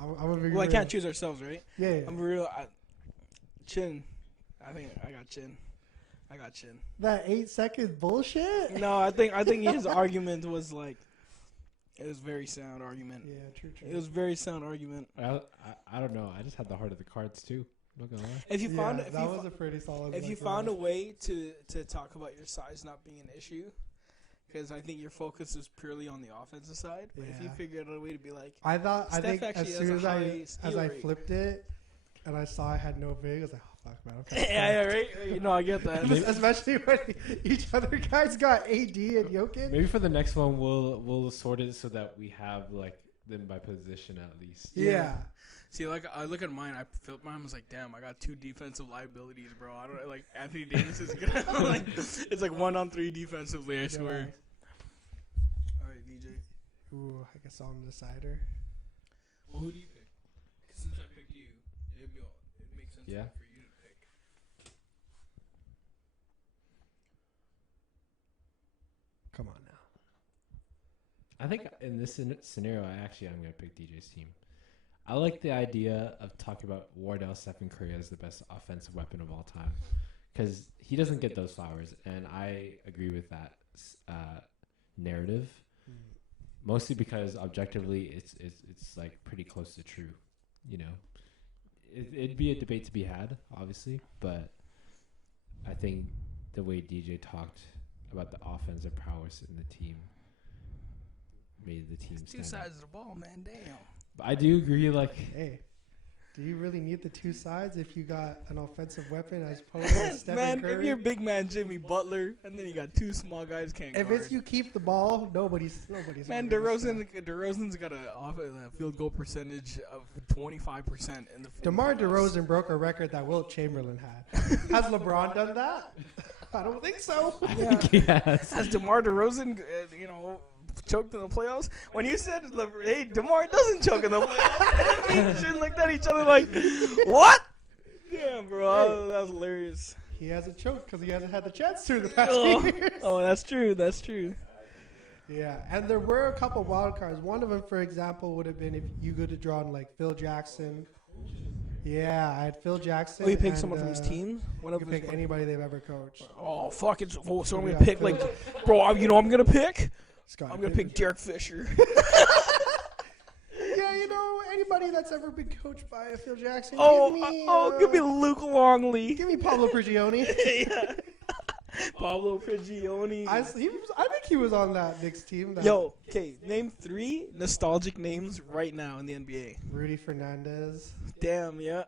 I'm a big Well, I can't choose ourselves, right? Yeah. I'm real. Chin. I think I got chin. That 8-second bullshit. No, I think his argument was like, it was very sound argument. Yeah, true. It was very sound argument. I don't know. I just had the heart of the cards too. Not gonna lie. If you found that was a pretty solid. if you found a way to talk about your size not being an issue, because I think your focus is purely on the offensive side. But if you Yeah. figured out a way to be like, I Steph think actually as has soon a as high steal I rate. flipped it and I saw I had no big, I was like, oh fuck, man. Okay. yeah, right. You know, I get that. Especially when each other guys got AD and Jokic. Maybe for the next one, we'll sort it so that we have like them by position at least. Yeah. See, like I look at mine, I flipped mine. I was like, damn, I got 2 defensive liabilities, bro. I don't like Anthony Davis is gonna like it's like 1-on-3 defensively. I swear. All right, DJ. Ooh, I guess I'm the decider. Well, who do you pick? 'Cause since I picked you, it makes sense Yeah. for you to pick. Come on now. I think in this scenario, I'm going to pick DJ's team. I like the idea of talking about Wardell Stephen Curry as the best offensive weapon of all time, because he doesn't get those flowers, and I agree with that narrative. Mostly because objectively, it's like pretty close to true. You know, it'd be a debate to be had, obviously, but I think the way DJ talked about the offensive prowess in the team made the team It's two stand out. sides of the ball, man. Damn. But I do agree, like, Hey, do you really need the two sides if you got an offensive weapon as opposed to Stephen Man, Curry? if you're big man Jimmy Butler, and then you got two small guys can't If guard. it's you keep the ball, nobody's. Man, DeRozan's got a field goal percentage of 25% in the. DeMar DeRozan broke a record that Wilt Chamberlain had. Has LeBron done that? I don't think so. Yeah. yes. Has DeMar DeRozan, choked in the playoffs? When you said, hey, DeMar doesn't choke in the playoffs, we shouldn't look at each other like, what? Damn, bro, that was hilarious. He hasn't choked because he hasn't had the chance to the past Oh, few years. oh, that's true. That's true. Yeah, and there were a couple wild cards. One of them, for example, would have been if you could have drawn like Phil Jackson. Yeah, I had Phil Jackson. Oh, you picked and, someone from his team? One You of can his pick anybody they've ever coached. Oh, fuck it. So I'm We going to got pick, Phil like, bro, I'm going to pick? Scott I'm going to pick Pippen. Derek Fisher. Yeah, anybody that's ever been coached by a Phil Jackson. Give me Luke Longley. Give me Pablo Prigioni. Yeah. Pablo Prigioni. I think he was on that Knicks team. Yo, okay, name 3 nostalgic names right now in the NBA. Rudy Fernandez. Damn, yeah.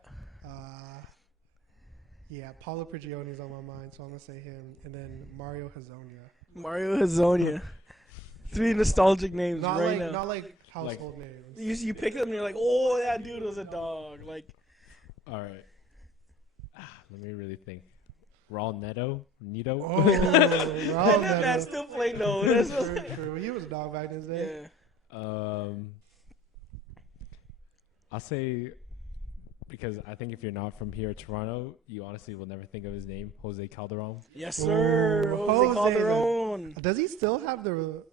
Yeah, Paulo Prigioni's on my mind, so I'm gonna say him, and then Mario Hezonja. Mario Hezonja. 3 nostalgic names Not right like now. not like household names. You pick them and you're like, oh, that dude was a dog. Like, All right. Let me really think. Raul Neto? Oh, Raul that Neto. still play no. That's True. He was a dog back in his day. yeah. I'll say, because I think if you're not from here, Toronto, you honestly will never think of his name, Jose Calderon. Yes, sir. Ooh, Jose Calderon. Does he still have the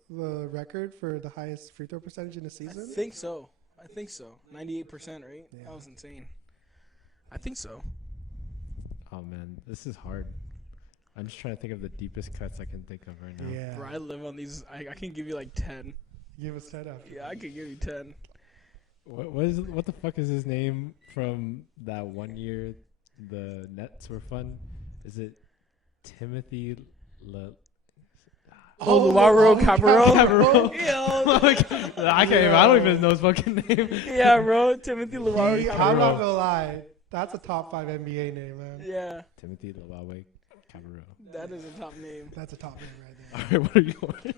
record for the highest free throw percentage in the season? I think so. 98%, right? Yeah. That was insane. I think so. Oh man, this is hard. I'm just trying to think of the deepest cuts I can think of right now. Yeah. Bro, I live on these. I can give you like 10. Give us 10 after. Yeah, I could give you 10. What the fuck is his name from that one year the Nets were fun? Is it Timothy Luaro Cabarro. Cabarro. Yeah, I can't even. I don't even know his fucking name. yeah, bro. Timothy Luaro I'm Cabarro. not gonna lie. That's a top 5 NBA name, man. Yeah, Timothy Luwawe Cabarro. that is a top name. That's a top name right All right, what are you on?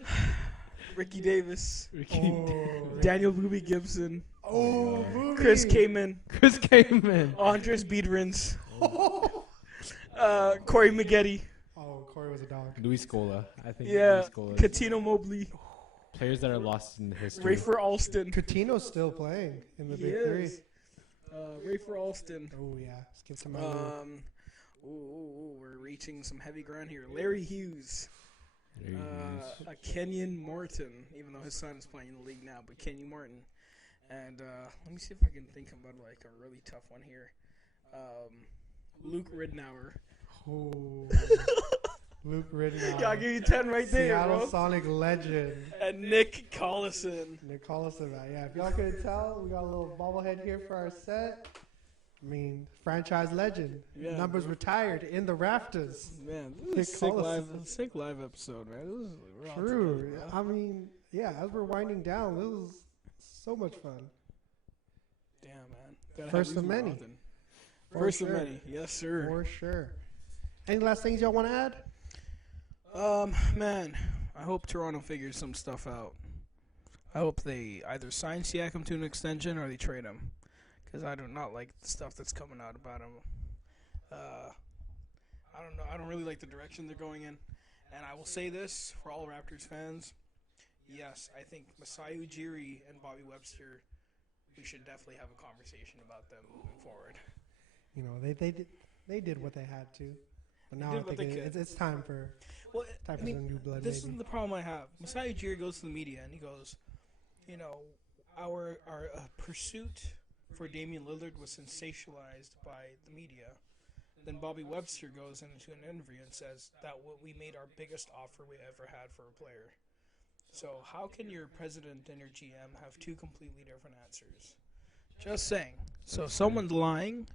Ricky Davis. Ricky. there. Daniel Boobie Gibson. Oh, Boobie. Chris Kaman. Chris Kaman. Andres Biedrins. Corey Maggette. Oh, Corey was a dog. Luis Scola. I think Yeah. Luis Scola. Katino Mobley. Players that are lost in history. Rafer Alston. Coutinho's still playing in the He Big is. Rafer Alston. Three. Oh, yeah. Let's get some We're reaching some heavy ground here. Larry Hughes. There he is. Kenyon Martin, even though his son is playing in the league now, but Kenyon Martin. And let me see if I can think about like a really tough one here. Luke Ridnour. Oh. Luke Ridnour. Yeah, I'll give you 10 right there, Seattle bro. Sonic legend. And Nick Collison. Nick Collison, man. Yeah, if y'all couldn't tell, we got a little bobblehead here for our set. I mean, franchise legend. Yeah, Numbers bro. retired in the rafters. Man, Nick this is a Collison. sick live episode, man. We're on True. to it, I mean, yeah, as we're winding down, this was so much fun. Damn, man. Gotta First have of these more many. often. For First sure. of many. Yes, sir. For sure. Any last things y'all want to add? Man, I hope Toronto figures some stuff out. I hope they either sign Siakam to an extension or they trade him, because I do not like the stuff that's coming out about him. I don't know. I don't really like the direction they're going in. And I will say this for all Raptors fans: yes, I think Masai Ujiri and Bobby Webster. We should definitely have a conversation about them moving forward. You know, they did what they had to. But now They I did what think they could. it's time for Well, I some mean, new blood. this Maybe. is the problem I have. Masai Ujiri goes to the media and he goes, you know, our pursuit for Damian Lillard was sensationalized by the media. Then Bobby Webster goes into an interview and says that we made our biggest offer we ever had for a player. So how can your president and your GM have two completely different answers? Just saying. So someone's lying,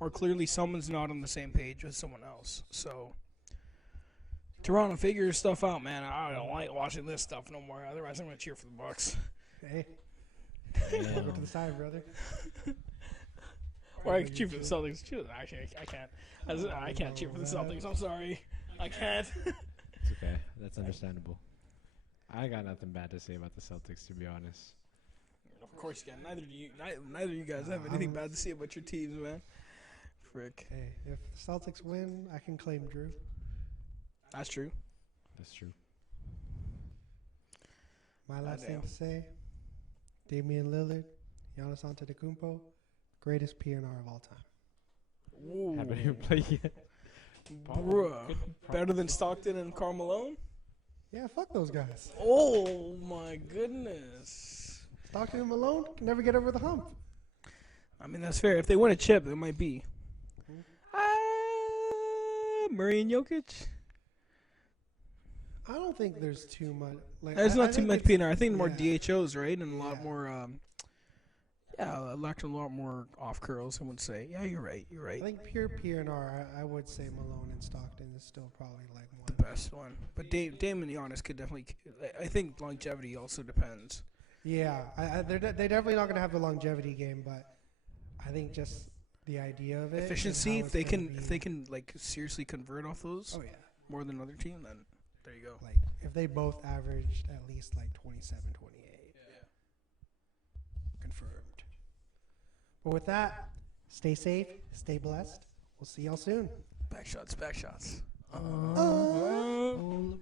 or clearly someone's not on the same page with someone else. So Toronto, figure your stuff out, man. I don't like watching this stuff no more. Otherwise, I'm gonna cheer for the Bucks. Hey, Damn. go to the side, brother. Or I can cheer for the Celtics. Actually, I can't. I can't cheer for the Celtics. I'm sorry. I can't. It's okay. That's understandable. I got nothing bad to say about the Celtics, to be honest. Of course you can. Neither do you. Neither you guys have anything bad to say about your teams, man. Frick. Hey, if the Celtics win, I can claim Drew. That's true. That's true. My last thing Goddamn. to say: Damian Lillard, Giannis Antetokounmpo, greatest PNR of all time. Ooh. Haven't even played yet. Bruh. Better than Stockton and Karl Malone? Yeah, fuck those guys. Oh my goodness. Stockton and Malone can never get over the hump. I mean, that's fair. If they win a chip, it might be. Murray and Jokic? I don't think there's too much. Like, There's I not too think much it's- PNR. I think more yeah. DHOs, right? And a lot Yeah. more, a lot more off curls, I would say. Yeah, you're right. You're I right. think pure PNR, I would say Malone and Stockton is still probably like The one. best one. But Dame and Giannis could definitely. I think longevity also depends. Yeah, they're definitely not going to have the longevity game, but I think just the idea of it. and Efficiency, how if it's they gonna can, be- if they can like seriously convert off those Oh, yeah. more than another team, then there you go. Like, if they both averaged at least like 27, 28. Confirmed. But with that, stay safe, stay blessed. We'll see y'all soon. Back shots, back shots. Oh, LeBron.